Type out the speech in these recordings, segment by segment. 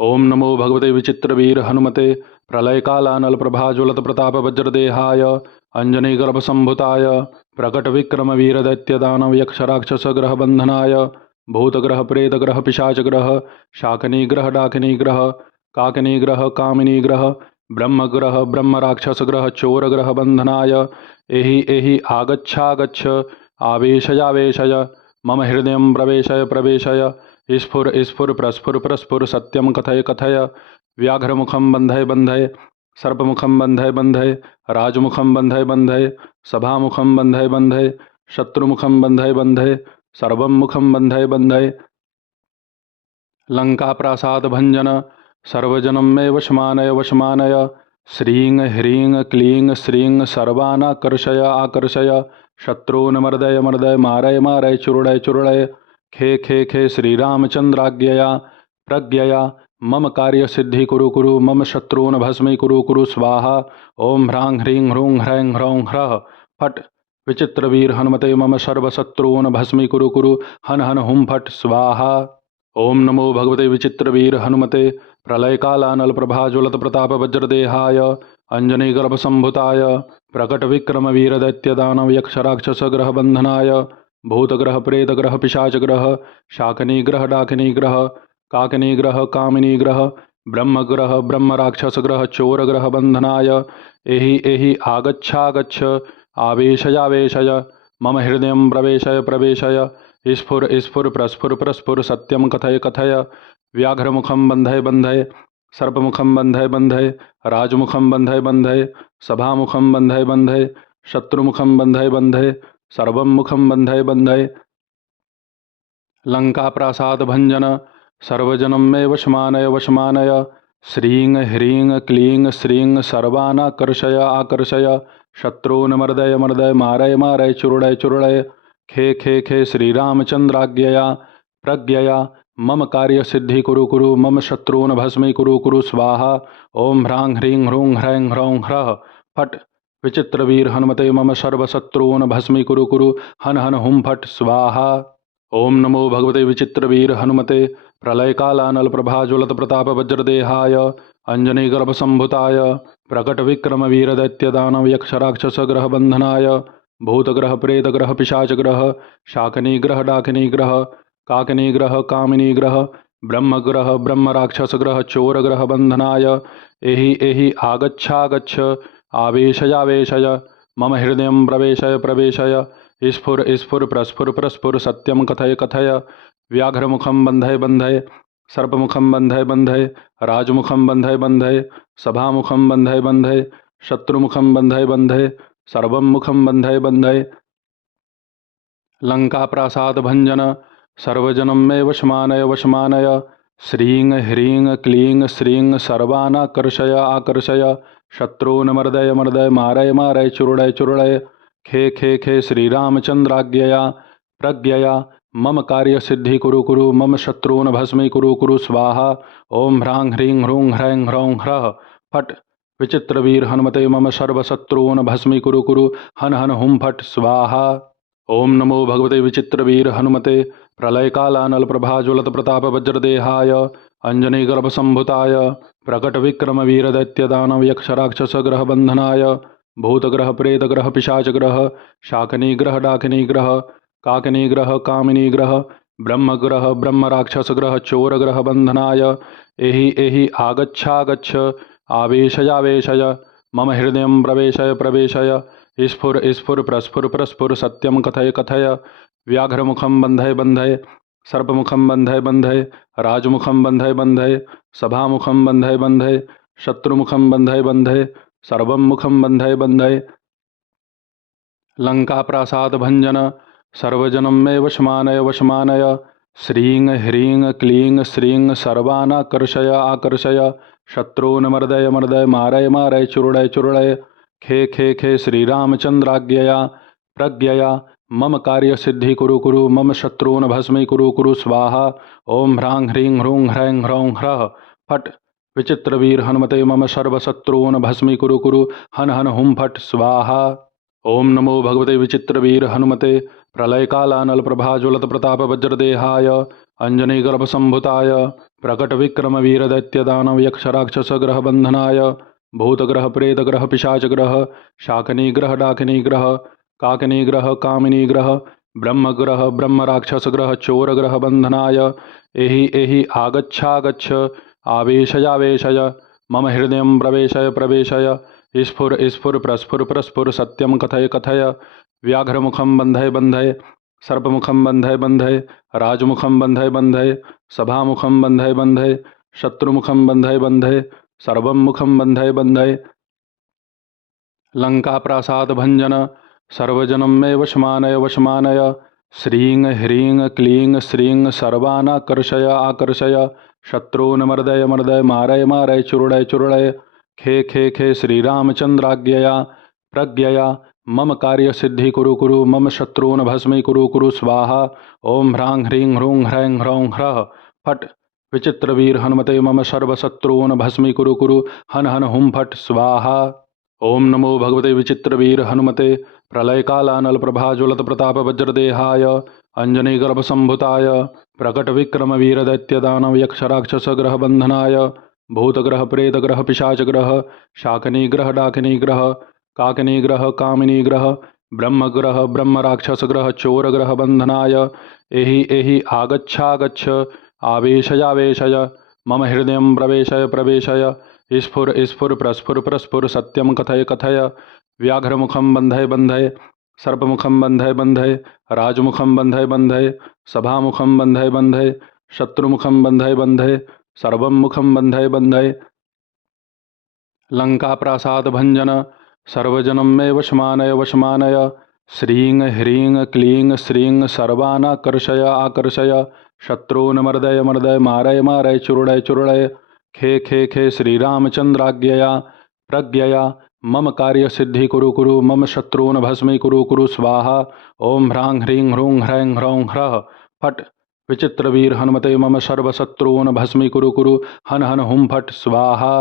ओम नमो भगवते विचित्रवीर हनुमते प्रलयकालानल प्रभाज्वलत प्रताप वज्रदेहाय अंजनीगर्भसंभुताय प्रकटविक्रम वीरदैत्यदानव यक्षराक्षसग्रह बंधनाय भूतग्रह प्रेतग्रह पिशाचग्रह शाकनीग्रह डाकिनीग्रह काकिनीग्रह कामिनीग्रह ब्रह्मग्रह ब्रह्मराक्षसग्रह चोरग्रह बंधनाय एहि एहि आगच्छागच्छ आवेशयावेशय मम हृदय प्रवेशय प्रवेशय स्फुर स्फुर प्रस्फुर प्रस्फुर सत्यम कथय कथय व्याघ्रमुखम बंधय बंधय सर्पमुखम बंधय बंधय राजमुखम बंधय बंधय सभामुखम बंधय बंधय शत्रुमुखम बंधय बंधय सर्वं मुखम बंधय बंधय लंका प्रासाद भंजन सर्वजनम मे वशमानय वशमानय श्रीं ह्रीं क्लीं श्रीं सर्वानाकर्षय आकर्षय शत्रून् मर्दय मर्दय मारय मारय चुरुडय चुरुडय खे खे खे श्रीरामचंद्राज्ञया प्रज्ञया मम कार्य सिद्धि कुरु कुरु मम शत्रून् भस्मी कुरु कुरु स्वाहा ओम ह्रां ह्रीं ह्रूं ह्रैं ह्रौं ह्रः फट् विचित्रवीर हनुमते मम सर्वशत्रून् भस्मी कुरु कुरु हन हन हुं फट् स्वाहा। ओम नमो भगवते विचित्रवीर हनुमते प्रलयकालानल प्रभाज्वलत प्रताप वज्रदेहाय अंजनीगर्भसंभुताय प्रकटविक्रम वीरदैत्यदानव यक्षराक्षसग्रह बंधनाय भूतग्रह प्रेतग्रह पिशाचग्रह शाकनीग्रह डाकिनीग्रह काकिनीग्रह कामिनीग्रह ब्रह्मग्रह ब्रह्मराक्षसग्रह चोरग्रह बंधनाय एहि एहि आगच्छागच्छ आवेशयावेशय मम हृदय प्रवेशय प्रवेशय स्फुर स्फुर प्रस्फुर प्रस्फुर सत्यम कथय कथय व्याघ्रमुखम बंधय बंधय सर्पमुखम बंधय बंधय राजमुखम बंधय बंधय सभामुखम बंधय बंधय शत्रुमुखम बंधय बंधय सर्वं मुखम बंधय बंधय लंका प्रासाद भंजन सर्वजनम मे वशमानय वशमानय श्रीं ह्रीं क्लीं श्रीं सर्वानाकर्षय आकर्षय शत्रून् मर्दय मर्दय मारय मारय चुरुडय चुरुडय खे खे खे श्रीरामचंद्राज्ञया प्रज्ञया मम कार्य सिद्धि कुरु कुरु मम शत्रून् भस्मी कुरु कुरु स्वाहा ओम ह्रां ह्रीं ह्रूं ह्रैं ह्रौं ह्रः फट् विचित्रवीर हनुमते मम सर्वशत्रून् भस्मी कुरु कुरु हन हन हुं फट् स्वाहा। ओम नमो भगवते विचित्रवीर हनुमते प्रलयकालानल प्रभाज्वलत प्रताप वज्रदेहाय अंजनीगर्भसंभुताय प्रकटविक्रम वीरदैत्यदानव यक्षराक्षसग्रह बंधनाय भूतग्रह प्रेतग्रह पिशाचग्रह शाकनीग्रह डाकिनीग्रह काकिनीग्रह कामिनीग्रह ब्रह्मग्रह ब्रह्मराक्षसग्रह चोरग्रह बंधनाय एहि एहि आगच्छागच्छ आवेशयावेशय मम हृदय प्रवेशय प्रवेशय स्फुर स्फुर प्रस्फुर प्रस्फुर सत्यम कथय कथय व्याघ्रमुखम बंधय बंधय सर्पमुखम बंधय बंधय राजमुखम बंधय बंधय सभामुखम बंधय बंधय शत्रुमुखम बंधय बंधय सर्वं मुखम बंधय बंधय लंका प्रासाद भंजन सर्वजनम मे वशमानय वशमानय श्रीं ह्रीं क्लीं श्रीं सर्वानाकर्षय आकर्षय शत्रून् मर्दय मर्दय मारय मारय चुरुडय चुरुडय खे खे खे श्रीरामचंद्राज्ञया प्रज्ञया मम कार्य सिद्धि कुरु कुरु मम शत्रून् भस्मी कुरु कुरु स्वाहा ओम ह्रां ह्रीं ह्रूं ह्रैं ह्रौं ह्रः फट् विचित्रवीर हनुमते मम सर्वशत्रून् भस्मी कुरु कुरु हन हन हुं फट् स्वाहा। ओम नमो भगवते विचित्रवीर हनुमते प्रलयकालानल प्रभाज्वलत प्रताप वज्रदेहाय अंजनीगर्भसंभुताय प्रकटविक्रम वीरदैत्यदानव यक्षराक्षसग्रह बंधनाय भूतग्रह प्रेतग्रह पिशाचग्रह शाकनीग्रह डाकिनीग्रह काकिनीग्रह कामिनीग्रह ब्रह्मग्रह ब्रह्मराक्षसग्रह चोरग्रह बंधनाय एहि एहि आगच्छागच्छ आवेशयावेशय मम हृदय प्रवेशय प्रवेशय स्फुर स्फुर प्रस्फुर प्रस्फुर सत्यम कथय कथय व्याघ्रमुखम बंधय बंधय सर्पमुखम बंधय बंधय राजमुखम बंधय बंधय सभामुखम बंधय बंधय शत्रुमुखम बंधय बंधय सर्वं मुखम बंधय बंधय लंका प्रासाद भंजन सर्वजनम मे वशमानय वशमानय श्रीं ह्रीं क्लीं श्रीं सर्वानाकर्षय आकर्षय शत्रून् मर्दय मर्दय मारय मारय चुरुडय चुरुडय खे खे खे श्रीरामचंद्राज्ञया प्रज्ञया मम कार्य सिद्धि कुरु कुरु मम शत्रून् भस्मी कुरु कुरु स्वाहा ओम ह्रां ह्रीं ह्रूं ह्रैं ह्रौं ह्रः फट् विचित्रवीर हनुमते मम सर्वशत्रून् भस्मी कुरु कुरु हन हन हुं फट् स्वाहा। ओम नमो भगवते विचित्रवीर हनुमते प्रलयकालानल प्रभाज्वलत प्रताप वज्रदेहाय अंजनीगर्भसम्भुताय प्रकटविक्रमवीरदैत्यदानवयक्षराक्षसग्रहबन्धनाय भूतग्रहप्रेतग्रहपिशाचग्रह शाकिनीग्रह डाकिनीग्रह काकिनीग्रह कामिनीग्रह ब्रह्मग्रह ब्रह्मराक्षसग्रह चोरग्रहबन्धनाय एहि एहि आगच्छागच्छ आवेशयावेशय मम हृदयं प्रवेशय प्रवेशय स्फुर स्फुर प्रस्फुर प्रस्फुर सत्यं कथय कथय व्याघ्रमुखं बन्धय बन्धय सर्पमुखं बन्धय बन्धय राजमुखं बन्धय बन्धय सभामुखं बन्धय बन्धय शत्रुमुखं बन्धय बन्धय सर्वं मुखं बन्धय बन्धय लङ्काप्रासादभञ्जन सर्वजनं मे वशमानय वशमानय श्रीं ह्रीं क्लीं श्रीं सर्वानाकर्षय आकर्षय शत्रून् मर्दय मर्दय मारय मारय चूर्णय चूर्णय खे खे खे श्रीरामचन्द्राज्ञया प्रज्ञया मम कार्यसिद्धि कुरु कुरु मम शत्रून् भस्मीकुरु कुरु स्वाहा ओं ह्रां ह्रीं ह्रूं ह्रैं ह्रौं ह्रः फट् विचित्रवीर हनुमते मम सर्वशत्रून् भस्मीकुरु कुरु हन हन हुं फट् स्वाहा। ओं नमो भगवते विचित्रवीर हनुमते प्रलयकालानलप्रभाज्वलतप्रतापवज्रदेहाय अंजनीगर्भसम्भुताय प्रकटविक्रमवीरदैत्यदानवयक्षराक्षसग्रहबन्धनाय भूतग्रहप्रेतग्रहपिशाचग्रह शाकिनीग्रह डाकिनीग्रह काकिनीग्रह कामिनीग्रह ब्रह्मग्रह ब्रह्मराक्षसग्रह चोरग्रहबन्धनाय एहि एहि आगच्छागच्छ आवेशयावेशय मम हृदयं प्रवेशय प्रवेशय स्फुर स्फुर प्रस्फुर प्रस्फुर सत्यं कथय कथय व्याघ्रमुखं बन्धय बन्धय सर्पमुखं बन्धय बन्धय राजमुखं बन्धय बन्धय सभामुखं बन्धय बन्धय शत्रुमुखं बन्धय बन्धय सर्वं मुखं बन्धय बन्धय लङ्काप्रासादभञ्जन सर्वजनं मे वशमानय वशमानय श्रीं ह्रीं क्लीं श्रीं सर्वानाकर्षय आकर्षय शत्रून् मर्दय मर्दय मारय मारय चूर्णय चूर्णय खे खे खे श्रीरामचन्द्राज्ञया प्रज्ञया मम कार्यसिद्धि कुरु कुरु मम शत्रून् भस्मीकुरु कुरु स्वाहा ओं ह्रां ह्रीं ह्रूं ह्रैं ह्रौं ह्रः फट् विचित्रवीर हनुमते मम सर्वशत्रून् भस्मीकुरु कुरु हन हन हुं फट् स्वाहा।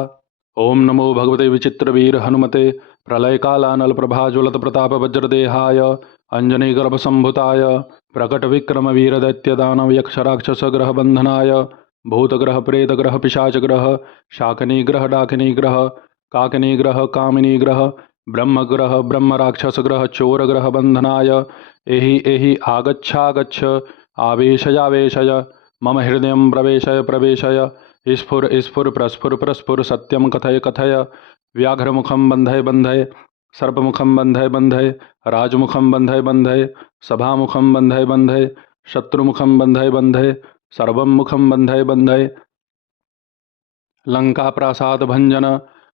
ओं नमो भगवते विचित्रवीर हनुमते प्रलयकालानलप्रभाज्वलतप्रतापवज्रदेहाय अंजनीगर्भसम्भुताय प्रकटविक्रमवीरदैत्यदानवयक्षराक्षसग्रहबन्धनाय भूतग्रहप्रेतग्रहपिशाचग्रह शाकिनीग्रह डाकिनीग्रह काकिनीग्रह कामिनीग्रह ब्रह्मग्रह ब्रह्मराक्षसग्रह चोरग्रहबन्धनाय एहि एहि आगच्छागच्छ आवेशयावेशय मम हृदयं प्रवेशय प्रवेशय स्फुर स्फुर प्रस्फुर प्रस्फुर सत्यं कथय कथय व्याघ्रमुखं बन्धय बन्धय सर्पमुखं बन्धय बन्धय राजमुखं बन्धय बन्धय सभामुखं बन्धय बन्धय शत्रुमुखं बन्धय बन्धय सर्वं मुखं बन्धय बन्धय लङ्काप्रासादभञ्जन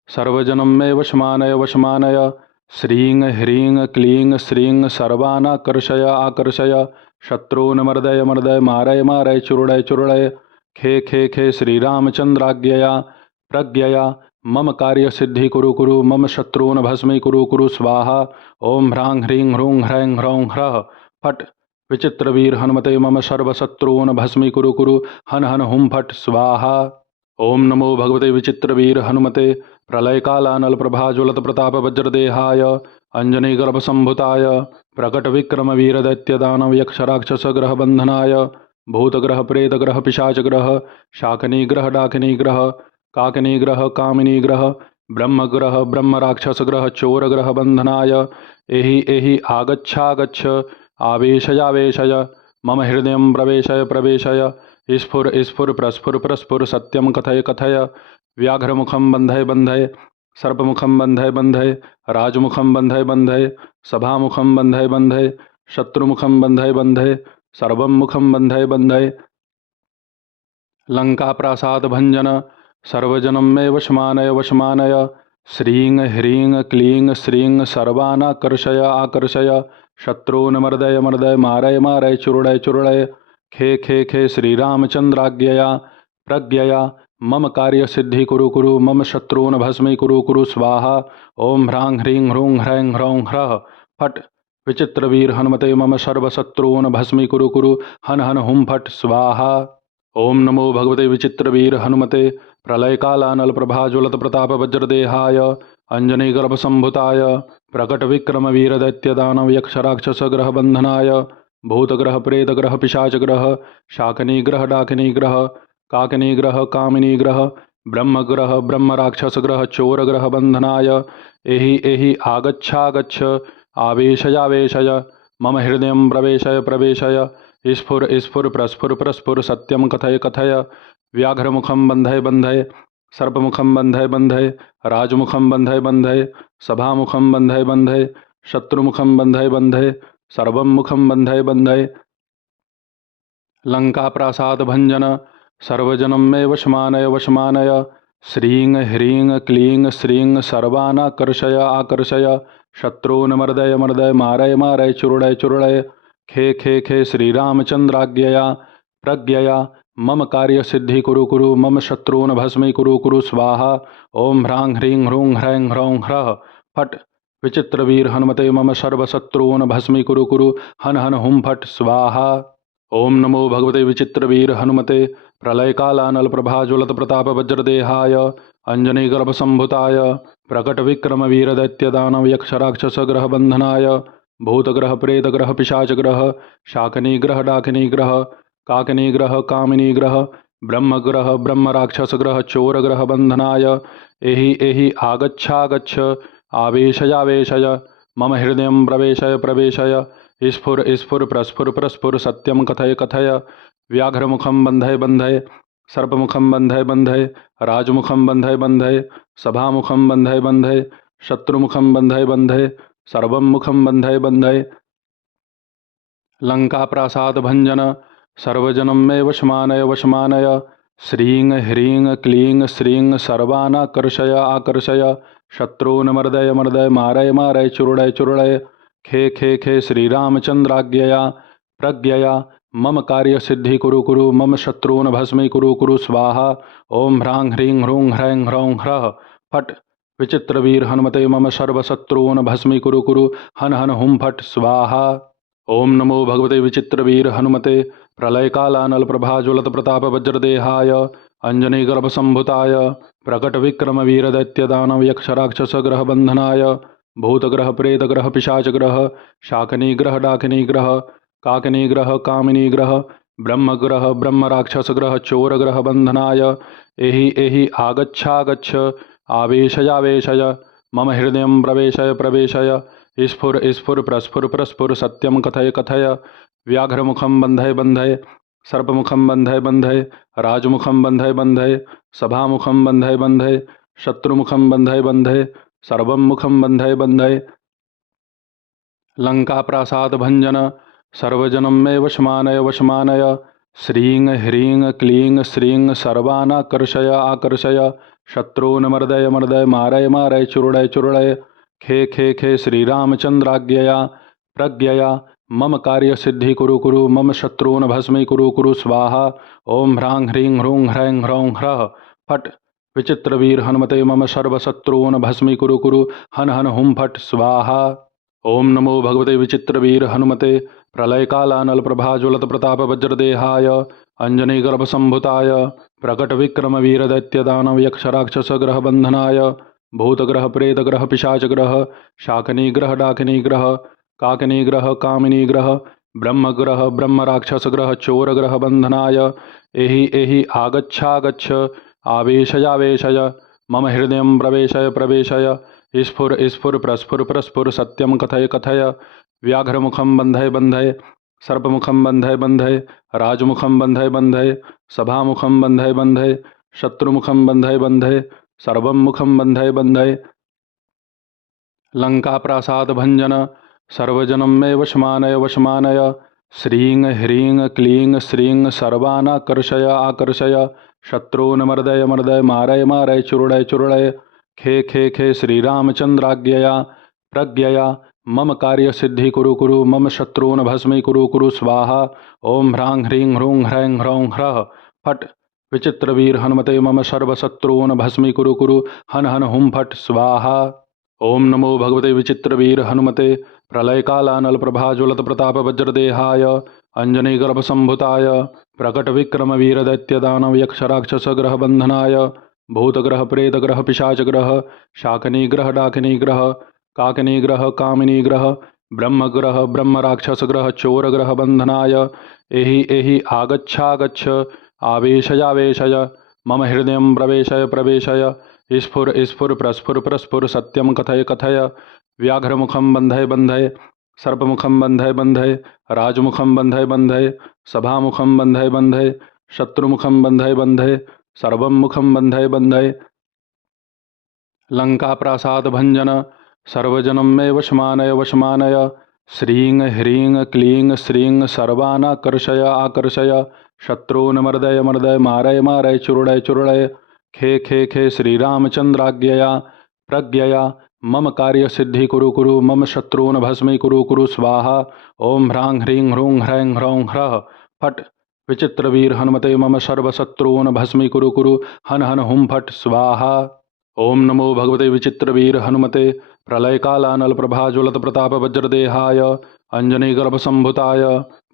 सर्वजनं मे वशमानय वशमानय श्रीं ह्रीं क्लीं श्रीं सर्वानाकर्षय आकर्षय शत्रून् मर्दय मर्दय मारय मारय चूर्णय चूर्णय खे खे खे श्रीरामचन्द्राज्ञया प्रज्ञया मम कार्यसिद्धि कुरु कुरु मम शत्रून् भस्मीकुरु कुरु स्वाहा ओं ह्रां ह्रीं ह्रूं ह्रैं ह्रौं ह्रः फट् विचित्रवीर हनुमते मम सर्वशत्रून् भस्मीकुरु कुरु हन हन हुं फट् स्वाहा। ओं नमो भगवते विचित्रवीर हनुमते प्रलयकालानलप्रभाज्वलतप्रतापवज्रदेहाय अंजनीगर्भसम्भुताय प्रकटविक्रमवीरदैत्यदानवयक्षराक्षसग्रहबन्धनाय भूतग्रहप्रेतग्रहपिशाचग्रह शाकिनीग्रह डाकिनीग्रह काकिनीग्रह कामिनीग्रह ब्रह्मग्रह ब्रह्मराक्षसग्रह चोरग्रहबन्धनाय एहि एहि आगच्छागच्छ आवेशयावेशय मम हृदयं प्रवेशय प्रवेशय स्फुर स्फुर प्रस्फुर प्रस्फुर सत्यं कथय कथय व्याघ्रमुखं बन्धय बन्धय सर्पमुखं बन्धय बन्धय राजमुखं बन्धय बन्धय सभामुखं बन्धय बन्धय शत्रुमुखं बन्धय बन्धय सर्वं मुखं बन्धय बन्धय लङ्काप्रासादभञ्जन सर्वजनं मे वशमानय वशमानय श्रीं ह्रीं क्लीं श्रीं सर्वानाकर्षय आकर्षय शत्रून् मर्दय मर्दय मारय मारय चूर्णय चूर्णय खे खे खे श्रीरामचन्द्राज्ञया प्रज्ञया मम कार्यसिद्धि कुरु कुरु मम शत्रून् भस्मीकुरु कुरु स्वाहा ओं ह्रां ह्रीं ह्रूं ह्रैं ह्रौं ह्रः फट् विचित्रवीर हनुमते मम सर्वशत्रून् भस्मीकुरु कुरु हन हन हुं फट् स्वाहा। ओं नमो भगवते विचित्रवीर हनुमते प्रलयकालानलप्रभाज्वलतप्रतापवज्रदेहाय अंजनीगर्भसम्भुताय प्रकटविक्रमवीरदैत्यदानवयक्षराक्षसग्रहबन्धनाय भूतग्रह प्रेतग्रह पिशाचग्रह शाकनीग्रह डाकिनीग्रह काकिनीग्रह कामिनीग्रह ब्रह्मग्रह ब्रह्मराक्षसग्रह चोरग्रह बन्धनाय एहि एहि आगच्छागच्छ आवेशयावेशय मम हृदयं प्रवेशय प्रवेशय स्फुर स्फुर प्रस्फुर प्रस्फुर सत्यं कथय कथय व्याघ्रमुखं बन्धय बन्धय सर्पमुखं बन्धय बन्धय राजमुखं बन्धय बन्धय सभामुखं बन्धय बन्धय शत्रुमुखं बन्धय बन्धय सर्वं मुखं बन्धय बन्धय लङ्काप्रासादभञ्जन सर्वजनं मे वशमानय वशमानय श्रीं ह्रीं क्लीं श्रीं सर्वानाकर्षय आकर्षय शत्रून् मर्दय मर्दय मारय मारय चूर्णय चूर्णय खे खे खे श्रीरामचन्द्राज्ञया प्रज्ञया मम कार्यसिद्धि कुरु कुरु मम शत्रून् भस्मी कुरु कुरु स्वाहा ओं ह्रां ह्रीं ह्रूं ह्रैं ह्रौं ह्रः फट् विचित्रवीर हनुमते मम सर्वशत्रून् भस्मी कुरु कुरु हन हन हुं फट् स्वाहा। ओम नमो भगवते विचित्रवीर हनुमते प्रलयकालानल प्रभाज्वलत प्रताप वज्रदेहाय अंजनीगर्भसंभुताय प्रकटविक्रम वीरदैत्यदानव यक्षराक्षसग्रह बन्धनाय भूतग्रह प्रेतग्रह पिशाचग्रह शाकनीग्रह डाकिनीग्रह काकिनीग्रह कामिनीग्रह ब्रह्मग्रह ब्रह्मराक्षसग्रह चोरग्रह बन्धनाय एहि एहि आगच्छागच्छ आवेशयावेशय मम हृदयं प्रवेशय प्रवेशय स्फुर स्फुर प्रस्फुर प्रस्फुर सत्यं कथय कथय व्याघ्रमुखं बन्धय बन्धय सर्पमुखं बन्धय बन्धय राजमुखं बन्धय बन्धय सभामुखं बन्धय बन्धय शत्रुमुखं बन्धय बन्धय सर्वं मुखं बन्धय बन्धय लङ्काप्रासादभञ्जन सर्वजनं मे वशमानय वशमानय श्रीं ह्रीं क्लीं श्रीं सर्वानाकर्षय आकर्षय शत्रून् मर्दय मर्दय मारय मारय चूर्णय चूर्णय खे खे खे श्रीरामचन्द्राज्ञया प्रज्ञया मम कार्यसिद्धि कुरु कुरु मम शत्रून् भस्मी कुरु कुरु स्वाहा ओं ह्रां ह्रीं ह्रूं ह्रैं ह्रौं ह्रः फट् विचित्रवीर हनुमते मम सर्वशत्रून् भस्मी कुरु कुरु हन हन हुं फट् स्वाहा। ओम नमो भगवते विचित्रवीर हनुमते प्रलयकालानल प्रभाज्वलत प्रताप वज्रदेहाय अंजनीगर्भसंभुताय प्रकटविक्रम वीरदैत्यदानव यक्षराक्षसग्रह बन्धनाय भूतग्रह प्रेतग्रह पिशाचग्रह शाकनीग्रह डाकिनीग्रह काकिनीग्रह कामिनीग्रह ब्रह्मग्रह ब्रह्मराक्षसग्रह चोरग्रह बन्धनाय एहि एहि आगच्छागच्छ आवेशयावेशय मम हृदयं प्रवेशय प्रवेशय स्फुर स्फुर प्रस्फुर प्रस्फुर सत्यं कथय कथय व्याघ्रमुखं बन्धय बन्धय सर्पमुखं बन्धय बन्धय राजमुखं बन्धय बन्धय सभामुखं बन्धय बन्धय शत्रुमुखं बन्धय बन्धय सर्वं मुखं बन्धय बन्धय लङ्काप्रासादभञ्जन सर्वजनं मे वशमानय वशमानय श्रीं ह्रीं क्लीं श्रीं सर्वानाकर्षय आकर्षय शत्रून् मर्दय मर्दय मारय मारय चूर्णय चूर्णय खे खे खे श्रीरामचन्द्राज्ञया प्रज्ञया मम कार्यसिद्धि कुरु कुरु मम शत्रून् भस्मी कुरु कुरु स्वाहा ओं ह्रां ह्रीं ह्रूं ह्रैं ह्रौं ह्रः फट् विचित्रवीर हनुमते मम सर्वशत्रून् भस्मी कुरु कुरु हन हन हुं फट् स्वाहा। ओम नमो भगवते विचित्रवीर हनुमते प्रलयकालानल प्रभाज्वलत प्रताप वज्रदेहाय अंजनीगर्भसंभुताय प्रकटविक्रम वीरदैत्यदानव यक्षराक्षसग्रह बन्धनाय भूतग्रह प्रेतग्रह पिशाचग्रह शाकनीग्रह डाकिनीग्रह काकिनीग्रह कामिनीग्रह ब्रह्मग्रह ब्रह्मराक्षसग्रह चोरग्रह बन्धनाय एहि एहि आगच्छागच्छ आवेशयावेशय मम हृदयं प्रवेशय प्रवेशय स्फुर स्फुर प्रस्फुर प्रस्फुर सत्यं कथय कथय व्याघ्रमुखं बन्धय बन्धय सर्पमुखं बन्धय बन्धय राजमुखं बन्धय बन्धय सभामुखं बन्धय बन्धय शत्रुमुखं बन्धय बन्धय सर्वं मुखं बन्धय बन्धय लङ्काप्रासादभञ्जन सर्वजनं मे वशमानय वशमानय श्रीं ह्रीं क्लीं श्रीं सर्वानाकर्षय आकर्षय शत्रून् मर्दय मर्दय मारय मारय चूर्णय चूर्णय खे खे खे श्रीरामचन्द्राज्ञया प्रज्ञया मम कार्यसिद्धि कुरु कुरु मम शत्रून् भस्मी कुरु कुरु स्वाहा ओं ह्रां ह्रीं ह्रूं ह्रैं ह्रौं ह्रः फट् विचित्रवीर हनुमते मम सर्वशत्रून् भस्मी कुरु कुरु हन हन हुं फट् स्वाहा। ओम नमो भगवते विचित्रवीर हनुमते प्रलयकालानल प्रभाज्वलत प्रताप वज्रदेहाय अंजनीगर्भसंभुताय प्रकटविक्रम वीरदैत्यदानव यक्षराक्षसग्रह बन्धनाय भूतग्रह प्रेतग्रह पिशाचग्रह शाकनीग्रह डाकिनीग्रह काकिनीग्रह कामिनीग्रह ब्रह्मग्रह ब्रह्मराक्षसग्रह चोरग्रह बन्धनाय एहि एहि आगच्छागच्छ आवेशयावेशय मम हृदयं प्रवेशय प्रवेशय स्फुर स्फुर प्रस्फुर प्रस्फुर सत्यं कथय कथय व्याघ्रमुखं बन्धय बन्धय सर्पमुखं बन्धय बन्धय राजमुखं बन्धय बन्धय सभामुखं बन्धय बन्धय शत्रुमुखं बन्धय बन्धय सर्वं मुखं बन्धय बन्धय लङ्काप्रासादभञ्जन सर्वजनं मे वशमानय वशमानय श्रीं ह्रीं क्लीं श्रीं सर्वानाकर्षय आकर्षय शत्रून् मर्दय मर्दय मारय मारय चूर्णय चूर्णय खे खे खे श्रीरामचन्द्राज्ञया प्रज्ञया मम कार्यसिद्धि कुरु कुरु मम शत्रून् भस्मीकुरु कुरु स्वाहा ओं ह्रां ह्रीं ह्रूं ह्रैं ह्रौं ह्रः फट् विचित्रवीर हनुमते मम सर्वशत्रून् भस्मीकुरु कुरु हन हन हुं फट् स्वाहा। ओम नमो भगवते विचित्रवीर हनुमते प्रलयकालानल प्रभाज्वलत प्रताप वज्रदेहाय अंजनीगर्भसंभुताय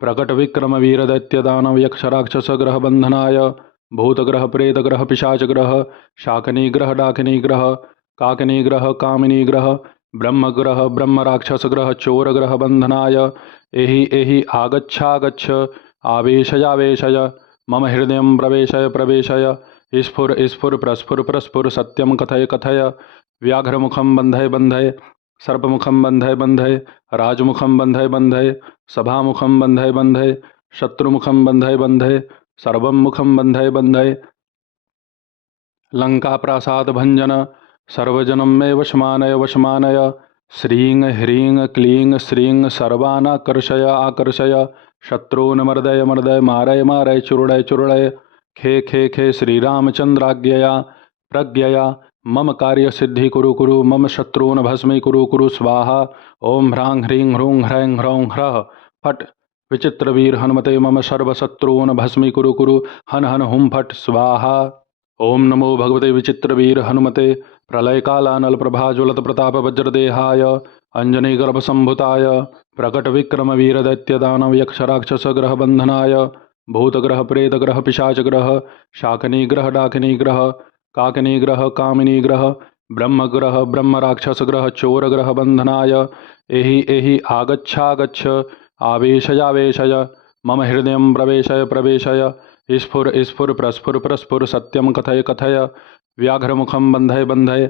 प्रकटविक्रम वीरदैत्यदानव यक्षराक्षसग्रह बन्धनाय भूतग्रह प्रेतग्रह पिशाचग्रह शाकिनीग्रह डाकिनीग्रह काकिनीग्रह कामिनीग्रह ब्रह्मग्रह ब्रह्मराक्षसग्रह चोरग्रह बन्धनाय एहि एहि आगच्छागच्छ आवेशयावेशय मम हृदयं प्रवेशय प्रवेशय स्फुर स्फुर प्रस्फुर प्रस्फुर सत्यं कथय कथय व्याघ्रमुखं बन्धय बन्धय सर्पमुखं बन्धय बन्धय राजमुखं बन्धय बन्धय सभामुखं बन्धय बन्धय शत्रुमुखं बन्धय बन्धय सर्वं मुखं बन्धय बन्धय लङ्काप्रासादभञ्जन सर्वजनं मे वशमानय वशमानय श्रीं ह्रीं क्लीं श्रीं सर्वानाकर्षय आकर्षय शत्रून् मर्दय मर्दय मारय मारय चूर्णय चूर्णय खे खे खे श्रीरामचन्द्राज्ञया प्रज्ञया मम कार्यसिद्धि कुरु कुरु मम शत्रून् भस्मीकुरु कुरु स्वाहा ओं ह्रां ह्रीं ह्रूं ह्रैं ह्रौं ह्रः फट् विचित्रवीर हनुमते मम सर्वशत्रून् भस्मीकुरु कुरु हन हन हुं फट् स्वाहा। ओम नमो भगवते विचित्रवीर हनुमते प्रलयकालानल प्रभाज्वलत प्रताप वज्रदेहाय अंजनीगर्भसंभुताय प्रकटविक्रम वीरदैत्यदानव यक्षराक्षसग्रह बन्धनाय भूतग्रह प्रेतग्रह पिशाचग्रह शाकिनीग्रह डाकिनीग्रह काकिनीग्रह कामिनीग्रह ब्रह्मग्रह ब्रह्मराक्षसग्रह चोरग्रह बन्धनाय एहि एहि आगच्छागच्छ आवेशयावेशय मम हृदयं प्रवेशय प्रवेशय स्फुर स्फुर प्रस्फुर प्रस्फुर सत्यं कथय कथय व्याघ्रमुखं बन्धय बन्धय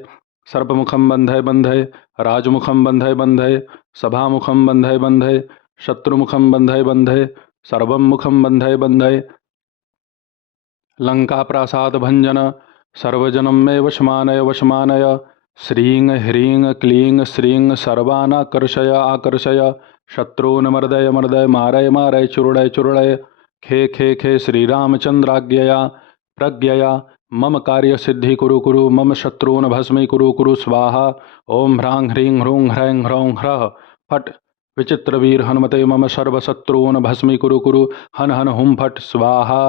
सर्पमुखं बन्धय बन्धय राजमुखं बन्धय बन्धय सभामुखं बन्धय बन्धय शत्रुमुखं बन्धय बन्धय सर्वं मुखं बन्धय बन्धय लङ्काप्रासादभञ्जन सर्वजनं मे वशमानय वशमानय श्रीं ह्रीं क्लीं श्रीं सर्वानाकर्षय आकर्षय शत्रून् मर्दय मर्दय मारय मारय चूर्णय चूर्णय खे खे खे श्रीरामचन्द्राज्ञया प्रज्ञया मम कार्यसिद्धि कुरु कुरु मम शत्रून् भस्मीकुरु कुरु स्वाहा ओं ह्रां ह्रीं ह्रूं ह्रैं ह्रौं ह्रः फट् विचित्रवीर हनुमते मम सर्वशत्रून् भस्मीकुरु कुरु हन हन हुं फट् स्वाहा।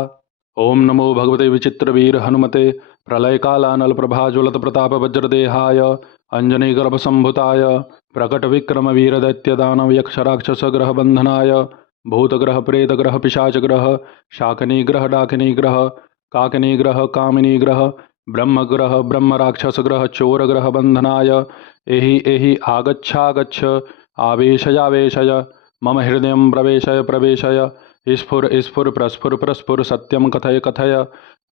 ओम नमो भगवते विचित्रवीर हनुमते प्रलयकालानल प्रभाज्वलत प्रताप वज्रदेहाय अंजनीगर्भसंभुताय प्रकटविक्रम वीरदैत्यदानव यक्षराक्षसग्रह बन्धनाय भूतग्रह प्रेतग्रह पिशाचग्रह शाकिनीग्रह डाकिनीग्रह काकिनीग्रह कामिनीग्रह ब्रह्मग्रह ब्रह्मराक्षसग्रह चोरग्रह बन्धनाय एहि एहि आगच्छागच्छ आवेशयावेशय मम हृदयं प्रवेशय प्रवेशय स्फुर स्फुर प्रस्फुर प्रस्फुर सत्यं कथय कथय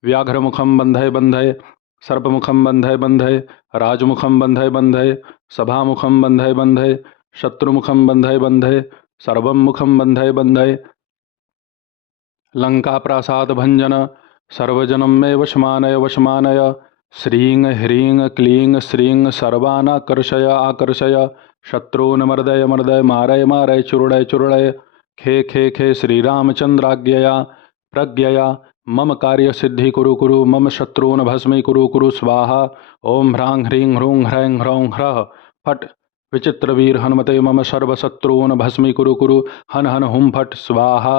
व्याघ्रमुखं बन्धय बन्धय सर्पमुखं बन्धय बन्धय राजमुखं बन्धय बन्धय सभामुखं बन्धय बन्धय शत्रुमुखं बन्धय बन्धय सर्वं मुखं बन्धय बन्धय लङ्काप्रासादभञ्जन सर्वजनं मे वशमानय वशमानय श्रीं ह्रीं क्लीं श्रीं सर्वानाकर्षय आकर्षय शत्रून् मर्दय मर्दय मारय मारय चूर्णय चूर्णय खे खे खे श्रीरामचन्द्राज्ञया प्रज्ञया मम कार्यसिद्धि कुरु कुरु मम शत्रून् भस्मीकुरु कुरु स्वाहा ओं ह्रां ह्रीं ह्रूं ह्रैं ह्रौं ह्रः फट् विचित्रवीर हनुमते मम सर्वशत्रून् भस्मीकुरु कुरु हन हन हुं फट् स्वाहा।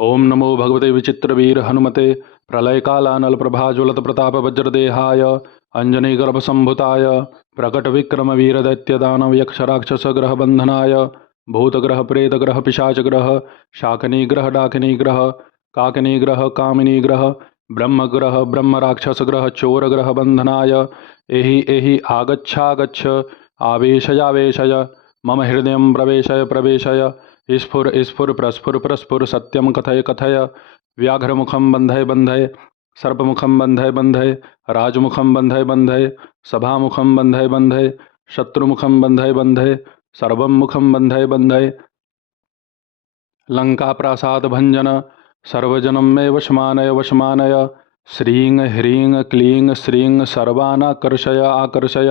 ओम नमो भगवते विचित्रवीर हनुमते प्रलयकालानल प्रभाज्वलत प्रताप वज्रदेहाय अंजनीगर्भसंभुताय प्रकटविक्रम वीरदैत्यदानव यक्षराक्षसग्रह बन्धनाय भूतग्रह प्रेतग्रह पिशाचग्रह शाकिनीग्रह डाकिनीग्रह काकिनीग्रह कामिनीग्रह ब्रह्मग्रह ब्रह्मराक्षसग्रह चोरग्रह बन्धनाय एहि एहि आगच्छागच्छ आवेशयावेशय मम हृदयं प्रवेशय प्रवेशय स्फुर स्फुर प्रस्फुर प्रस्फुर सत्यं कथय कथय व्याघ्रमुखं बन्धय बन्धय सर्पमुखं बन्धय बन्धय राजमुखं बन्धय बन्धय सभामुखं बन्धय बन्धय शत्रुमुखं बन्धय बन्धय सर्वं मुखं बन्धय बन्धय लङ्काप्रासादभञ्जन सर्वजनं मे वशमानय वशमानय श्रीं ह्रीं क्लीं श्रीं सर्वानाकर्षय आकर्षय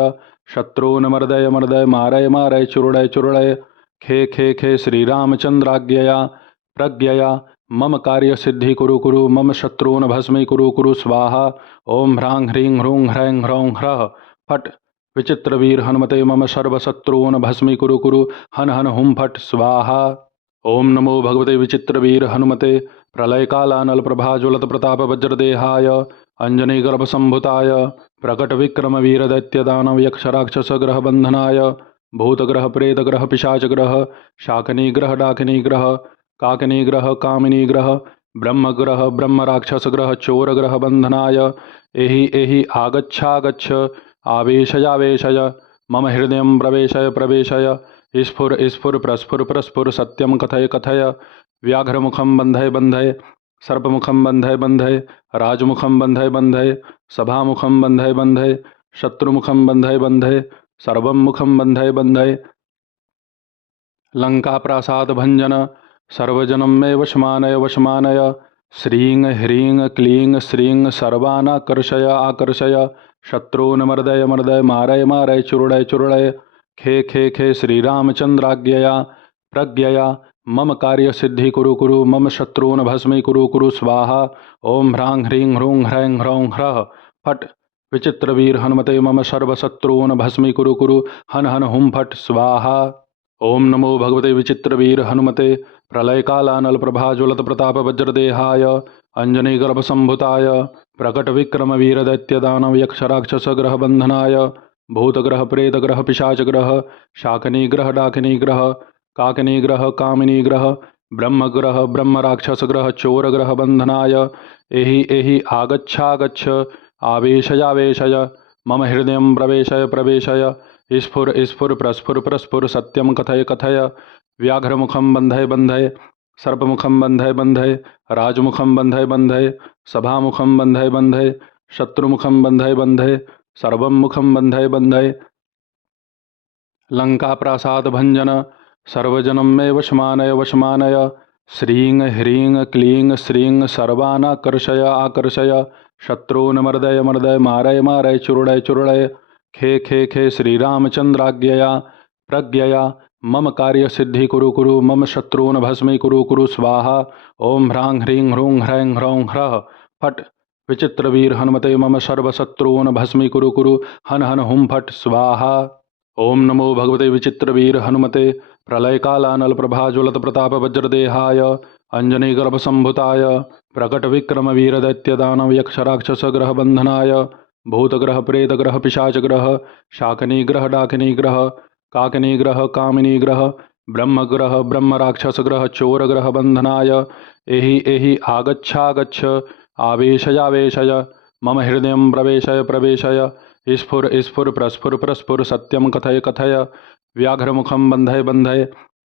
शत्रून् मर्दय मर्दय मारय मारय चूर्णय चूर्णय खे खे खे श्रीरामचन्द्राज्ञया प्रज्ञया मम कार्यसिद्धि कुरु कुरु मम शत्रून् भस्मी कुरु कुरु स्वाहा ओं ह्रां ह्रीं ह्रूं ह्रैं ह्रौं ह्रः फट् विचित्रवीर हनुमते मम सर्वशत्रून् भस्मी कुरु कुरु हन हन हुं फट् स्वाहा। ओम नमो भगवते विचित्रवीर हनुमते प्रलयकालानल प्रभाज्वलत प्रताप वज्रदेहाय अंजनीगर्भसंभुताय प्रकटविक्रम वीरदैत्यदानव यक्षराक्षसग्रह बंधनाय भूतग्रह प्रेतग्रह पिशाचग्रह शाकिनीग्रह डाकिनीग्रह काकिनीग्रह कामिनीग्रह ब्रह्मग्रह ब्रह्मराक्षसग्रह चोरग्रह बंधनाय एहि एहि आगच्छागच्छ आवेशयावेशय मम हृदयं प्रवेशय प्रवेशय स्फुर स्फुर प्रस्फुर प्रस्फुर सत्यं कथय कथय व्याघ्रमुखं बन्धय बन्धय सर्पमुखं बन्धय बन्धय राजमुखं बन्धय बन्धय सभामुखं बन्धय बन्धय शत्रुमुखं बन्धय बन्धय सर्वं मुखं बन्धय बन्धय लङ्काप्रासादभञ्जन सर्वजनं मे वशमानय वशमानय श्रीं ह्रीं क्लीं श्रीं सर्वानाकर्षय आकर्षय शत्रून् मर्दय मर्दय मारय मारय चूर्णय चूर्णय खे खे खे श्रीरामचन्द्राज्ञया प्रज्ञया मम कार्यसिद्धि कुरु कुरु मम शत्रून् भस्मी कुरु कुरु स्वाहा ओं ह्रां ह्रीं ह्रूं ह्रैं ह्रौं ह्रः फट् विचित्रवीर हनुमते मम सर्वशत्रून् भस्मी कुरु कुरु हन हन हुं फट् स्वाहा। ओम नमो भगवते विचित्रवीर हनुमते प्रलयकालानल प्रभाज्वलत प्रताप वज्रदेहाय अंजनीगर्भसंभुताय प्रकटविक्रम वीरदैत्यदानव यक्षराक्षसग्रह बंधनाय भूतग्रह प्रेतग्रह पिशाचग्रह शाकिनीग्रह डाकिनीग्रह काकिनीग्रह कामिनीग्रह ब्रह्मग्रह ब्रह्मराक्षसग्रह चोरग्रह बंधनाय एहि एहि आगच्छागच्छ आवेशयावेशय मम हृदयं प्रवेशय प्रवेशय स्फुर स्फुर प्रस्फुर प्रस्फुर सत्यं कथय कथय व्याघ्रमुखं बन्धय बन्धय सर्पमुखं बन्धय बन्धय राजमुखं बन्धय बन्धय सभामुखं बन्धय बन्धय शत्रुमुखं बन्धय बन्धय सर्वं मुखं बन्धय बन्धय लङ्काप्रासादभञ्जन सर्वजनं मे वशमानय वशमानय श्रीं ह्रीं क्लीं श्रीं सर्वानाकर्षय आकर्षय शत्रून् मर्दय मर्दय मारय मारय चूर्णय चूर्णय खे खे खे श्रीरामचन्द्राज्ञया प्रज्ञया मम कार्यसिद्धि कुरु कुरु मम शत्रून् भस्मी कुरु कुरु स्वाहा ओं ह्रां ह्रीं ह्रूं ह्रैं ह्रौं ह्रः फट् विचित्रवीर हनुमते मम सर्वशत्रून् भस्मी कुरु कुरु हन हन हुं फट् स्वाहा। ओम नमो भगवते विचित्रवीर हनुमते प्रलयकालानल प्रभाज्वलत प्रताप वज्रदेहाय अंजनीगर्भसंभुताय प्रकटविक्रम वीरदैत्यदानव यक्षराक्षसग्रह बंधनाय भूतग्रह प्रेतग्रह पिशाचग्रह शाकिनीग्रह डाकिनीग्रह काकिनीग्रह कामिनीग्रह ब्रह्मग्रह ब्रह्मराक्षसग्रह चोरग्रह बंधनाय एहि एहि आगच्छागच्छ आवेशयावेशय मम हृदयं प्रवेशय प्रवेशय स्फुर स्फुर प्रस्फुर प्रस्फुर सत्यं कथय कथय व्याघ्रमुखं बन्धय बन्धय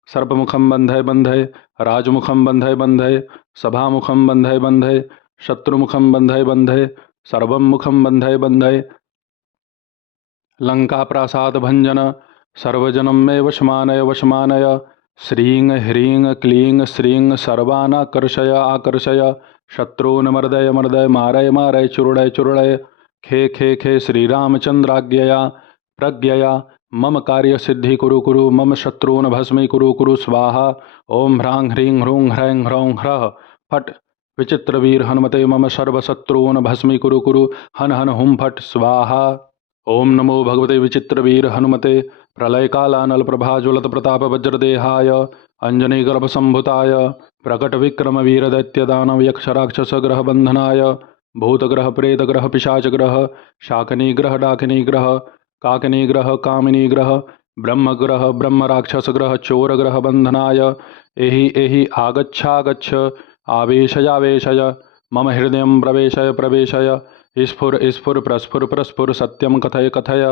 सर्पमुखं बन्धय बन्धय राजमुखं बन्धय बन्धय सभामुखं बन्धय बन्धय शत्रुमुखं बन्धय बन्धय सर्वं मुखं बन्धय बन्धय लङ्काप्रासादभञ्जन सर्वजनं मे वशमानय वशमानय श्रीं ह्रीं क्लीं श्रीं सर्वानाकर्षय आकर्षय शत्रून् मर्दय मर्दय मारय मारय चूर्णय चूर्णय खे खे खे श्रीरामचन्द्राज्ञया प्रज्ञया मम कार्यसिद्धि कुरु कुरु मम शत्रून् भस्मी कुरु कुरु स्वाहा ओं ह्रां ह्रीं ह्रूं ह्रैं ह्रौं ह्रः फट् विचित्रवीर हनुमते मम सर्वशत्रून् भस्मी कुरु कुरु हन हन हुं फट् स्वाहा। ओम नमो भगवते विचित्रवीर हनुमते प्रलयकालानल प्रभाज्वलत प्रताप वज्रदेहाय अंजनीगर्भसंभुताय प्रकटविक्रम वीरदैत्यदानव यक्षराक्षसग्रह बंधनाय भूतग्रह प्रेतग्रह पिशाचग्रह शाकिनीग्रह डाकिनीग्रह काकिनीग्रह कामिनीग्रह ब्रह्मग्रह ब्रह्मराक्षसग्रह चोरग्रह बंधनाय एहि एहि आगच्छागच्छ आवेशयावेशय मम हृदयं प्रवेशय प्रवेशय स्फुर स्फुर प्रस्फुर प्रस्फुर सत्यं कथय कथय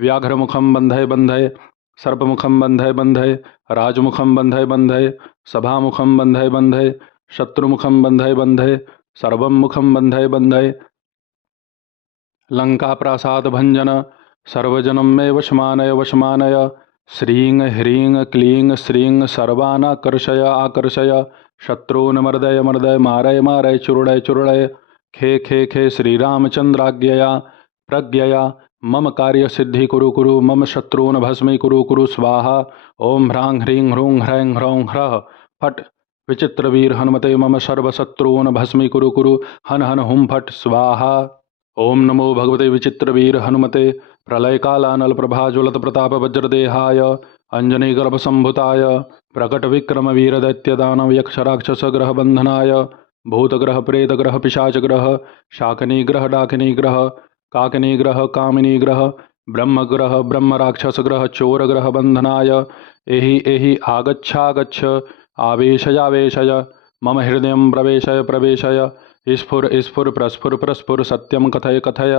व्याघ्रमुखं बन्धय बन्धय सर्पमुखं बन्धय बन्धय राजमुखं बन्धय बन्धय सभामुखं बन्धय बन्धय शत्रुमुखं बन्धय बन्धय सर्वं मुखं बन्धय बन्धय लङ्काप्रासादभञ्जन सर्वजनं मे वशमानय वशमानय श्रीं ह्रीं क्लीं श्रीं सर्वानाकर्षय आकर्षय शत्रून् मर्दय मर्दय मारय मारय चूर्णय चूर्णय खे खे खे श्रीरामचन्द्राज्ञया प्रज्ञया मम कार्यसिद्धि कुरु कुरु मम शत्रून् भस्मीकुरु कुरु स्वाहा ओं ह्रां ह्रीं ह्रूं ह्रैं ह्रौं ह्रः फट् विचित्रवीर हनुमते मम सर्वशत्रून् भस्मीकुरु कुरु हन हन हुं फट् स्वाहा। ओम नमो भगवते विचित्रवीर हनुमते प्रलयकालानल प्रभाज्वलत प्रताप वज्रदेहाय अंजनीगर्भसंभुताय प्रकट विक्रम वीर दैत्य दानव यक्ष राक्षस ग्रह बंधनाय भूतग्रह प्रेतग्रह पिशाचग्रह शाकिनीग्रह डाकिनीग्रह काकिनीग्रह कामिनीग्रह ब्रह्मग्रह ब्रह्म राक्षस ग्रह चोरग्रह बंधनाय एहि एहि आगच्छागच्छ आवेशयावेशय मम हृदय प्रवेशय प्रवेशय स्फुर स्फुर प्रस्फुर प्रस्फुर सत्यम कथय कथय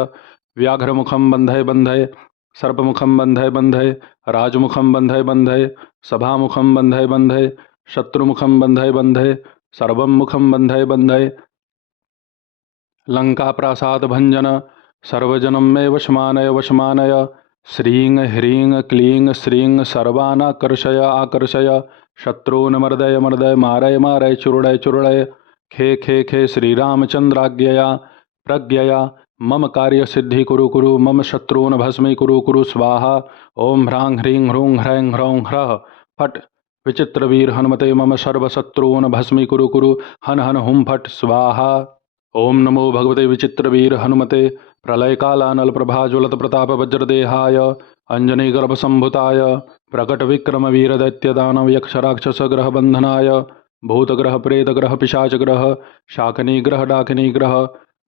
व्याघ्रमुखं बन्धय बन्धय सर्पमुखं बन्धय बन्धय राजमुखं बन्धय बन्धय सभामुखं बन्धय बन्धय शत्रुमुखं बन्धय बन्धय सर्वं मुखं बन्धय बन्धय लङ्काप्रासादभञ्जन सर्वजनं मे वशमानय वशमानय श्रीं ह्रीं क्लीं श्रीं सर्वानाकर्षय आकर्षय शत्रून् मर्दय मर्दय मारय मारय चूर्णय चूर्णय खे खे खे श्रीरामचन्द्राज्ञया प्रज्ञया मम कार्यसिद्धि कुरु कुरु मम शत्रून् भस्मीकुरु कुरु स्वाहा ओं ह्रां ह्रीं ह्रूं ह्रैं ह्रौं ह्रः फट् विचित्रवीर हनुमते मम सर्वशत्रून् भस्मीकुरु कुरु हन हन हुं फट् स्वाहा। ओम नमो भगवते विचित्रवीर हनुमते प्रलयकालानल प्रभाज्वलत प्रताप वज्रदेहाय अंजनीगर्भसंभुताय प्रकट विक्रम वीर दैत्य दानव यक्ष राक्षस ग्रह बंधनाय भूतग्रह प्रेतग्रह पिशाचग्रह शाकिनीग्रह डाकिनीग्रह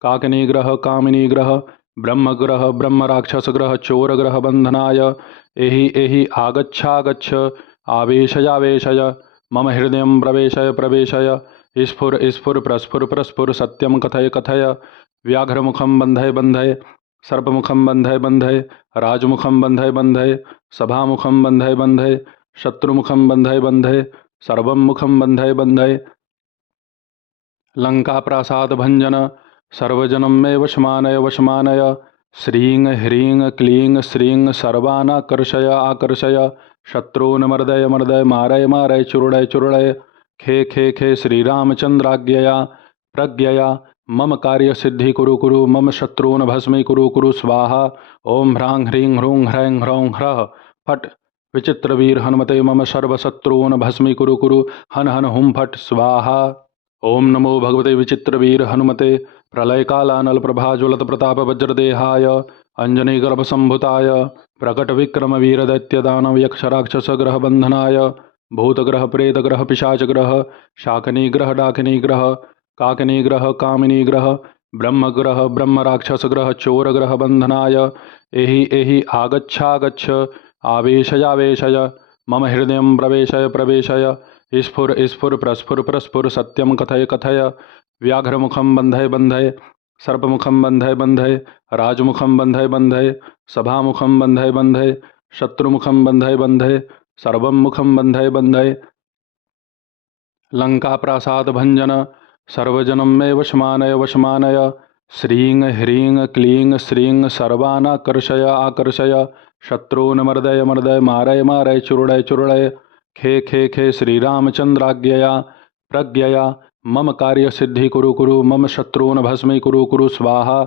काकिनीग्रह कामिनीग्रह ब्रह्मग्रह ब्रह्म राक्षस ग्रह चोरग्रह बंधनाय एहि एहि आगच्छागच्छ आवेशयावेशय मम हृदय प्रवेशय प्रवेशय स्फुर स्फुर प्रस्फुर प्रस्फुर सत्यम कथय कथय व्याघ्रमुखं बन्धय बन्धय सर्पमुखं बन्धय बन्धय राजमुखं बन्धय बन्धय सभामुखं बन्धय बन्धय शत्रुमुखं बन्धय बन्धय सर्वं मुखं बन्धय बन्धय लङ्काप्रासादभञ्जन सर्वजनं मे वशमानय वशमानय श्रीं ह्रीं क्लीं श्रीं सर्वानाकर्षय आकर्षय शत्रून् मर्दय मर्दय मारय मारय चूर्णय चूर्णय खे खे खे श्रीरामचन्द्राज्ञया प्रज्ञया मम कार्यसिद्धि कुरु कुरु मम शत्रून् भस्मीकुरु कुरु स्वाहा ओं ह्रां ह्रीं ह्रूं ह्रैं ह्रौं ह्रः फट् विचित्रवीर हनुमते मम सर्वशत्रून् भस्मीकुरु कुरु हन हन हुं फट् स्वाहा। ओम नमो भगवते विचित्रवीर हनुमते प्रलयकालानल प्रभाज्वलत प्रताप वज्रदेहाय अंजनीगर्भसंभुताय प्रकट विक्रम वीर दैत्य दानव यक्ष राक्षस ग्रह बंधनाय भूतग्रह प्रेतग्रह पिशाचग्रह शाकिनीग्रह डाकिनीग्रह काकिनीग्रह कामिनीग्रह ब्रह्मग्रह ब्रह्म राक्षस ग्रह चोरग्रह बंधनाय एहि एहि आगच्छागच्छ आवेशयावेशय मम हृदय प्रवेशय प्रवेशय स्फुर स्फुर प्रस्फुर प्रस्फुर सत्यम कथय कथय व्याघ्रमुखं बन्धय बन्धय सर्पमुखं बन्धय बन्धय राजमुखं बन्धय बन्धय सभामुखं बन्धय बन्धय शत्रुमुखं बन्धय बन्धय सर्वं मुखं बन्धय बन्धय लङ्काप्रासादभञ्जन सर्वजनं मे वशमानय वशमानय श्रीं ह्रीं क्लीं श्रीं सर्वानाकर्षय आकर्षय शत्रून् मर्दय मर्दय मारय मारय चूर्णय चूर्णय खे खे खे श्रीरामचन्द्राज्ञया प्रज्ञया मम कार्यसिद्धि कुरु कुरु मम शत्रून् भस्मीकुरु कुरु स्वाहा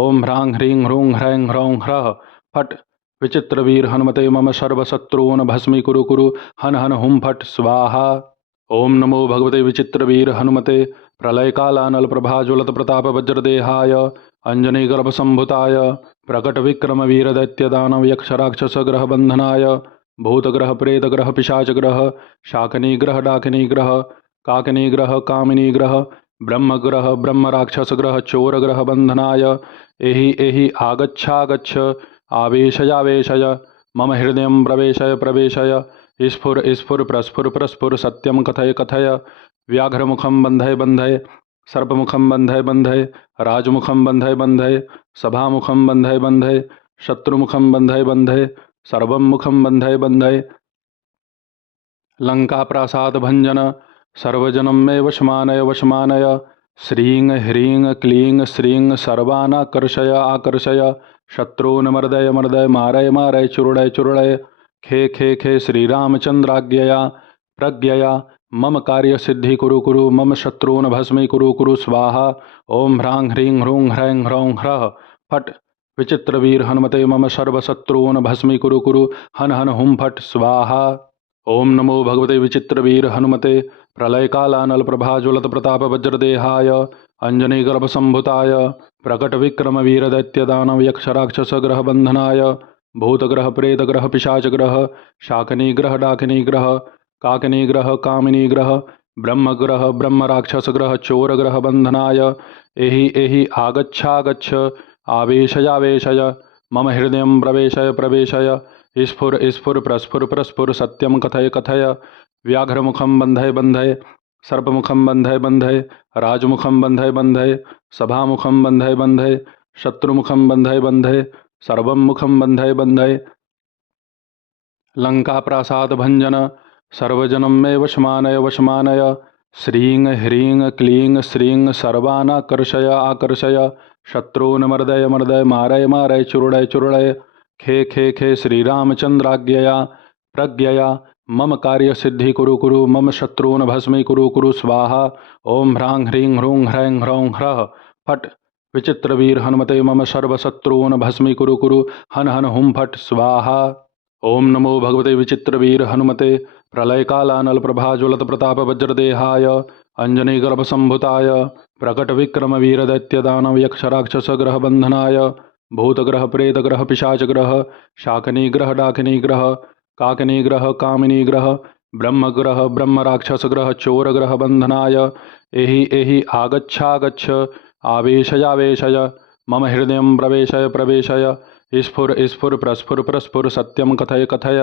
ओं ह्रां ह्रीं ह्रूं ह्रैं ह्रौं ह्रः फट् विचित्रवीर हनुमते मम सर्वशत्रून् भस्मीकुरु कुरु हन हन हुं फट् स्वाहा। ओम नमो भगवते विचित्रवीर हनुमते प्रलयकालानल प्रभाज्वलत प्रताप वज्रदेहाय अंजनीगर्भसंभुताय प्रकट विक्रम वीर दैत्य दानव यक्ष राक्षस ग्रह बंधनाय भूतग्रह प्रेतग्रह पिशाचग्रह शाकिनीग्रह डाकिनीग्रह काकिनीग्रह कामिनीग्रह ब्रह्मग्रह ब्रह्म राक्षस ग्रह चोरग्रह बंधनाय एहि एहि आगच्छागच्छ आवेशयावेशय मम हृदय प्रवेशय प्रवेशय स्फुर स्फुर प्रस्फुर प्रस्फुर सत्यम कथय कथय व्याघ्रमुखं बन्धय बन्धय सर्पमुखं बन्धय बन्धय राजमुखं बन्धय बन्धय सभामुखं बन्धय बन्धय शत्रुमुखं बन्धय बन्धय सर्वं मुखं बन्धय बन्धय लङ्काप्रासादभञ्जन सर्वजनं मे वशमानय वशमानय श्रीं ह्रीं क्लीं श्रीं सर्वानाकर्षय आकर्षय शत्रून् मर्दय मर्दय मारय मारय चूर्णय चूर्णय खे खे खे श्रीरामचन्द्राज्ञया प्रज्ञया मम कार्यसिद्धि कुरु कुरु मम शत्रून् भस्मीकुरु कुरु स्वाहा ओं ह्रां ह्रीं ह्रूं ह्रैं ह्रौं ह्रः फट् विचित्रवीर हनुमते मम सर्वशत्रून् भस्मीकुरु कुरु हन हन हुं फट् स्वाहा। ओम नमो भगवते विचित्रवीर हनुमते प्रलयकालानल प्रभाज्वलत प्रताप वज्रदेहाय अंजनीगर्भसंभुताय प्रकटविक्रम वीरदैत्यदानव यक्षराक्षसग्रह बंधनाय भूतग्रह प्रेतग्रह पिशाचग्रह शाकिनीग्रह डाकिनीग्रह काकिनीग्रह कामिनीग्रह ब्रह्मग्रह ब्रह्मराक्षसग्रह चोरग्रह बंधनाय एहि एहि आगच्छागच्छ आवेशयावेशय मम हृदय प्रवेशय प्रवेशय स्फुर स्फुर प्रस्फुर प्रस्फुर सत्यम कथय कथय व्याघ्रमुखम बंधय बंधय सर्पमुखम बंधय बंधय राजमुखम बंधय बंधय सभामुखम बंधय बंधय शत्रुमुखम बंधय बंधय सर्वं मुखम बंधय बंधय लङ्काप्रासादभञ्जन सर्वजनं मे वशमानय वशमानय श्रीं ह्रीं क्लीं श्रीं सर्वानाकर्षय आकर्षय शत्रून् मर्दय मर्दय मारय मारय चूर्णय चूर्णय खे खे खे श्रीरामचन्द्राज्ञया प्रज्ञया मम कार्यसिद्धि कुरु कुरु मम शत्रून् भस्मीकुरु कुरु स्वाहा ओं ह्रां ह्रीं ह्रूं ह्रैं ह्रौं ह्रः फट् विचित्रवीर हनुमते मम सर्वशत्रून् भस्मीकुरु कुरु हन हन हुं फट् स्वाहा। ओम नमो भगवते विचित्रवीर हनुमते प्रलयकालानल प्रभाज्वलत प्रताप वज्रदेहाय अंजनीगर्भसंभुताय प्रकटविक्रम वीरदैत्यदानव यक्षराक्षसग्रह बंधनाय भूतग्रह प्रेतग्रह पिशाचग्रह शाकिनीग्रह डाकिनीग्रह काकिनीग्रह कामिनीग्रह ब्रह्मग्रह ब्रह्मराक्षसग्रह चोरग्रह बंधनाय एहि एहि आगच्छागच्छ आवेशयावेशय मम हृदय प्रवेशय प्रवेशय स्फुर स्फुर प्रस्फुर प्रस्फुर सत्यम कथय कथय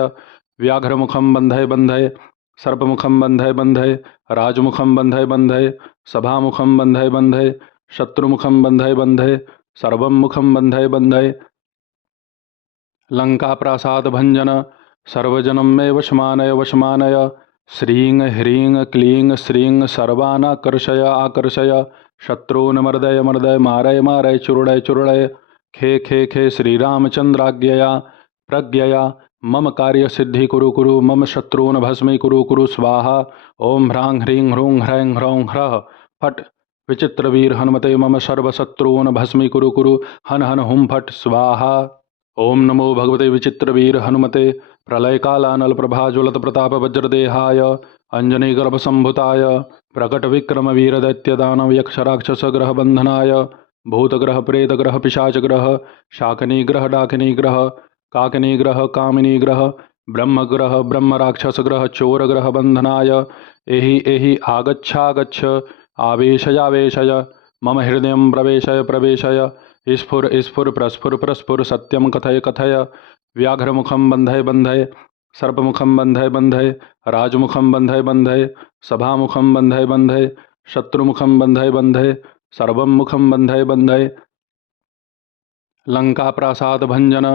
व्याघ्रमुखम बंधय बंधय सर्पमुखम बंधय बंधय राजमुखम बंधय बंधय सभामुखम बंधय बंधय शत्रुमुखम बंधय बंधय सर्वं मुखम बंधय बंधय लङ्काप्रासादभञ्जन सर्वजनं मे वशमानय वशमानय श्रीं ह्रीं क्लीं श्रीं सर्वानाकर्षय आकर्षय शत्रून् मर्दय मर्दय मारय मारय चूर्णय चूर्णय खे खे खे श्रीरामचन्द्राज्ञया प्रज्ञया मम कार्यसिद्धि कुरु कुरु मम शत्रून् भस्मीकुरु कुरु स्वाहा ओं ह्रां ह्रीं ह्रूं ह्रैं ह्रौं ह्रः फट् विचित्रवीर हनुमते मम सर्वशत्रून् भस्मीकुरु कुरु हन हन हुं फट् स्वाहा। ओम नमो भगवते विचित्रवीर हनुमते प्रलयकालानल प्रभाज्वलत प्रताप वज्रदेहाय अंजनीगर्भसंभुताय प्रकटविक्रम वीरदैत्यदानव यक्षराक्षसग्रह बंधनाय भूतग्रह प्रेतग्रह पिशाचग्रह शाकिनीग्रह डाकिनीग्रह काकिनीग्रह कामिनीग्रह ब्रह्मग्रह ब्रह्मराक्षसग्रह चोरग्रह बंधनाय एहि एहि आगच्छागच्छ आवेशयावेशय मम हृदय प्रवेशय प्रवेशय स्फुर स्फुर प्रस्फुर प्रस्फुर सत्यम कथय कथय व्याघ्रमुखम बंधय बंधय सर्पमुखम बंधय बंधय राजमुखम बंधय बंधय सभामुखम बंधय बंधय शत्रुमुखम बंधय बंधय सर्वं मुखम बंधय बंधय लङ्काप्रासादभञ्जन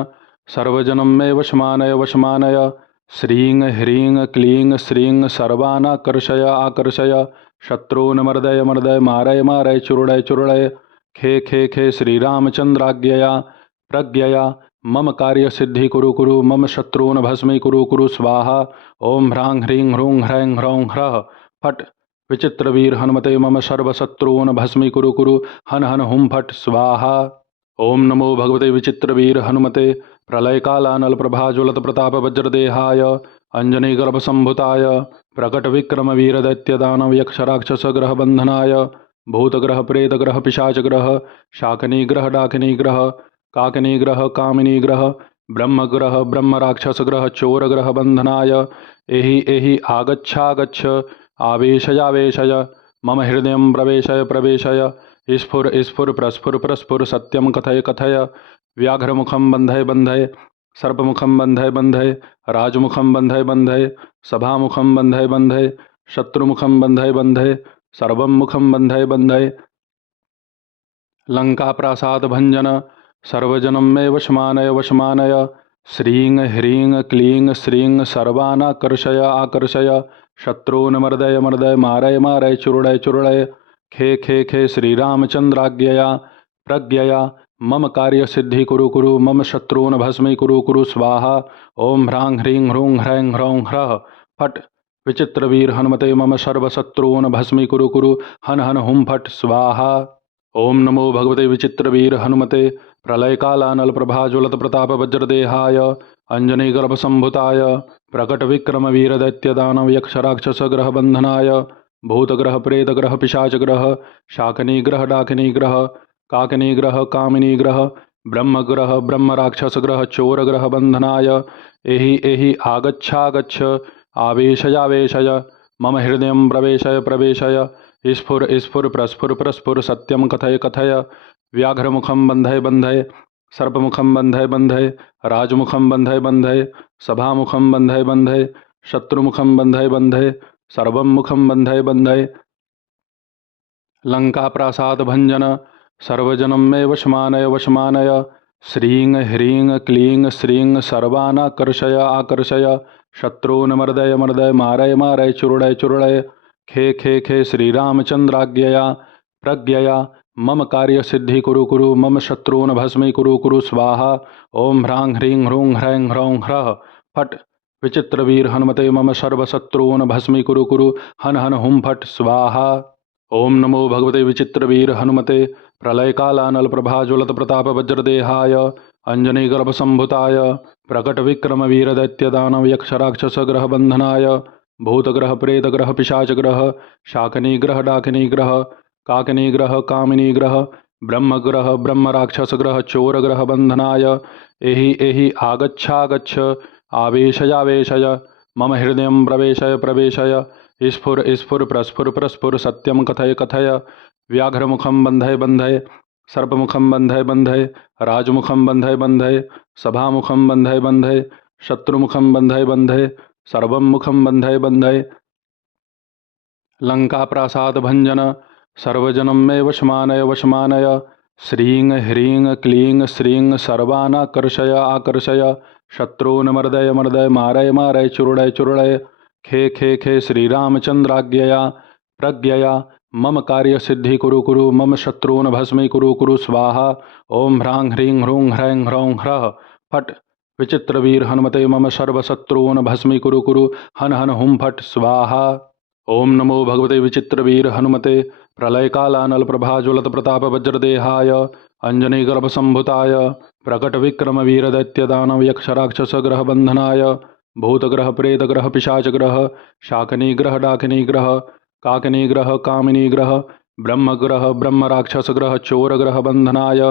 सर्वजनं मे वशमानय वशमानय श्रीं ह्रीं क्लीं श्रीं सर्वानाकर्षय आकर्षय शत्रून् मर्दय मर्दय मारय मारय चूर्णय चूर्णय खे खे खे श्रीरामचन्द्राज्ञया प्रज्ञया मम कार्यसिद्धि कुरु कुरु मम शत्रून् भस्मीकुरु कुरु स्वाहा ओं ह्रां ह्रीं ह्रूं ह्रैं ह्रौं ह्रः फट् विचित्रवीर हनुमते मम सर्वशत्रून् भस्मीकुरु कुरु हन हन हुं फट् स्वाहा। ओम नमो भगवते विचित्रवीर हनुमते प्रलयकालानल प्रभाज्वलत प्रताप वज्रदेहाय अंजनीगर्भसंभुताय प्रकटविक्रम वीरदैत्यदानव यक्षराक्षसग्रह बंधनाय भूतग्रह प्रेतग्रह पिशाचग्रह शाकिनीग्रह डाकिनीग्रह काकिनीग्रह कामिनीग्रह ब्रह्मग्रह ब्रह्मराक्षसग्रह चोरग्रह बंधनाय एहि एहि आगच्छागच्छ आवेशयावेशय मम हृदय प्रवेशय प्रवेशय स्फुर स्फुर प्रस्फुर प्रस्फुर सत्यम कथय कथय व्याघ्रमुखम बंधय बंधय सर्पमुखम बंधय बंधय राजमुखम बंधय बंधय सभामुखम बंधय बंधय शत्रुमुखम बंधय बंधय सर्वं मुखम बंधय बंधय लङ्काप्रासादभञ्जन सर्वजनं मे वशमानय वशमानय श्रीं ह्रीं क्लीं श्रीं सर्वानाकर्षय आकर्षय शत्रून् मर्दय मर्दय मारय मारय चूर्णय चूर्णय खे खे खे श्रीरामचन्द्राज्ञया प्रज्ञया मम कार्यसिद्धि कुरु कुरु मम शत्रून् भस्मी कुरु कुरु स्वाहा। ओम ह्रां ह्रीं ह्रूं ह्रैं ह्रौं ह्रः फट् विचित्रवीर हनुमते मम सर्वशत्रून् भस्मी कुरु कुरु हन हन हुं फट् स्वाहा। ओम नमो भगवते विचित्रवीर हनुमते प्रलयकालानल प्रभाज्वलत प्रताप वज्रदेहाय अंजनीगर्भसंभुताय प्रकटविक्रम वीरदैत्यदानव यक्षराक्षसग्रह बंधनाय भूतग्रह प्रेतग्रह पिशाचग्रह शाकिनीग्रह डाकिनीग्रह काकिनीग्रह कामिनीग्रह ब्रह्मग्रह ब्रह्मराक्षसग्रह चोरग्रह बंधनाय एहि एहि आगच्छागच्छ आवेशयावेशय मम हृदयं प्रवेशय प्रवेशय स्फुर स्फुर प्रस्फुर प्रस्फुर सत्यं कथय कथय व्याघ्रमुखं बन्धय बन्धय सर्पमुखं बन्धय बन्धय राजमुखं बन्धय बन्धय सभामुखं बन्धय बन्धय शत्रुमुखं बन्धय बन्धय सर्वं मुखं बन्धय बन्धय लंकाप्रासाद भंजन सर्वजनं मे वशमानय वशमानय श्रीं ह्रीं क्लीं श्रीं सर्वानाकर्षय आकर्षय शत्रून् मर्दय मर्दय मारय मारय चूर्णय चूर्णय खे खे खे श्रीरामचन्द्राज्ञया प्रज्ञया मम कार्यसिद्धि कुरु कुरु मम शत्रून् भस्मी कुरु कुरु स्वाहा। ओम ह्रां ह्रीं ह्रूं ह्रैं ह्रौं ह्रः फट् विचित्रवीर हनुमते मम सर्वशत्रून् भस्मी कुरु कुरु हन हन हुं फट् स्वाहा। ओम नमो भगवते विचित्रवीर हनुमते प्रलयकालानल प्रभाज्वलत प्रताप वज्रदेहाय अंजनीगर्भसंभुताय प्रकटविक्रम वीरदैत्यदानव यक्षराक्षसग्रह बंधनाय भूतग्रह प्रेतग्रह पिशाचग्रह शाकिनीग्रह डाकिनीग्रह काकिनीग्रह कामिनीग्रह ब्रह्मग्रह ब्रह्मराक्षसग्रह चोरग्रह बंधनाय एहि एहि आगच्छागच्छ आवेशयावेशय मम हृदयं प्रवेशय प्रवेशय स्फुर स्फुर प्रस्फुर प्रस्फुर सत्यं कथय कथय व्याघ्रमुखं बन्धय बन्धय सर्पमुखं बन्धय बन्धय राजमुखं बन्धय बन्धय सभामुखं बन्धय बन्धय शत्रुमुखं बन्धय बन्धय सर्वं मुखं बन्धय बन्धय लंकाप्रासाद भंजन सर्वजनं मे वशमानय वशमानय श्रीं ह्रीं क्लीं श्रीं सर्वानाकर्षय आकर्षय शत्रून् मर्दय मर्दय मारय मारय चूर्णय चूर्णय खे खे खे श्रीरामचन्द्राज्ञया प्रज्ञया मम कार्यसिद्धि कुरु कुरु मम शत्रून् भस्मी कुरु कुरु स्वाहा। ओम ह्रां ह्रीं ह्रूं ह्रैं ह्रौं ह्रः फट् विचित्रवीर हनुमते मम सर्वशत्रून् भस्मी कुरु कुरु हन हन हुं फट् स्वाहा। ओम नमो भगवते विचित्रवीर हनुमते प्रलयकालानल प्रभाज्वलत प्रताप वज्रदेहाय अंजनीगर्भसंभुताय प्रकटविक्रम वीरदैत्यदानव यक्षराक्षसग्रह बंधनाय भूतग्रह प्रेतग्रह पिशाचग्रह शाकिनीग्रह डाकिनीग्रह काकिनीग्रह कामिनीग्रह ब्रह्मग्रह ब्रह्मराक्षसग्रह चोरग्रह बंधनाय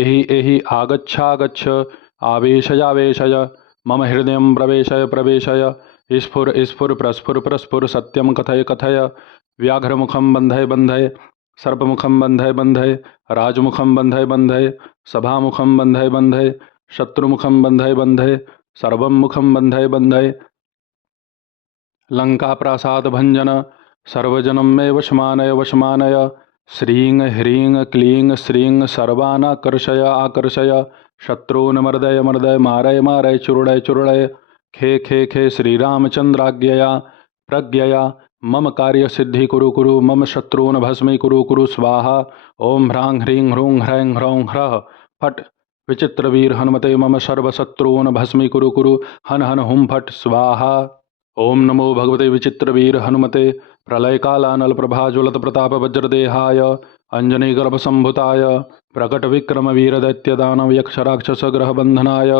एहि एहि आगच्छागच्छ आवेशयावेशय मम हृदयं प्रवेशय प्रवेशय स्फुर स्फुर प्रस्फुर प्रस्फुर सत्यं कथय कथय व्याघ्रमुखं बन्धय बन्धय सर्पमुखं बन्धय बन्धय राजमुखं बन्धय बन्धय सभामुखं बन्धय बन्धय शत्रुमुखं बन्धय बन्धय सर्वं मुखं बन्धय बन्धय लंकाप्रासाद भंजन सर्वजनं मे वशमानय वशमानय श्रीं ह्रीं क्लीं श्रीं सर्वानाकर्षय आकर्षय शत्रून् मर्दय मर्दय मारय मारय चूर्णय चूर्णय खे खे खे श्रीरामचन्द्राज्ञया प्रज्ञया मम कार्यसिद्धि कुरु कुरु मम शत्रून् भस्मी कुरु कुरु स्वाहा। ओम ह्रां ह्रीं ह्रूं ह्रैं ह्रौं ह्रः फट् विचित्रवीर हनुमते मम सर्वशत्रून् भस्मी कुरु कुरु हन हन हुं फट् स्वाहा। ओम नमो भगवते विचित्रवीर हनुमते प्रलयकालानल प्रभाज्वलत प्रताप वज्रदेहाय अंजनीगर्भसंभुताय प्रकटविक्रम वीरदैत्यदानव यक्षराक्षसग्रह बंधनाय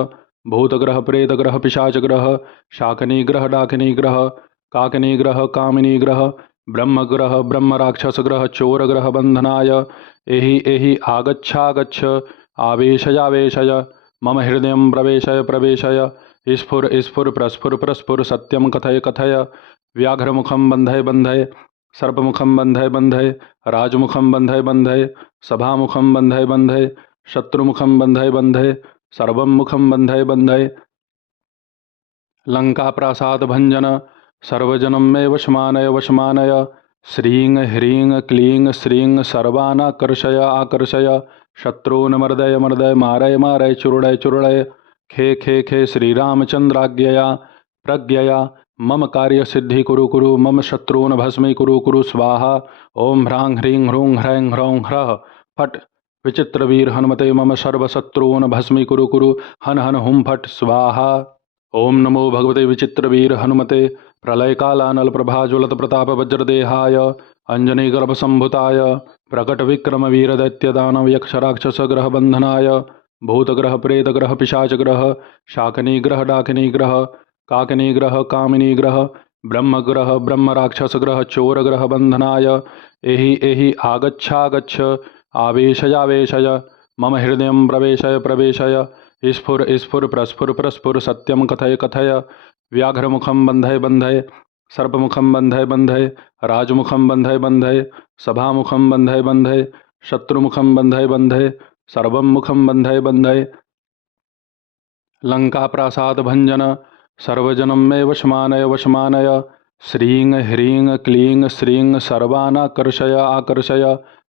भूतग्रह प्रेतग्रह पिशाचग्रह शाकिनीग्रह डाकिनीग्रह काकिनीग्रह कामिनीग्रह ब्रह्मग्रह ब्रह्मराक्षसग्रह चोरग्रह बंधनाय एहि एहि आगच्छागच्छ आवेशयावेशय मम हृदयं प्रवेशय प्रवेशय स्फुर स्फुर प्रस्फुर प्रस्फुर सत्यं कथय कथय व्याघ्रमुखं बन्धय बन्धय सर्पमुखं बन्धय बन्धय राजमुखं बन्धय बन्धय सभामुखं बन्धय बन्धय शत्रुमुखं बन्धय बन्धय सर्वं मुखं बन्धय बन्धय लंकाप्रासाद भंजन सर्वजनं मे वशमानय वशमानय श्रीं ह्रीं क्लीं श्रीं सर्वानाकर्षय आकर्षय शत्रून् मर्दय मर्दय मारय मारय चूर्णय चूर्णय खे खे खे श्रीरामचन्द्राज्ञया प्रज्ञया मम कार्यसिद्धि कुरु कुरु मम शत्रून् भस्मीकुरु कुरु स्वाहा। ओम ह्रां ह्रीं ह्रूं ह्रैं ह्रौं ह्रः फट् विचित्रवीर हनुमते मम सर्वशत्रून् भस्मीकुरु कुरु हन हन हुं फट् स्वाहा। ओम नमो भगवते विचित्रवीर हनुमते प्रलयकालानल प्रभाज्वलत प्रताप वज्रदेहाय अंजनीगर्भसंभुताय प्रकटविक्रम वीरदैत्यदानव यक्षराक्षसग्रह बंधनाय भूतग्रह प्रेतग्रह पिशाचग्रह शाकिनीग्रह डाकिनीग्रह काकिनीग्रह कामिनीग्रह ब्रह्मग्रह ब्रह्मराक्षसग्रह चोरग्रह बंधनाय एहि एहि आगच्छागच्छ आवेशयावेशय मम हृदयं प्रवेशय प्रवेशय स्फुर स्फुर प्रस्फुर प्रस्फुर सत्यं कथय कथय व्याघ्रमुखं बन्धय बन्धय सर्पमुखं बन्धय बन्धय राजमुखं बन्धय बन्धय सभामुखं बन्धय बन्धय शत्रुमुखं बन्धय बन्धय सर्वं मुखं बन्धय बन्धय लङ्काप्रासादभञ्जन सर्वजनं मे वशमानय वशमानय श्रीं ह्रीं क्लीं श्रीं सर्वानाकर्षय आकर्षय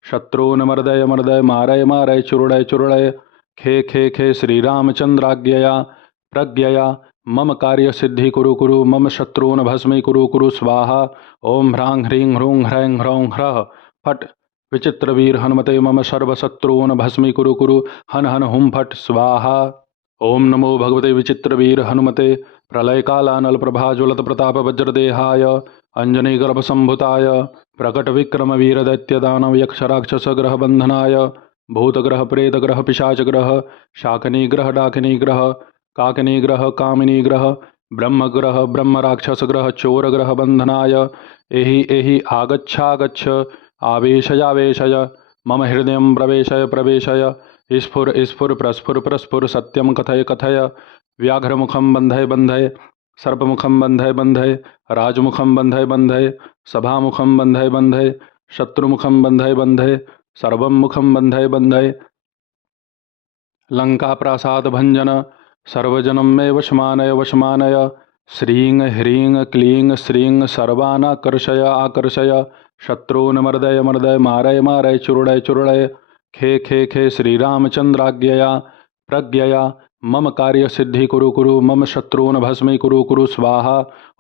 शत्रून् मर्दय मर्दय मारय मारय चूर्णय चूर्णय खे खे खे श्रीरामचन्द्राज्ञया प्रज्ञया मम कार्यसिद्धि कुरु कुरु मम शत्रून् भस्मीकुरु कुरु स्वाहा। ओम ह्रां ह्रीं ह्रूं ह्रैं ह्रौं ह्रः फट् विचित्रवीर हनुमते मम सर्वशत्रून् भस्मीकुरु कुरु हन हन हुं फट् स्वाहा। ओम नमो भगवते विचित्रवीर हनुमते प्रलयकालानल प्रभाज्वलत प्रताप वज्रदेहाय अंजनीगर्भसंभुताय प्रकटविक्रम वीरदैत्यदानव यक्षराक्षसग्रह बंधनाय भूतग्रह प्रेतग्रह पिशाचग्रह शाकिनीग्रह डाकिनीग्रह काकिनीग्रह कामिनीग्रह ब्रह्मग्रह ब्रह्मराक्षसग्रह चोरग्रह बंधनाय एहि एहि आगच्छागच्छ आवेशयावेशय मम हृदयं प्रवेशय प्रवेशय स्फुर स्फुर प्रस्फुर प्रस्फुर सत्यं कथय कथय व्याघ्रमुखं बन्धय बन्धय सर्पमुखं बन्धय बन्धय राजमुखं बन्धय बन्धय सभामुखं बन्धय बन्धय शत्रुमुखं बन्धय बन्धय सर्वं मुखं बन्धय बन्धय लङ्काप्रासादभञ्जन सर्वजनं मे वशमानय वशमानय श्रीं ह्रीं क्लीं श्रीं सर्वानाकर्षय आकर्षय शत्रून् मर्दय मर्दय मारय मारय चूर्णय चूर्णय खे खे खे श्रीरामचन्द्राज्ञया प्रज्ञया मम कार्यसिद्धि कुरु कुरु मम शत्रून् भस्मीकुरु कुरु स्वाहा।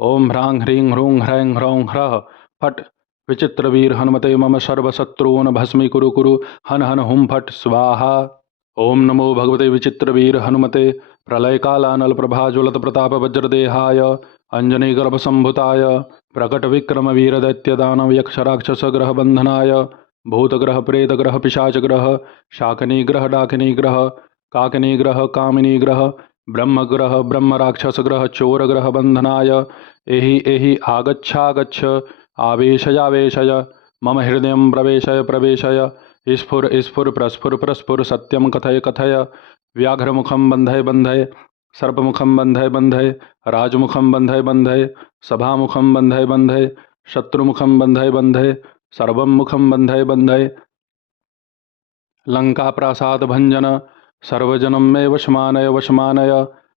ओम ह्रां ह्रीं ह्रूं ह्रैं ह्रौं ह्रः फट् विचित्रवीर हनुमते मम सर्वशत्रून् भस्मीकुरु कुरु हन हन हुं फट् स्वाहा। ओम नमो भगवते विचित्रवीर हनुमते प्रलयकालानल प्रभाज्वलत प्रताप वज्रदेहाय अंजनीगर्भसंभुताय प्रकटविक्रम वीरदैत्यदानव यक्षराक्षसग्रह बंधनाय भूतग्रह प्रेतग्रह पिशाचग्रह शाकिनीग्रह डाकिनीग्रह काकिनीग्रह कामिनीग्रह ब्रह्मग्रह ब्रह्मराक्षसग्रह चोरग्रह बंधनाय एहि एहि आगच्छागच्छ आवेशयावेशय मम हृदयं प्रवेशय प्रवेशय स्फुर स्फुर प्रस्फुर प्रस्फुर सत्यं कथय कथय व्याघ्रमुखं बन्धय बन्धय सर्पमुखं बन्धय बन्धय राजमुखं बन्धय बन्धय सभामुखं बन्धय बन्धय शत्रुमुखं बन्धय बन्धय सर्वं मुखं बन्धय बन्धय लङ्काप्रासादभञ्जन सर्वजनं मे वशमानय वशमानय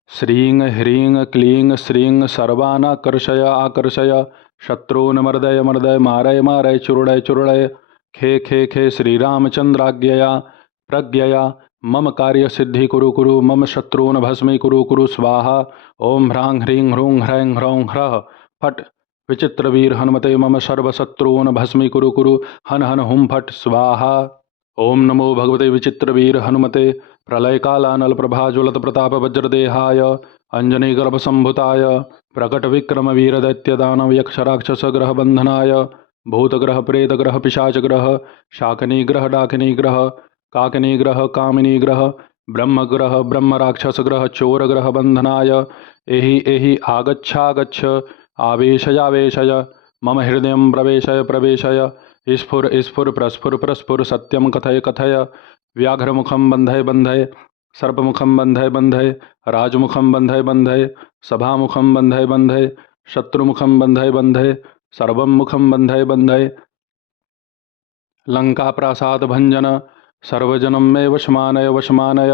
श्रीं ह्रीं क्लीं श्रीं सर्वानाकर्षय आकर्षय शत्रून् मर्दय मर्दय मारय मारय चूर्णय चूर्णय खे खे खे श्रीरामचन्द्राज्ञया प्रज्ञया मम कार्यसिद्धि कुरु कुरु मम शत्रून् भस्मीकुरु कुरु स्वाहा। ओम ह्रां ह्रीं ह्रूं ह्रैं ह्रौं ह्रः फट् विचित्रवीर हनुमते मम सर्वशत्रून् भस्मीकुरु कुरु हन हन हुं फट् स्वाहा। ओम नमो भगवते विचित्रवीर हनुमते प्रलयकालानल प्रभाज्वलत प्रताप वज्रदेहाय अंजनीगर्भसंभुताय प्रकटविक्रम वीरदैत्यदानव यक्षराक्षसग्रह बंधनाय भूतग्रह प्रेतग्रह पिशाचग्रह शाकिनीग्रह डाकिनीग्रह काकिनीग्रह कामिनीग्रह ब्रह्मग्रह ब्रह्मराक्षसग्रह चोरग्रह बंधनाय एहि एहि आगच्छागच्छ आवेशयावेशय मम हृदयं प्रवेशय प्रवेशय स्फुर स्फुर प्रस्फुर प्रस्फुर सत्यं कथय कथय व्याघ्रमुखं बन्धय बन्धय सर्पमुखं बन्धय बन्धय राजमुखं बन्धय बन्धय सभामुखं बन्धय बन्धय शत्रुमुखं बन्धय बन्धय सर्वं मुखं बन्धय बन्धय लङ्काप्रासादभञ्जन सर्वजनं मे वशमानय वशमानय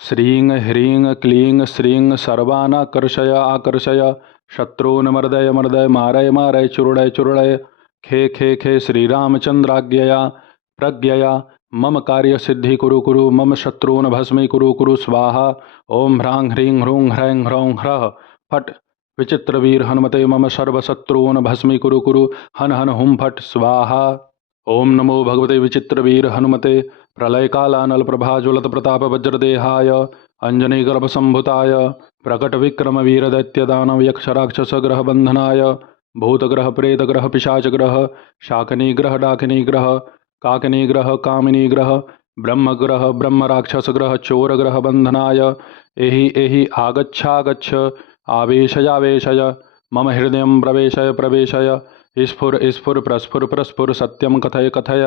श्रीं ह्रीं क्लीं श्रीं सर्वानाकर्षय आकर्षय शत्रून् मर्दय मर्दय मारय मारय चूर्णय चूर्णय खे खे खे श्रीरामचन्द्राज्ञया प्रज्ञया मम कार्यसिद्धि कुरु कुरु मम शत्रून् भस्मीकुरु कुरु स्वाहा। ओम ह्रां ह्रीं ह्रूं ह्रैं ह्रौं ह्रः फट् विचित्रवीर हनुमते मम सर्वशत्रून् भस्मीकुरु कुरु हन हन हुं फट् स्वाहा। ओम नमो भगवते विचित्रवीर हनुमते प्रलयकालानल प्रभाज्वलत प्रताप वज्रदेहाय अंजनीगर्भसंभुताय प्रकटविक्रम वीरदैत्यदानव यक्षराक्षसग्रह बंधनाय भूतग्रह प्रेतग्रह पिशाचग्रह शाकनीग्रह डाकिनीग्रह काकिनीग्रह कामिनीग्रह ब्रह्मग्रह ब्रह्मराक्षसग्रह चोरग्रह बंधनाय एहि एहि आगच्छागच्छ आवेशयावेशय मम हृदयं प्रवेशय प्रवेशय स्फुर स्फुर प्रस्फुर प्रस्फुर सत्यं कथय कथय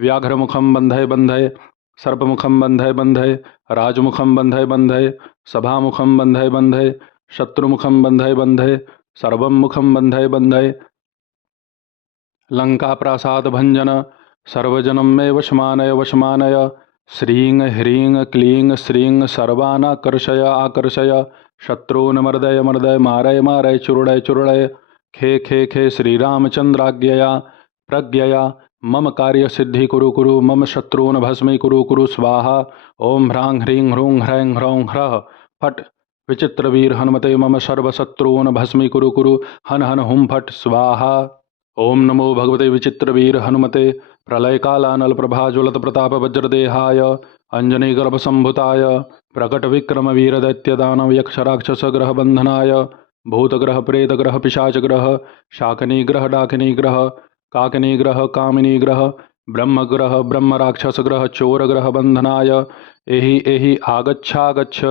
व्याघ्रमुखं बन्धय बन्धय सर्पमुखं बन्धय बन्धय राजमुखं बन्धय बन्धय सभामुखं बन्धय बन्धय शत्रुमुखं बन्धय बन्धय सर्वं मुखं बन्धय बन्धय लंकाप्रासाद भंजन सर्वजनं मे वशमानय वशमानय श्रीं ह्रीं क्लीं श्रीं सर्वानाकर्षय आकर्षय शत्रून् मर्दय मर्दय मारय मारय चूर्णय चूर्णय खे खे खे श्रीरामचन्द्राज्ञया प्रज्ञया मम कार्यसिद्धि कुरु कुरु मम शत्रून् भस्मी कुरु कुरु स्वाहा। ओम ह्रां ह्रीं ह्रूं ह्रैं ह्रौं ह्रः फट् विचित्रवीर हनुमते मम सर्वशत्रून् भस्मी कुरु कुरु हन हन हुं फट् स्वाहा। ओम नमो भगवते विचित्रवीर हनुमते प्रलयकालानल प्रभाज्वलत प्रताप वज्रदेहाय अंजनीगर्भसंभुताय प्रकटविक्रम वीरदैत्यदानव यक्षराक्षसग्रह बंधनाय भूतग्रह प्रेतग्रह पिशाचग्रह शाकनीग्रह डाकिनीग्रह काकिनीग्रह कामिनीग्रह ब्रह्मग्रह ब्रह्मराक्षसग्रह चोरग्रह बंधनाय एहि एहि आगच्छागच्छ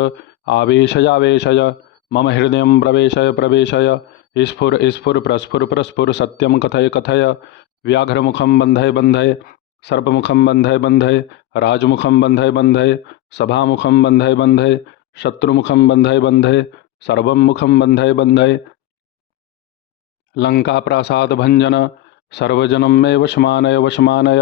आवेशयावेशय मम हृदयं प्रवेशय प्रवेशय स्फुर स्फुर प्रस्फुर प्रस्फुर सत्यं कथय कथय व्याघ्रमुखं बन्धय बन्धय सर्पमुखं बन्धय बन्धय राजमुखं बन्धय बन्धय सभामुखं बन्धय बन्धय शत्रुमुखं बन्धय बन्धय सर्वं मुखं बन्धय बन्धय लंकाप्रासाद भंजन सर्वजनं मे वशमानय वशमानय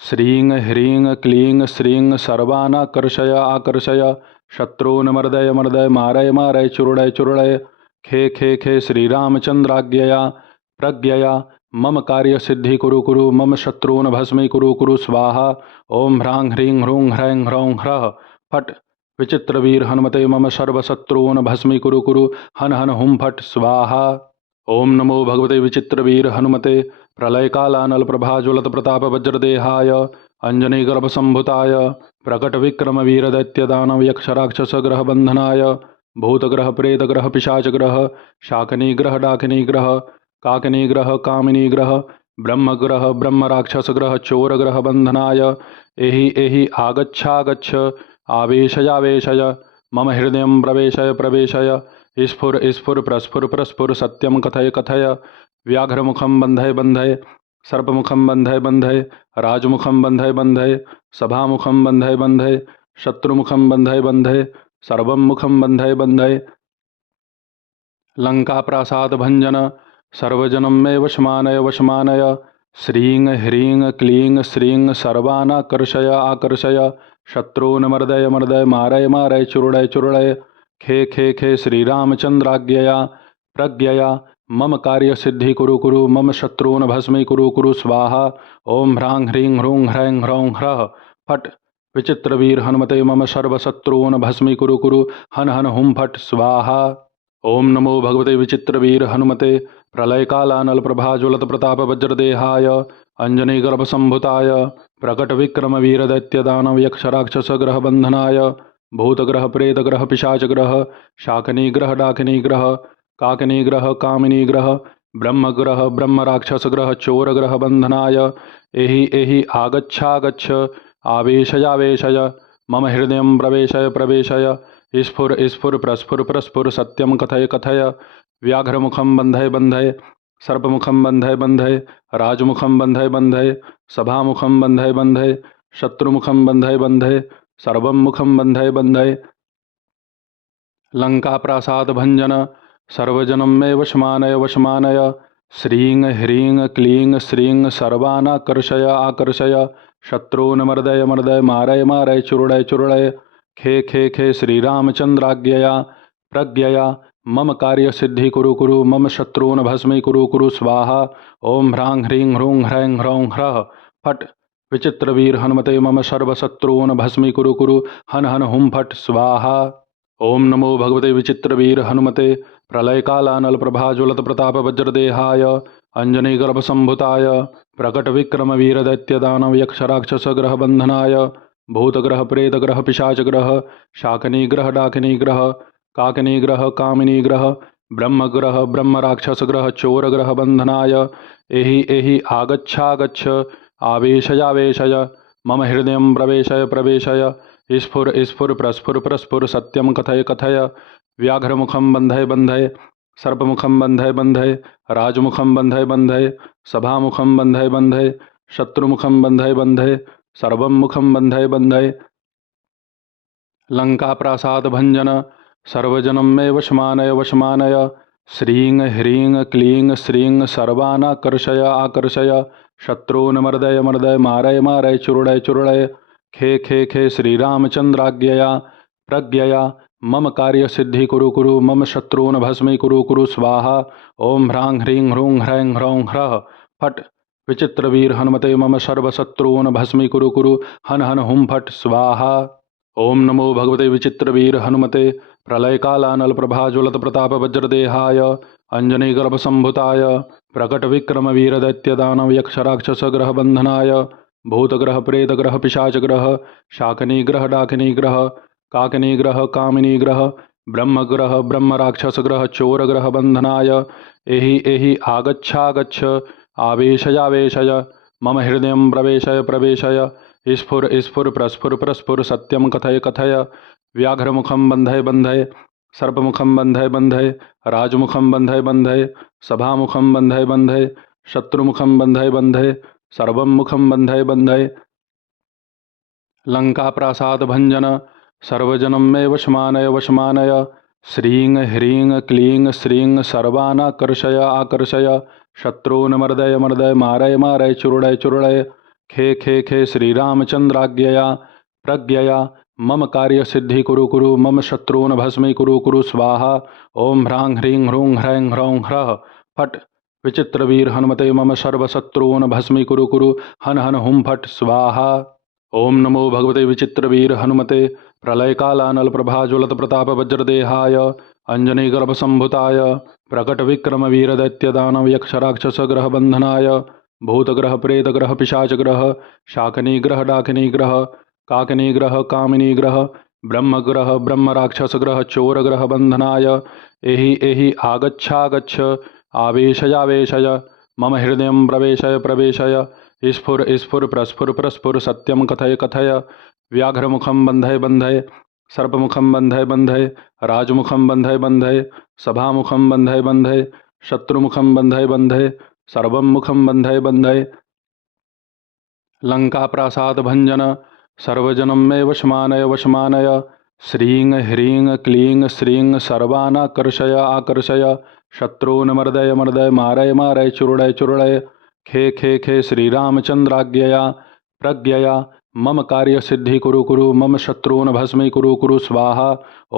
श्रीं ह्रीं क्लीं श्रीं सर्वानाकर्षय आकर्षय शत्रून् मर्दय मर्दय मारय मारय चूर्णय चूर्णय खे खे खे श्रीरामचन्द्राज्ञया प्रज्ञया मम कार्यसिद्धि कुरु कुरु मम शत्रून् भस्मी कुरु कुरु स्वाहा। ओम ह्रां ह्रीं ह्रूं ह्रैं ह्रौं ह्रः फट् विचित्रवीर हनुमते मम सर्वशत्रून् भस्मी कुरु कुरु हन हन हुं फट् स्वाहा। ओम नमो भगवते विचित्रवीर हनुमते प्रलयकालानल प्रभाज्वलत प्रताप वज्रदेहाय अंजनीगर्भसंभुताय प्रकटविक्रम वीरदैत्यदानव यक्षराक्षसग्रह बंधनाय भूतग्रह प्रेतग्रह पिशाचग्रह शाकनीग्रह डाकिनीग्रह काकिनीग्रह कामिनीग्रह ब्रह्मग्रह ब्रह्मराक्षसग्रह चोरग्रह बंधनाय एहि एहि आगच्छागच्छ आवेशयावेशय मम हृदयं प्रवेशय प्रवेशय स्फुर स्फुर प्रस्फुर प्रस्फुर सत्यं कथय कथय व्याघ्रमुखं बन्धय बन्धय सर्पमुखं बन्धय बन्धय राजमुखं बन्धय बन्धय सभामुखं बन्धय बन्धय शत्रुमुखं बन्धय बन्धय सर्वं मुखं बन्धय बन्धय लंकाप्रासाद भंजन सर्वजनं मे वशमानय वशमानय श्रीं ह्रीं क्लीं श्रीं सर्वानाकर्षय आकर्षय शत्रून् मर्दय मर्दय मारय मारय चूर्णय चूर्णय खे खे खे श्रीरामचन्द्राज्ञया प्रज्ञया मम कार्यसिद्धि कुरु कुरु मम शत्रून् भस्मी कुरु कुरु स्वाहा। ओम ह्रां ह्रीं ह्रूं ह्रैं ह्रौं ह्रः फट् विचित्रवीर हनुमते मम सर्वशत्रून् भस्मी कुरु कुरु हन हन हुं फट् स्वाहा। ओम नमो भगवते विचित्रवीर हनुमते प्रलयकालानल प्रभाज्वलत प्रताप वज्रदेहाय अंजनीगर्भसंभुताय प्रकटविक्रम वीरदैत्यदानव यक्षराक्षसग्रह बंधनाय भूतग्रह प्रेतग्रह पिशाचग्रह शाकनीग्रह डाकिनीग्रह काकिनीग्रह कामिनीग्रह ब्रह्मग्रह ब्रह्मराक्षसग्रह चोरग्रह बंधनाय एहि एहि आगच्छागच्छ आवेशयावेशय मम हृदयं प्रवेशय प्रवेशय स्फुर स्फुर प्रस्फुर प्रस्फुर सत्यं कथय कथय व्याघ्रमुखं बन्धय बन्धय सर्पमुखं बन्धय बन्धय राजमुखं बन्धय बन्धय सभामुखं बन्धय बन्धय शत्रुमुखं बन्धय बन्धय सर्वं मुखं बन्धय बन्धय लंकाप्रासाद भंजन सर्वजनं मे वशमानय वशमानय श्रीं ह्रीं क्लीं श्रीं सर्वानाकर्षय आकर्षय शत्रून् मर्दय मर्दय मारय मारय चूर्णय चूर्णय खे खे खे श्रीरामचन्द्राज्ञया प्रज्ञया मम कार्यसिद्धि कुरु कुरु मम शत्रून् भस्मी कुरु कुरु स्वाहा। ओम ह्रां ह्रीं ह्रूं ह्रैं ह्रौं ह्रः फट् विचित्रवीर हनुमते मम सर्वशत्रून् भस्मी कुरु कुरु हन हन हुं फट् स्वाहा। ओम नमो भगवते विचित्रवीर हनुमते प्रलयकालानल प्रभाज्वलत प्रताप वज्रदेहाय अंजनीगर्भसंभुताय प्रकटविक्रमवीर दैत्यदानव यक्षराक्षसग्रह बंधनाय भूतग्रह प्रेतग्रह पिशाचग्रह शाकनीग्रह डाकिनीग्रह काकिनीग्रह कामिनीग्रह ब्रह्मग्रह ब्रह्मराक्षसग्रह चोरग्रह बंधनाय एहि एहि आगच्छागच्छ आवेशयावेशय मम हृदय प्रवेशय प्रवेशय स्फुर स्फुर प्रस्फुर प्रस्फुर सत्यम कथय कथय व्याघ्रमुखम बंधय बंधय सर्पमुखम बंधय बंधय राजमुखम बंधय बंधय सभामुखम बंधय बंधय शत्रुमुखम बंधय बंधय सर्वं मुखम बंधय बंधय लंका प्रासाद भंजन सर्वजनम मे वशमानय वशमानय श्रीं ह्रीं क्लीं श्रीं सर्वानाकर्षय आकर्षय शत्रून् मर्दय मर्दय मारय मारय चुरुडय चुरुडय खे खे खे श्रीरामचंद्राज्ञया प्रज्ञया मम कार्य सिद्धि कुरु कुरु मम शत्रून् भस्मी कुरु कुरु स्वाहा ओम ह्रां ह्रीं ह्रूं ह्रैं ह्रौं ह्रः फट् विचित्रवीर हनुमते मम सर्वशत्रून् भस्मी कुरु कुरु हन हन हुं फट् स्वाहा ओम नमो भगवते विचित्रवीर हनुमते प्रलयकालानल प्रभाज्वलत प्रताप वज्रदेहाय अंजनीगर्भसंभुताय प्रकटविक्रमवीर दैत्यदानव यक्षराक्षसग्रह बंधनाय भूतग्रह प्रेतग्रह पिशाचग्रह शाकनीग्रह डाकिनीग्रह काकिनीग्रह कामिनीग्रह ब्रह्मग्रह ब्रह्मराक्षसग्रह चोरग्रह बंधनाय एहि एहि आगच्छागच्छ आवेशयावेशय मम हृदय प्रवेशय प्रवेशय स्फुर स्फुर प्रस्फुर प्रस्फुर सत्यम कथय कथय व्याघ्रमुखम बंधय बंधय सर्पमुखम बंधय बंधय राजमुखम बंधय बंधय सभामुखम बंधय बंधय शत्रुमुखम बंधय बंधय सर्वं मुखम बंधय बंधय लंका प्रासाद भंजन सर्वजनम मे वशमानय वशमानय श्रीं ह्रीं क्लीं श्रीं सर्वानाकर्षय आकर्षय शत्रून् मर्दय मर्दय मारय मारय चुरुडय चुरुडय खे खे खे श्रीरामचंद्राज्ञया प्रज्ञया मम कार्य सिद्धि कुरु कुरु मम शत्रून् भस्मी कुरु कुरु स्वाहा ओम ह्रां ह्रीं ह्रूं ह्रैं ह्रौं ह्रः फट् विचित्रवीर हनुमते मम सर्वशत्रून् भस्मी कुरु कुरु हन हन हुं फट् स्वाहा ओम नमो भगवते विचित्रवीर हनुमते प्रलयकालानल प्रभाज्वलत प्रताप वज्रदेहाय अंजनीगर्भसंभुताय प्रकटविक्रमवीर दैत्यदानव यक्षराक्षसग्रह बंधनाय भूतग्रह प्रेतग्रह पिशाचग्रह शाकनीग्रह डाकिनीग्रह काकिनीग्रह कामिनीग्रह ब्रह्मग्रह ब्रह्मराक्षसग्रह चोरग्रह बंधनाय एहि एहि आगच्छागच्छ आवेशयावेशय मम हृदय प्रवेशय प्रवेशय स्फुर स्फुर प्रस्फुर प्रस्फुर सत्यम कथय कथय व्याघ्रमुखम बंधय बंधय सर्पमुखम बंधय बंधय राजमुखम बंधय बंधय सभामुखम बंधय बंधय शत्रुमुखम बंधय बंधय सर्वं मुखम बंधय बंधय लंका प्रासाद भंजन सर्वजनम मे वशमानय वशमानय श्रीं ह्रीं क्लीं श्रीं सर्वानाकर्षय आकर्षय शत्रून् मर्दय मर्दय मारय मारय चुरुडय चुरुडय खे खे खे श्रीरामचंद्राज्ञया प्रज्ञया मम कार्य सिद्धि कुरु कुरु मम शत्रून् भस्मी कुरु कुरु स्वाहा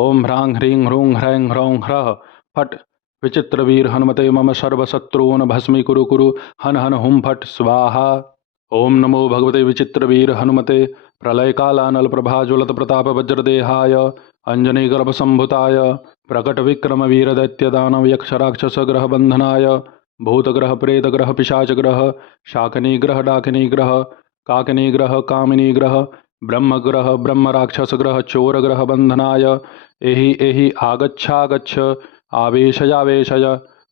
ओम ह्रां ह्रीं ह्रूं ह्रैं ह्रौं ह्रः फट् विचित्रवीर हनुमते मम सर्वशत्रून् भस्मी कुरु कुरु हन हन हुं फट् स्वाहा ओम नमो भगवते विचित्रवीर हनुमते प्रलयकालानल प्रभाज्वलत प्रताप वज्रदेहाय अंजनीगर्भसंभुताय प्रकटविक्रमवीर दैत्यदानव यक्षराक्षसग्रह बंधनाय भूतग्रह प्रेतग्रह पिशाचग्रह शाकनीग्रह डाकिनीग्रह काकिनीग्रह कामिनीग्रह ब्रह्मग्रह ब्रह्मराक्षसग्रह चोरग्रह बंधनाय एहि एहि आगच्छागच्छ आवेशयावेशय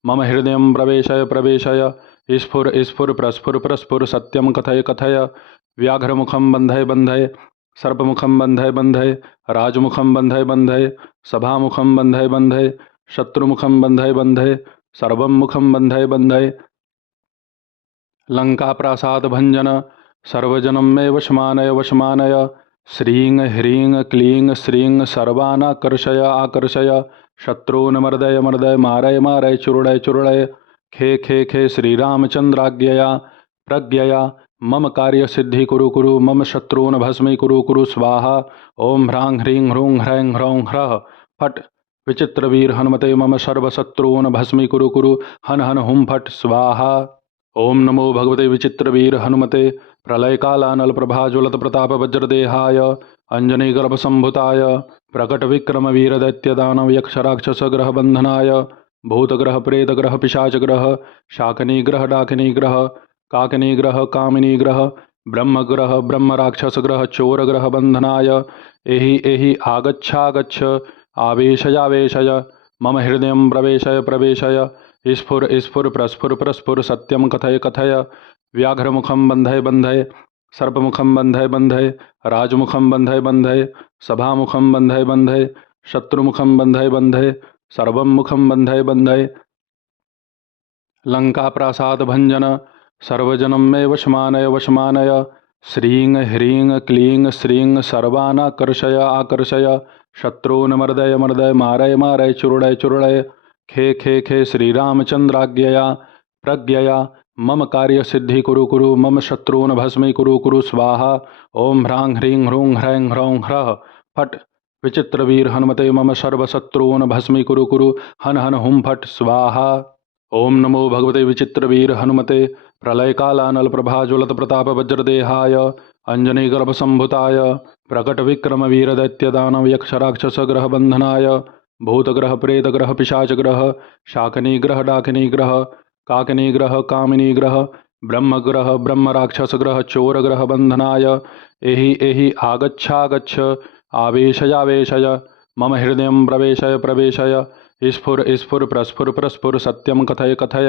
मम हृदय प्रवेशय प्रवेशय स्फुर स्फुर प्रस्फुर प्रस्फुर सत्यम कथय कथय व्याघ्रमुखम बंधय बंधय सर्पमुखम बंधय बंधय राजमुखम बंधय बंधय सभामुखम बंधय बंधय शत्रुमुखम बंधय बंधय सर्वं मुखम बंधय बंधय लंका प्रासाद भंजन सर्वजनम मे वशमानय वशमानय श्रीं ह्रीं क्लीं श्रीं सर्वानाकर्षय आकर्षय शत्रून् मर्दय मर्दय मारय मारय चुरुडय चुरुडय खे खे खे श्रीरामचंद्राज्ञया प्रज्ञया मम कार्य सिद्धि कुरु कुरु मम शत्रून् भस्मी कुरु कुरु स्वाहा ओम ह्रां ह्रीं ह्रूं ह्रैं ह्रौं ह्रः फट् विचित्रवीर हनुमते मम सर्वशत्रून् भस्मी कुरु कुरु हन हन हुं फट् स्वाहा ओम नमो भगवते विचित्रवीर हनुमते प्रलयकालानल प्रभाज्वलत प्रताप वज्रदेहाय अंजनीगर्भसंभुताय प्रकटविक्रमवीरदैत्यदानवयक्षराक्षसग्रहबन्धनाय भूतग्रहप्रेतग्रहपिशाचग्रह शाकिनीग्रहडाकिनीग्रह काकिनीग्रह कामिनीग्रह ब्रह्मग्रह ब्रह्मराक्षसग्रह चोरग्रहबन्धनाय एहि एहि आगच्छागच्छ आवेशयावेशय मम हृदयं प्रवेशय प्रवेशय स्फुर स्फुर प्रस्फुर प्रस्फुर सत्यं कथय कथय व्याघ्रमुखं बन्धय बन्धय सर्पमुखं बन्धय बन्धय राजमुखं बन्धय बन्धय सभामुखं बन्धय बन्धय शत्रुमुखं बन्धय बन्धय सर्वं मुखं बन्धय बन्धय लङ्काप्रासादभञ्जन सर्वजनं मे वशमानय वशमानय श्रीं ह्रीं क्लीं श्रीं सर्वानाकर्षय आकर्षय शत्रून् मर्दय मर्दय मारय मारय चूर्णय चूर्णय खे खे खे श्रीरामचन्द्राज्ञया प्रज्ञया मम कार्यसिद्धि कुरु कुरु मम शत्रून् भस्मीकुरु कुरु स्वाहा ओं ह्रां ह्रीं ह्रूं ह्रैं ह्रौं ह्रः फट् विचित्रवीर हनुमते मम सर्वशत्रून् भस्मीकुरु कुरु हन हन हुं फट् स्वाहा। ओं नमो भगवते विचित्रवीर हनुमते प्रलयकालानलप्रभाज्वलतप्रतापवज्रदेहाय अञ्जनीगर्भसम्भुताय प्रकटविक्रमवीरदैत्यदानवयक्षराक्षसग्रहबन्धनाय भूतग्रहप्रेतग्रहपिशाचग्रह शाकिनीग्रहडाकिनीग्रह काकिनीग्रह कामिनीग्रह ब्रह्मग्रह ब्रह्मराक्षसग्रह चोरग्रहबन्धनाय एहि एहि आगच्छागच्छ आवेशयावेशय मम हृदयं प्रवेशय प्रवेशय स्फुर स्फुर प्रस्फुर प्रस्फुर सत्यं कथय कथय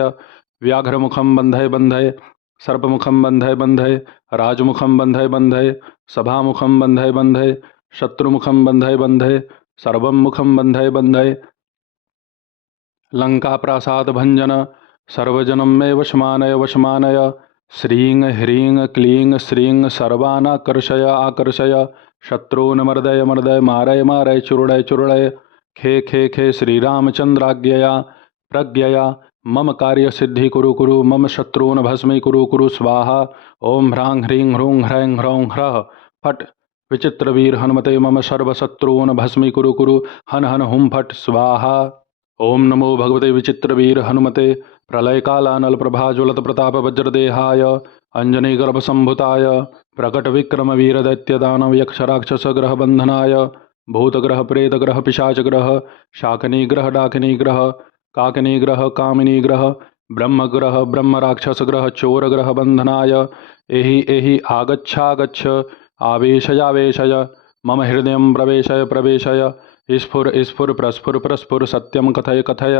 व्याघ्रमुखं बन्धय बन्धय सर्पमुखं बन्धय बन्धय राजमुखं बन्धय बन्धय सभामुखं बन्धय बन्धय शत्रुमुखं बन्धय बन्धय सर्वं मुखं बन्धय बन्धय लङ्काप्रासादभञ्जन सर्वजनं मे वशमानय वशमानय श्रीं ह्रीं क्लीं श्रीं सर्वानाकर्षय आकर्षय शत्रून् मर्दय मर्दय मारय मारय चूर्णय चूर्णय खे खे खे श्रीरामचन्द्राज्ञया प्रज्ञया मम कार्यसिद्धि कुरु कुरु मम शत्रून् भस्मीकुरु कुरु स्वाहा ओं ह्रां ह्रीं ह्रूं ह्रैं ह्रौं ह्रः फट् विचित्रवीर हनुमते मम सर्वशत्रून् भस्मीकुरु कुरु हन हन हुं फट् स्वाहा। ओं नमो भगवते विचित्रवीर हनुमते प्रलयकालानलप्रभाज्वलतप्रतापवज्रदेहाय अञ्जनीगर्भसम्भुताय प्रकटविक्रमवीरदैत्यदानवयक्षराक्षसग्रहबन्धनाय भूतग्रहप्रेतग्रहपिशाचग्रह शाकिनीग्रहडाकिनीग्रह काकिनीग्रह कामिनीग्रह ब्रह्मग्रह ब्रह्मराक्षसग्रह चोरग्रहबन्धनाय एहि एहि आगच्छागच्छ आवेशयावेशय मम हृदयं प्रवेशय प्रवेशय स्फुर स्फुर प्रस्फुर प्रस्फुर सत्यं कथय कथय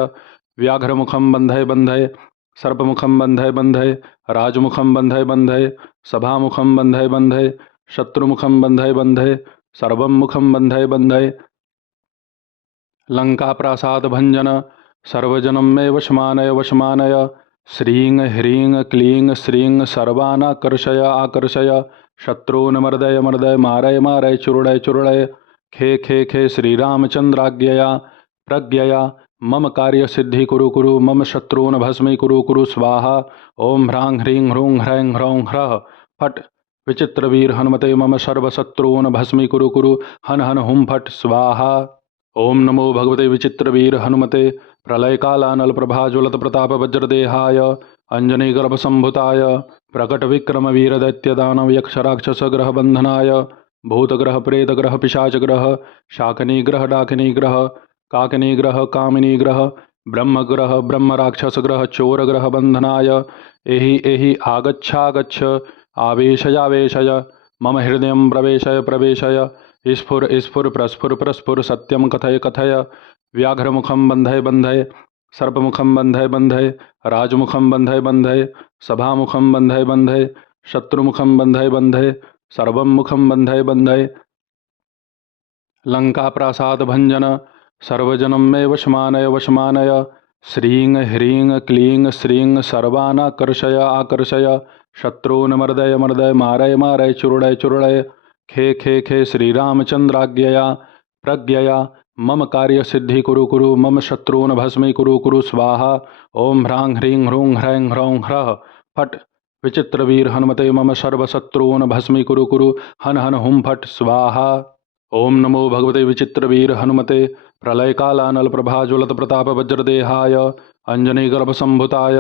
व्याघ्रमुखं बन्धय बन्धय सर्पमुखं बन्धय बन्धय राजमुखं बन्धय बन्धय सभामुखं बन्धय बन्धय शत्रुमुखं बन्धय बन्धय सर्वं मुखं बन्धय बन्धय लङ्काप्रासादभञ्जन सर्वजनं मे वशमानय वशमानय श्रीं ह्रीं क्लीं श्रीं सर्वानाकर्षय आकर्षय शत्रून् मर्दय मर्दय मारय मारय चूर्णय चूर्णय खे खे खे श्रीरामचन्द्राज्ञया प्रज्ञया मम कार्यसिद्धि कुरु कुरु मम शत्रून् भस्मीकुरु कुरु स्वाहा ओं ह्रां ह्रीं ह्रूं ह्रैं ह्रौं ह्रः फट् विचित्रवीर हनुमते मम सर्वशत्रून् भस्मीकुरु कुरु हन हन हुं फट् स्वाहा। ओं नमो भगवते विचित्रवीर हनुमते प्रलयकालानलप्रभाज्वलतप्रतापवज्रदेहाय अञ्जनीगर्भसम्भुताय प्रकटविक्रमवीरदैत्यदानवयक्षराक्षसग्रहबन्धनाय भूतग्रहप्रेतग्रहपिशाचग्रह शाकिनीग्रहडाकिनीग्रह काकिनीग्रह कामिनीग्रह ब्रह्मग्रह ब्रह्मराक्षसग्रह चोरग्रहबन्धनाय एहि एहि आगच्छागच्छ आवेशयावेशय मम हृदयं प्रवेशय प्रवेशय स्फुर स्फुर प्रस्फुर प्रस्फुर सत्यं कथय कथय व्याघ्रमुखं बन्धय बन्धय सर्पमुखं बन्धय बन्धय राजमुखं बन्धय बन्धय सभामुखं बन्धय बन्धय शत्रुमुखं बन्धय बन्धय सर्वं मुखं बन्धय बन्धय लङ्काप्रासादभञ्जन सर्वजनं मे वशमानय वशमानय श्रीं ह्रीं क्लीं श्रीं सर्वानाकर्षय आकर्षय शत्रून् मर्दय मर्दय मारय मारय चूर्णय चूर्णय खे खे खे श्रीरामचन्द्राज्ञया प्रज्ञया मम कार्यसिद्धि कुरु कुरु मम शत्रून् भस्मीकुरु कुरु स्वाहा ओं ह्रां ह्रीं ह्रूं ह्रैं ह्रौं ह्रः फट् विचित्रवीर हनुमते मम सर्वशत्रून् भस्मीकुरु कुरु हन हन हुं फट् स्वाहा। ओं नमो भगवते विचित्रवीर हनुमते प्रलयकालानलप्रभाज्वलतप्रतापवज्रदेहाय अञ्जनीगर्भसम्भुताय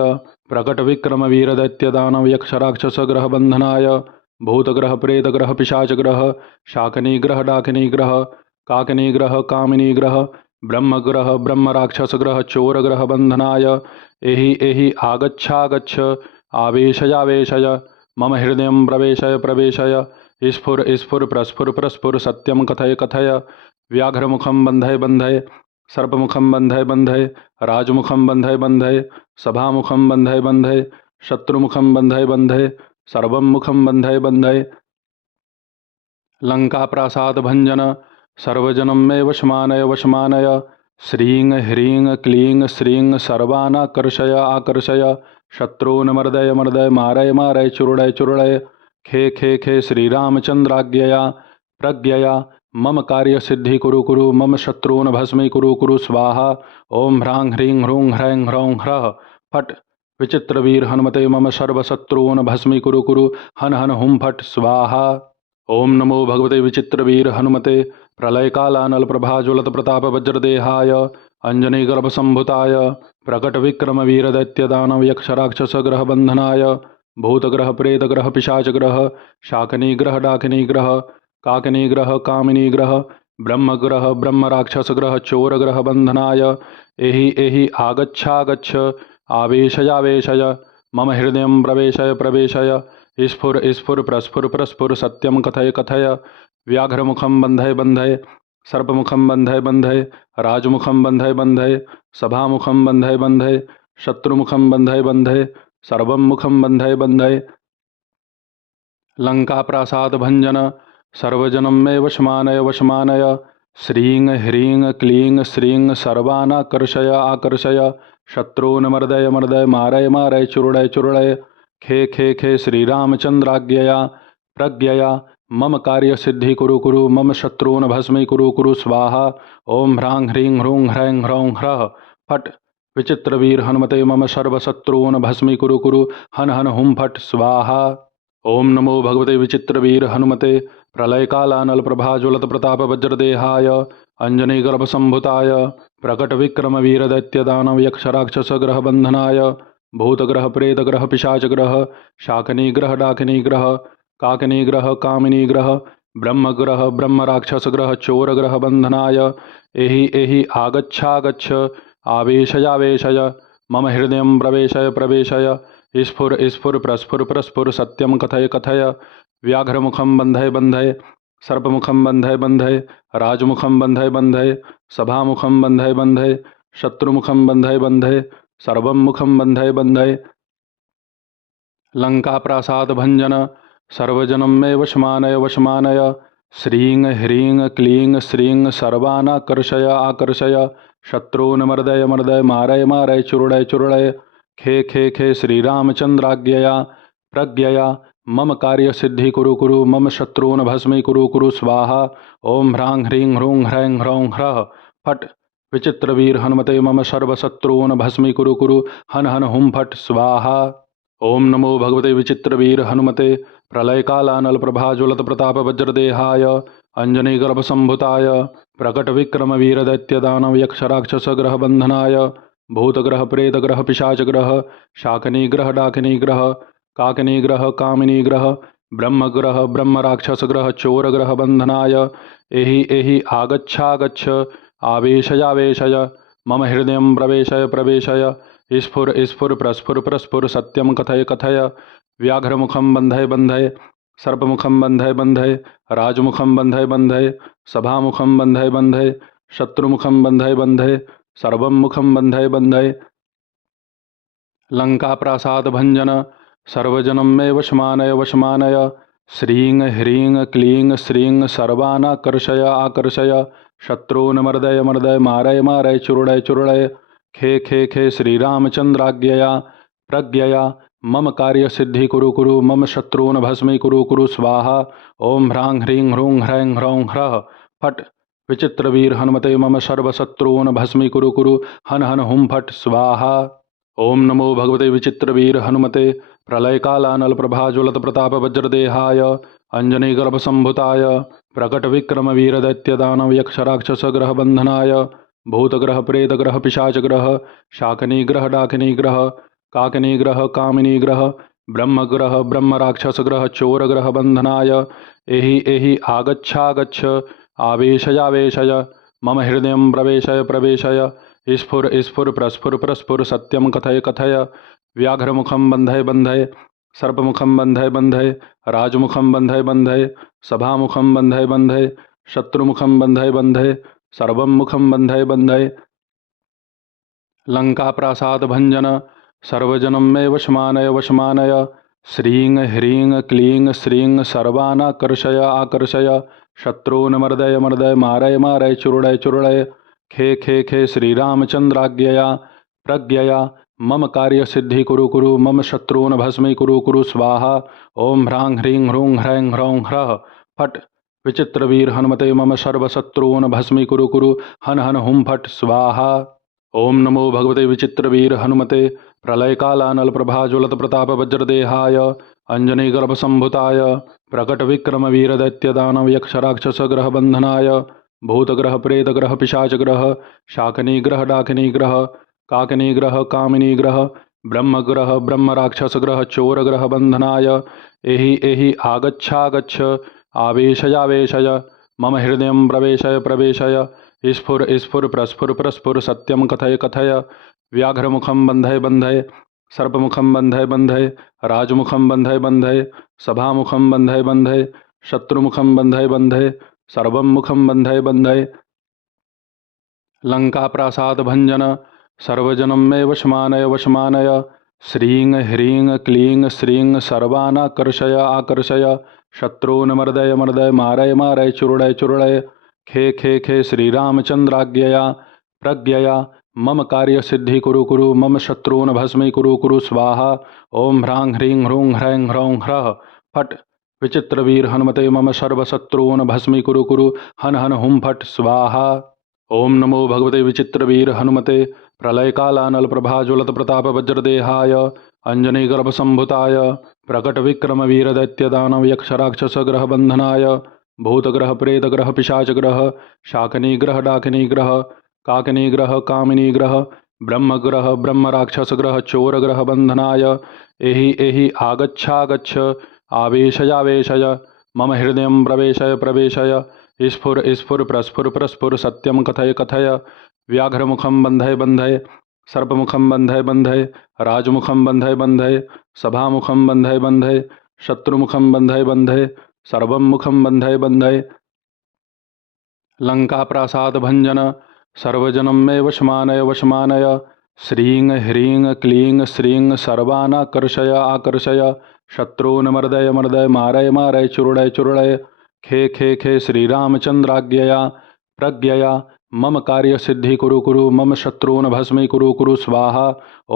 प्रकटविक्रमवीरदैत्यदानवयक्षराक्षसग्रहबन्धनाय भूतग्रहप्रेतग्रहपिशाचग्रह शाकिनीग्रहडाकिनीग्रह काकनिग्रह कामिनीग्रह ब्रह्मग्रह ब्रह्मराक्षसग्रह चोरग्रह बन्धनाय एहि एहि आगच्छागच्छ आवेशयावेशय मम हृदयं प्रवेशय प्रवेशय स्फुर स्फुर प्रस्फुर प्रस्फुर सत्यं कथय कथय व्याघ्रमुखं बन्धय बन्धय सर्पमुखं बन्धय बन्धय राजमुखं बन्धय बन्धय सभामुखं बन्धय बन्धय शत्रुमुखं बन्धय बन्धय सर्वं मुखं बन्धय बन्धय लङ्काप्रासादभञ्जन सर्वजनं मे वशमानय वशमानय श्रीं ह्रीं क्लीं श्रीं सर्वानाकर्षय आकर्षय शत्रून् मर्दय मर्दय मारय मारय चूर्णय चूर्णय खे खे खे श्रीरामचन्द्राज्ञया प्रज्ञया मम कार्यसिद्धि कुरु कुरु मम शत्रून् भस्मी कुरु कुरु स्वाहा ओं ह्रां ह्रीं ह्रूं ह्रैं ह्रौं ह्रः फट् विचित्रवीर हनुमते मम सर्वशत्रून् भस्मी कुरु कुरु हन हन हुं फट् स्वाहा। ओम नमो भगवते विचित्रवीर हनुमते प्रलयकालानलप्रभाज्वलत प्रताप वज्रदेहाय अंजनीगर्भसंभुताय प्रकटविक्रमवीरदैत्यदानव यक्षराक्षसग्रह बन्धनाय भूतग्रह प्रेतग्रह पिशाचग्रह शाकनीग्रह डाकिनीग्रह काकनीग्रह कामिनीग्रह ब्रह्मग्रह ब्रह्मराक्षसग्रह चोरग्रह बन्धनाय एहि एहि आगच्छागच्छ आवेशयावेशय मम हृदयं प्रवेशय प्रवेशय स्फुर स्फुर प्रस्फुर प्रस्फुर सत्यं कथय कथय व्याघ्रमुखं बन्धय बन्धय सर्पमुखं बन्धय बन्धय राजमुखं बन्धय बन्धय सभामुखं बन्धय बन्धय शत्रुमुखं बन्धय बन्धय सर्वं मुखं बन्धय बन्धय लङ्काप्रासादभञ्जन सर्वजनं मे वशमानय वशमानय श्रीं ह्रीं क्लीं श्रीं सर्वानाकर्षय आकर्षय शत्रून् मर्दय मर्दय मारय मारय चूर्णय चूर्णय खे खे खे श्रीरामचन्द्राज्ञया प्रज्ञया मम कार्यसिद्धि कुरु कुरु मम शत्रून् भस्मी कुरु कुरु स्वाहा ओं ह्रां ह्रीं ह्रूं ह्रैं ह्रौं ह्रः फट् विचित्रवीर हनुमते मम सर्वशत्रून् भस्मी कुरु कुरु हन हन हुं फट् स्वाहा। ओम नमो भगवते विचित्रवीर हनुमते प्रलयकालानलप्रभाज्वलत प्रताप वज्रदेहाय अंजनीगर्भसंभुताय प्रकटविक्रमवीरदैत्यदानव यक्षराक्षसग्रह बन्धनाय भूतग्रह प्रेतग्रह पिशाचग्रह शाकनीग्रह डाकिनीग्रह काकनीग्रह कामिनीग्रह ब्रह्मग्रह ब्रह्मराक्षसग्रह चोरग्रह बन्धनाय एहि एहि आगच्छागच्छ आवेशयावेशय मम हृदयं प्रवेशय प्रवेशय स्फुर स्फुर प्रस्फुर प्रस्फुर सत्यं कथय कथय व्याघ्रमुखं बन्धय बन्धय सर्पमुखं बन्धय बन्धय राजमुखं बन्धय बन्धय सभामुखं बन्धय बन्धय शत्रुमुखं बन्धय बन्धय सर्वं मुखं बन्धय बन्धय लङ्काप्रासादभञ्जन सर्वजनं मे वशमानय वशमानय श्रीं ह्रीं क्लीं श्रीं सर्वानाकर्षय आकर्षय शत्रून् मर्दय मर्दय मारय मारय चूर्णय चूर्णय खे खे खे श्रीरामचन्द्राज्ञया प्रज्ञया मम कार्यसिद्धि कुरु कुरु मम शत्रून् भस्मी कुरु कुरु स्वाहा ओं ह्रां ह्रीं ह्रूं ह्रैं ह्रौं ह्रः फट् विचित्रवीर हनुमते मम सर्वशत्रून् भस्मी कुरु कुरु हन हन हुं फट् स्वाहा। ओम नमो भगवते विचित्रवीर हनुमते प्रलयकालानलप्रभाज्वलत प्रताप वज्रदेहाय अंजनीगर्भसंभुताय प्रकटविक्रमवीरदैत्यदानव यक्षराक्षसग्रह बन्धनाय भूतग्रह प्रेतग्रह पिशाचग्रह शाकनीग्रह डाकिनीग्रह काकनीग्रह कामिनीग्रह ब्रह्मग्रह ब्रह्मराक्षसग्रह चोरग्रह बन्धनाय एहि एहि आगच्छागच्छ आवेशयावेशय मम हृदयं प्रवेशय प्रवेशय स्फुर स्फुर प्रस्फुर प्रस्फुर सत्यं कथय कथय व्याघ्रमुखं बन्धय बन्धय सर्पमुखं बन्धय बन्धय राजमुखं बन्धय बन्धय सभामुखं बन्धय बन्धय शत्रुमुखं बन्धय बन्धय सर्वं मुखं बन्धय बन्धय लङ्काप्रासादभञ्जन सर्वजनं मे वशमानय वशमानय श्रीं ह्रीं क्लीं श्रीं सर्वानाकर्षय आकर्षय शत्रून् मर्दय मर्दय मारय मारय चूर्णय चूर्णय खे खे खे श्रीरामचन्द्राज्ञया प्रज्ञया मम कार्यसिद्धि कुरु कुरु मम शत्रून् भस्मी कुरु कुरु स्वाहा ओं ह्रां ह्रीं ह्रूं ह्रैं ह्रौं ह्रः फट् विचित्रवीर हनुमते मम सर्वशत्रून् भस्मी कुरु कुरु हन हन हुं फट् स्वाहा। ओम नमो भगवते विचित्रवीर हनुमते प्रलयकालानलप्रभाज्वलत प्रताप वज्रदेहाय अंजनीगर्भसंभुताय प्रकटविक्रमवीरदैत्यदानव यक्षराक्षसग्रह बन्धनाय भूतग्रह प्रेतग्रह पिशाचग्रह शाकनीग्रह डाकिनीग्रह काकनीग्रह कामिनीग्रह ब्रह्मग्रह ब्रह्मराक्षसग्रह चोरग्रह बन्धनाय एहि एहि आगच्छागच्छ आवेशयावेशय मम हृदयं प्रवेशय प्रवेशय स्फुर स्फुर प्रस्फुर प्रस्फुर सत्यं कथय कथय व्याघ्रमुखं बन्धय बन्धय सर्पमुखं बन्धय बन्धय राजमुखं बन्धय बन्धय सभामुखं बन्धय बन्धय शत्रुमुखं बन्धय बन्धय सर्वं मुखं बन्धय बन्धय लङ्काप्रासादभञ्जन सर्वजनं मे वशमानय वशमानय श्रीं ह्रीं क्लीं श्रीं सर्वानाकर्षय आकर्षय शत्रून् मर्दय मर्दय मारय मारय चूर्णय चूर्णय खे खे खे श्रीरामचन्द्राज्ञया प्रज्ञया मम कार्यसिद्धि कुरु कुरु मम शत्रून् भस्मीकुरु कुरु स्वाहा ओं ह्रां ह्रीं ह्रूं ह्रैं ह्रौं ह्रः फट् विचित्रवीर हनुमते मम सर्वशत्रून् भस्मीकुरु कुरु हन हन हुं फट् स्वाहा। ओम नमो भगवते विचित्रवीर हनुमते प्रलयकालानल प्रभाज्वलत प्रताप वज्रदेहाय अंजनीगर्भसंभुताय प्रकट विक्रम वीर दैत्य दानव यक्ष राक्षस ग्रह बंधनाय भूतग्रह प्रेतग्रह पिशाचग्रह शाकिनीग्रह डाकिनीग्रह काकिनीग्रह कामिनीग्रह ब्रह्मग्रह ब्रह्म राक्षस ग्रह चोरग्रह बंधनाय एहि एहि आगच्छागच्छ आवेशयावेशय मम हृदयं प्रवेशय प्रवेशय स्फुर स्फुर प्रस्फुर प्रस्फुर सत्यं कथय कथय व्याघ्रमुखं बन्धय बन्धय सर्पमुखं बन्धय बन्धय राजमुखं बन्धय बन्धय सभामुखं बन्धय बन्धय शत्रुमुखं बन्धय बन्धय सर्वं मुखं बन्धय बन्धय लङ्काप्रासादभञ्जन सर्वजनं मे वशमानय वशमानय श्रीं ह्रीं क्लीं श्रीं सर्वानाकर्षय आकर्षय शत्रून् मर्दय मर्दय मारय मारय चूर्णय चूर्णय खे खे खे श्रीरामचन्द्राज्ञया प्रज्ञया मम कार्यसिद्धि कुरु कुरु मम शत्रून् भस्मीकुरु कुरु स्वाहा ओं ह्रां ह्रीं ह्रूं ह्रैं ह्रौं ह्रः फट् विचित्रवीर हनुमते मम सर्वशत्रून् भस्मीकुरु कुरु हन हन हुं फट् स्वाहा। ओम नमो भगवते विचित्रवीर हनुमते प्रलयकालानल प्रभाज्वलत प्रताप वज्रदेहाय अंजनीगर्भसंभुताय प्रकट विक्रम वीर दैत्य दानव यक्ष राक्षस ग्रह बंधनाय भूतग्रह प्रेतग्रह पिशाचग्रह शाकिनीग्रह डाकिनीग्रह काकिनीग्रह कामिनीग्रह ब्रह्मग्रह ब्रह्म राक्षस ग्रह चोरग्रह बंधनाय एहि एहि आगच्छागच्छ आवेशयावेशय मम हृदयं प्रवेशय प्रवेशय स्फुर स्फुर प्रस्फुर प्रस्फुर सत्यं कथय कथय व्याघ्रमुखं बन्धय बन्धय सर्पमुखं बन्धय बन्धय राजमुखं बन्धय बन्धय सभामुखं बन्धय बन्धय शत्रुमुखं बन्धय बन्धय सर्वं मुखं बन्धय बन्धय लङ्काप्रासादभञ्जन सर्वजनं मे वशमानय वशमानय श्रीं ह्रीं क्लीं श्रीं सर्वानाकर्षय आकर्षय शत्रून् मर्दय मर्दय मारय मारय चूर्णय चूर्णय खे खे खे श्रीरामचन्द्राज्ञया प्रज्ञया मम कार्यसिद्धि कुरु कुरु मम शत्रून् भस्मीकुरु कुरु स्वाहा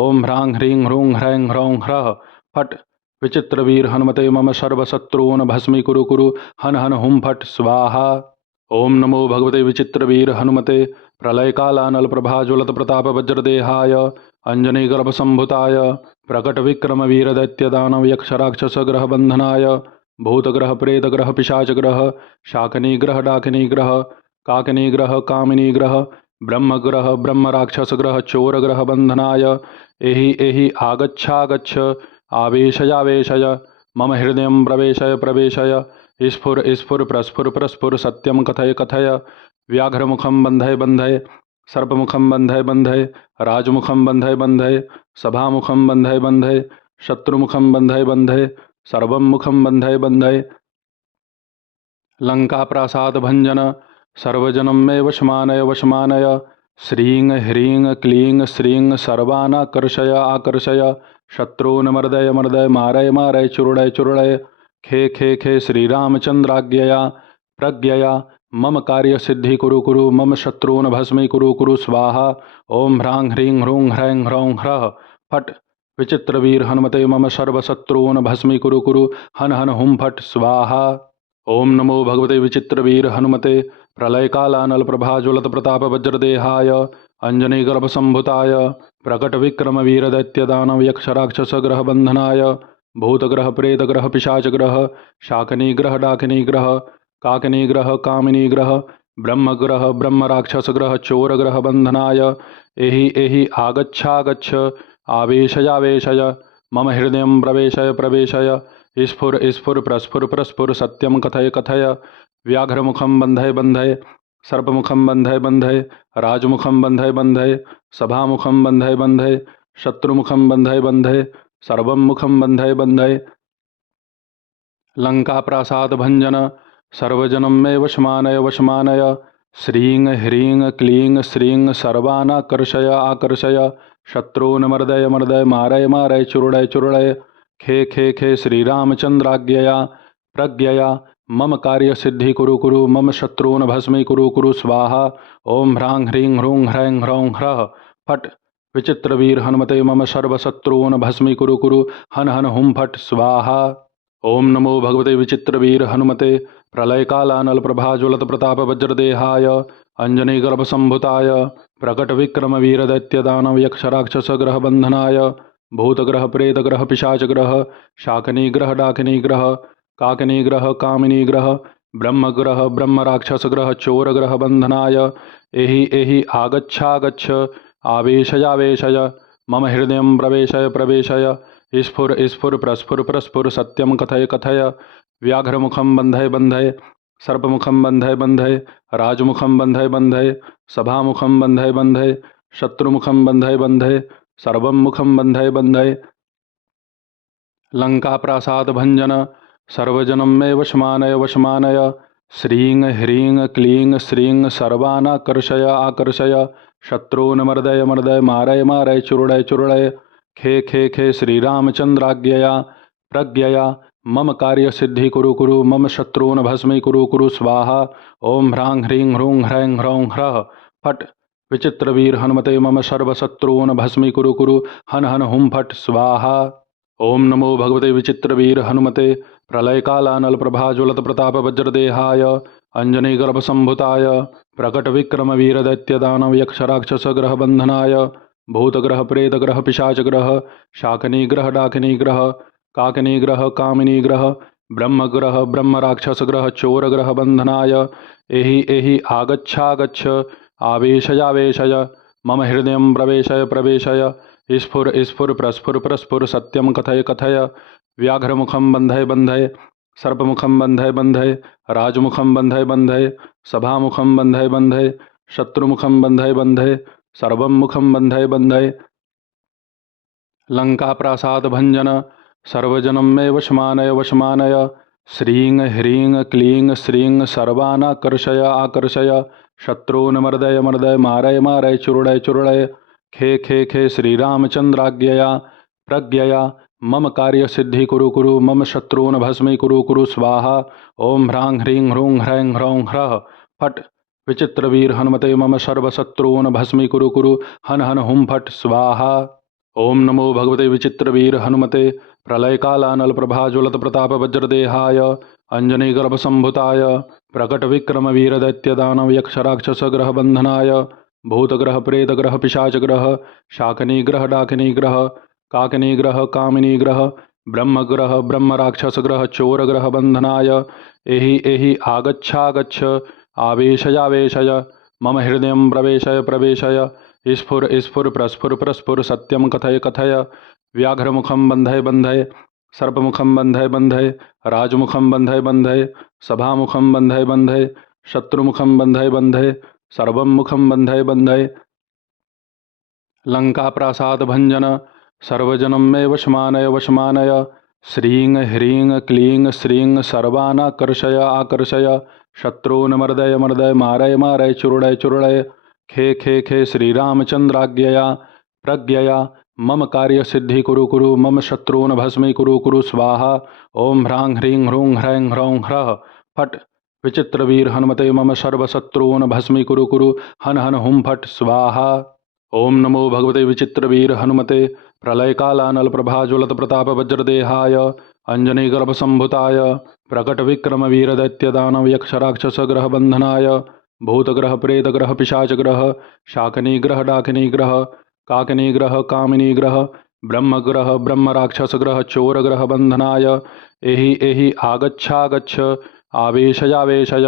ओं ह्रां ह्रीं ह्रूं ह्रैं ह्रौं ह्रः फट् विचित्रवीर हनुमते मम सर्वशत्रून् भस्मीकुरु कुरु हन हन हुं फट् स्वाहा। ओम नमो भगवते विचित्रवीर हनुमते प्रलयकालानल प्रभाज्वलत प्रताप वज्रदेहाय अंजनीगर्भसंभुताय प्रकट विक्रम वीर दैत्य दानव यक्ष राक्षस ग्रह बंधनाय भूतग्रह प्रेतग्रह पिशाचग्रह शाकिनीग्रह डाकिनीग्रह काकिनीग्रह कामिनीग्रह ब्रह्मग्रह ब्रह्म राक्षस ग्रह चोरग्रह बंधनाय एहि एहि आगच्छागच्छ आवेशयावेशय मम हृदयं प्रवेशय प्रवेशय स्फुर स्फुर प्रस्फुर प्रस्फुर सत्यं कथय कथय व्याघ्रमुखं बन्धय बन्धय सर्पमुखं बन्धय बन्धय राजमुखं बन्धय बन्धय सभामुखं बन्धय बन्धय शत्रुमुखं बन्धय बन्धय सर्वं मुखं बन्धय बन्धय लङ्काप्रासादभञ्जन सर्वजनं मे वशमानय वशमानय श्रीं ह्रीं क्लीं श्रीं सर्वानाकर्षय आकर्षय शत्रून् मर्दय मर्दय मारय मारय चूर्णय चूर्णय खे खे खे श्रीरामचन्द्राज्ञया प्रज्ञया मम कार्यसिद्धि कुरु कुरु मम शत्रून् भस्मीकुरु कुरु स्वाहा ओं ह्रां ह्रीं ह्रूं ह्रैं ह्रौं ह्रः फट् विचित्रवीर हनुमते मम सर्वशत्रून् भस्मीकुरु कुरु हन हन हुं फट् स्वाहा। ओम नमो भगवते विचित्रवीर हनुमते प्रलयकालानल प्रभाज्वलत प्रताप वज्रदेहाय अंजनीगर्भसंभुताय प्रकट विक्रम वीर दैत्य दानव यक्ष राक्षस ग्रह बंधनाय भूतग्रह प्रेतग्रह पिशाचग्रह शाकिनीग्रह डाकिनीग्रह काकिनीग्रह कामिनीग्रह ब्रह्मग्रह ब्रह्म राक्षस ग्रह चोरग्रह बंधनाय एहि एहि आगच्छागच्छ आवेशयावेशय मम हृदयं प्रवेशय प्रवेशय स्फुर स्फुर प्रस्फुर प्रस्फुर सत्यं कथय कथय व्याघ्रमुखं बन्धय बन्धय सर्पमुखं बन्धय बन्धय राजमुखं बन्धय बन्धय सभामुखं बन्धय बन्धय शत्रुमुखं बन्धय बन्धय सर्वं मुखं बन्धय बन्धय लङ्काप्रासादभञ्जन सर्वजनं मे वशमानय वशमानय श्रीं ह्रीं क्लीं श्रीं सर्वानाकर्षय आकर्षय शत्रून् मर्दय मर्दय मारय मारय चूर्णय चूर्णय खे खे खे श्रीरामचन्द्राज्ञया प्रज्ञया मम कार्यसिद्धि कुरु कुरु मम शत्रून् भस्मीकुरु कुरु स्वाहा ओं ह्रां ह्रीं ह्रूं ह्रैं ह्रौं ह्रः फट् विचित्रवीर हनुमते मम सर्वशत्रून् भस्मीकुरु कुरु हन हन हुं फट् स्वाहा। ओम नमो भगवते विचित्रवीर हनुमते प्रलयकालानल प्रभाज्वलत प्रताप वज्रदेहाय अंजनीगर्भसंभुताय प्रकटविक्रम वीरदैत्यदानव यक्षराक्षसग्रह बंधनाय भूतग्रह प्रेतग्रह पिशाचग्रह शाकिनीग्रह डाकिनीग्रह काकिनीग्रह कामिनीग्रह ब्रह्मग्रह ब्रह्मराक्षसग्रह चोरग्रह बंधनाय एहि एहि आगच्छागच्छ आवेशयावेशय मम हृदय प्रवेशय प्रवेशय स्फुर स्फुर प्रस्फुर प्रस्फुर सत्यम कथय कथय व्याघ्रमुखं बन्धय बन्धय सर्पमुखं बन्धय बन्धय राजमुखं बन्धय बन्धय सभामुखं बन्धय बन्धय शत्रुमुखं बन्धय बन्धय सर्वं मुखं बन्धय बन्धय लङ्काप्रासादभञ्जन सर्वजनं मे वशमानय वशमानय श्रीं ह्रीं क्लीं श्रीं सर्वानाकर्षय आकर्षय शत्रून् मर्दय मर्दय मारय मारय चूर्णय चूर्णय खे खे खे श्रीरामचन्द्राज्ञया प्रज्ञया मम कार्यसिद्धि कुरु कुरु मम शत्रून् भस्मीकुरु कुरु स्वाहा ओं ह्रां ह्रीं ह्रूं ह्रैं ह्रौं ह्रः फट् विचित्रवीर हनुमते मम सर्वशत्रून् भस्मीकुरु कुरु हन हन हुं फट् स्वाहा। ओम नमो भगवते विचित्रवीर हनुमते प्रलयकालानल प्रभाज्वलत प्रताप वज्रदेहाय अंजनीगर्भसंभुताय प्रकटविक्रम वीरदैत्यदानव यक्षराक्षसग्रह बंधनाय भूतग्रह प्रेतग्रह पिशाचग्रह शाकिनीग्रह डाकिनीग्रह काकिनीग्रह कामिनीग्रह ब्रह्मग्रह ब्रह्मराक्षसग्रह चोरग्रह बंधनाय एहि एहि आगच्छागच्छ आवेशयावेशय मम हृदय प्रवेशय प्रवेशय स्फुर स्फुर प्रस्फुर प्रस्फुर सत्यम कथय कथय व्याघ्रमुखं बन्धय बन्धय सर्पमुखं बन्धय बन्धय राजमुखं बन्धय बन्धय सभामुखं बन्धय बन्धय शत्रुमुखं बन्धय बन्धय सर्वं मुखं बन्धय बन्धय लङ्काप्रासादभञ्जन सर्वजनं मे वशमानय वशमानय श्रीं ह्रीं क्लीं श्रीं सर्वानाकर्षय आकर्षय शत्रून् मर्दय मर्दय मारय मारय चूर्णय चूर्णय खे खे खे श्रीरामचन्द्राज्ञया प्रज्ञया मम कार्यसिद्धि कुरु कुरु मम शत्रून् भस्मीकुरु कुरु स्वाहा ओं ह्रां ह्रीं ह्रूं ह्रैं ह्रौं ह्रः फट् विचित्रवीर हनुमते मम सर्वशत्रून् भस्मीकुरु कुरु हन हन हुं फट् स्वाहा। ओम नमो भगवते विचित्रवीर हनुमते प्रलयकालानल प्रभाज्वलत प्रताप वज्रदेहाय अंजनीगर्भसंभुताय प्रकटविक्रम वीरदैत्यदानव यक्षराक्षसग्रह बंधनाय भूतग्रह प्रेतग्रह पिशाचग्रह शाकिनीग्रह डाकिनीग्रह काकिनीग्रह कामिनीग्रह ब्रह्मग्रह ब्रह्मराक्षसग्रह चोरग्रह बंधनाय एहि एहि आगच्छागच्छ आवेशयावेशय मम हृदय प्रवेशय प्रवेशय स्फुर स्फुर प्रस्फुर प्रस्फुर सत्यम कथय कथय व्याघ्रमुखं बन्धय बन्धय सर्पमुखं बन्धय बन्धय राजमुखं बन्धय बन्धय सभामुखं बन्धय बन्धय शत्रुमुखं बन्धय बन्धय सर्वं मुखं बन्धय बन्धय लङ्काप्रासादभञ्जन सर्वजनं मे वशमानय वशमानय श्रीं ह्रीं क्लीं श्रीं सर्वानाकर्षय आकर्षय शत्रून् मर्दय मर्दय मारय मारय चूर्णय चूर्णय खे खे खे श्रीरामचन्द्राज्ञया प्रज्ञया मम कार्यसिद्धि कुरु कुरु मम शत्रून् भस्मीकुरु कुरु स्वाहा ओं ह्रां ह्रीं ह्रूं ह्रैं ह्रौं ह्रः फट् विचित्रवीर हनुमते मम सर्वशत्रून् भस्मीकुरु कुरु हन हन हुं फट् स्वाहा। ओम नमो भगवते विचित्रवीर हनुमते प्रलयकालानल प्रभाज्वलत प्रताप वज्रदेहाय अंजनीगर्भसंभुताय प्रकटविक्रम वीरदैत्यदानव यक्षराक्षसग्रह बंधनाय भूतग्रह प्रेतग्रह पिशाचग्रह शाकिनीग्रह डाकिनीग्रह काकिनीग्रह कामिनीग्रह ब्रह्मग्रह ब्रह्मराक्षसग्रह चोरग्रह बंधनाय एहि एहि आगच्छागच्छ आवेशयावेशय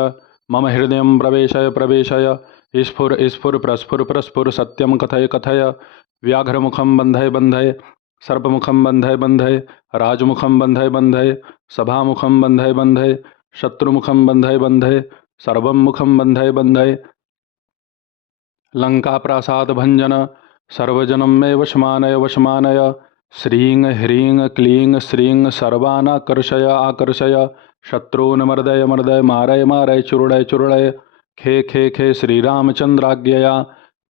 मम हृदय प्रवेशय प्रवेशय स्फुर स्फुर प्रस्फुर प्रस्फुर सत्यम कथय कथय व्याघ्रमुखं बन्धय बन्धय सर्पमुखं बन्धय बन्धय राजमुखं बन्धय बन्धय सभामुखं बन्धय बन्धय शत्रुमुखं बन्धय बन्धय सर्वं मुखं बन्धय बन्धय लङ्काप्रासादभञ्जन सर्वजनं मे वशमानय वशमानय श्रीं ह्रीं क्लीं श्रीं सर्वानाकर्षय आकर्षय शत्रून् मर्दय मर्दय मारय मारय चूर्णय चूर्णय खे खे खे श्रीरामचन्द्राज्ञया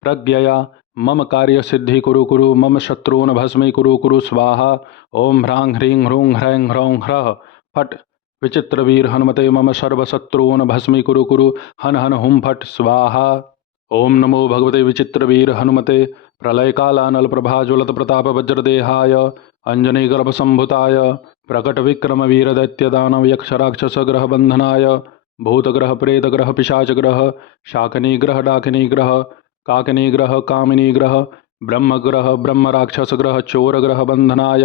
प्रज्ञया मम कार्यसिद्धि कुरु कुरु मम शत्रून् भस्मीकुरु कुरु स्वाहा ओं ह्रां ह्रीं ह्रूं ह्रैं ह्रौं ह्रः फट् विचित्रवीर हनुमते मम सर्वशत्रून् भस्मीकुरु कुरु हन हन हुं फट् स्वाहा। ओम नमो भगवते विचित्रवीर हनुमते प्रलयकालानल प्रभाज्वलत प्रताप वज्रदेहाय अंजनीगर्भसंभुताय प्रकट विक्रम वीर दैत्य दानव यक्ष राक्षस ग्रह बंधनाय भूतग्रह प्रेतग्रह पिशाचग्रह शाकिनीग्रह डाकिनीग्रह काकिनीग्रह कामिनीग्रह ब्रह्मग्रह ब्रह्म राक्षस ग्रह चोरग्रह बंधनाय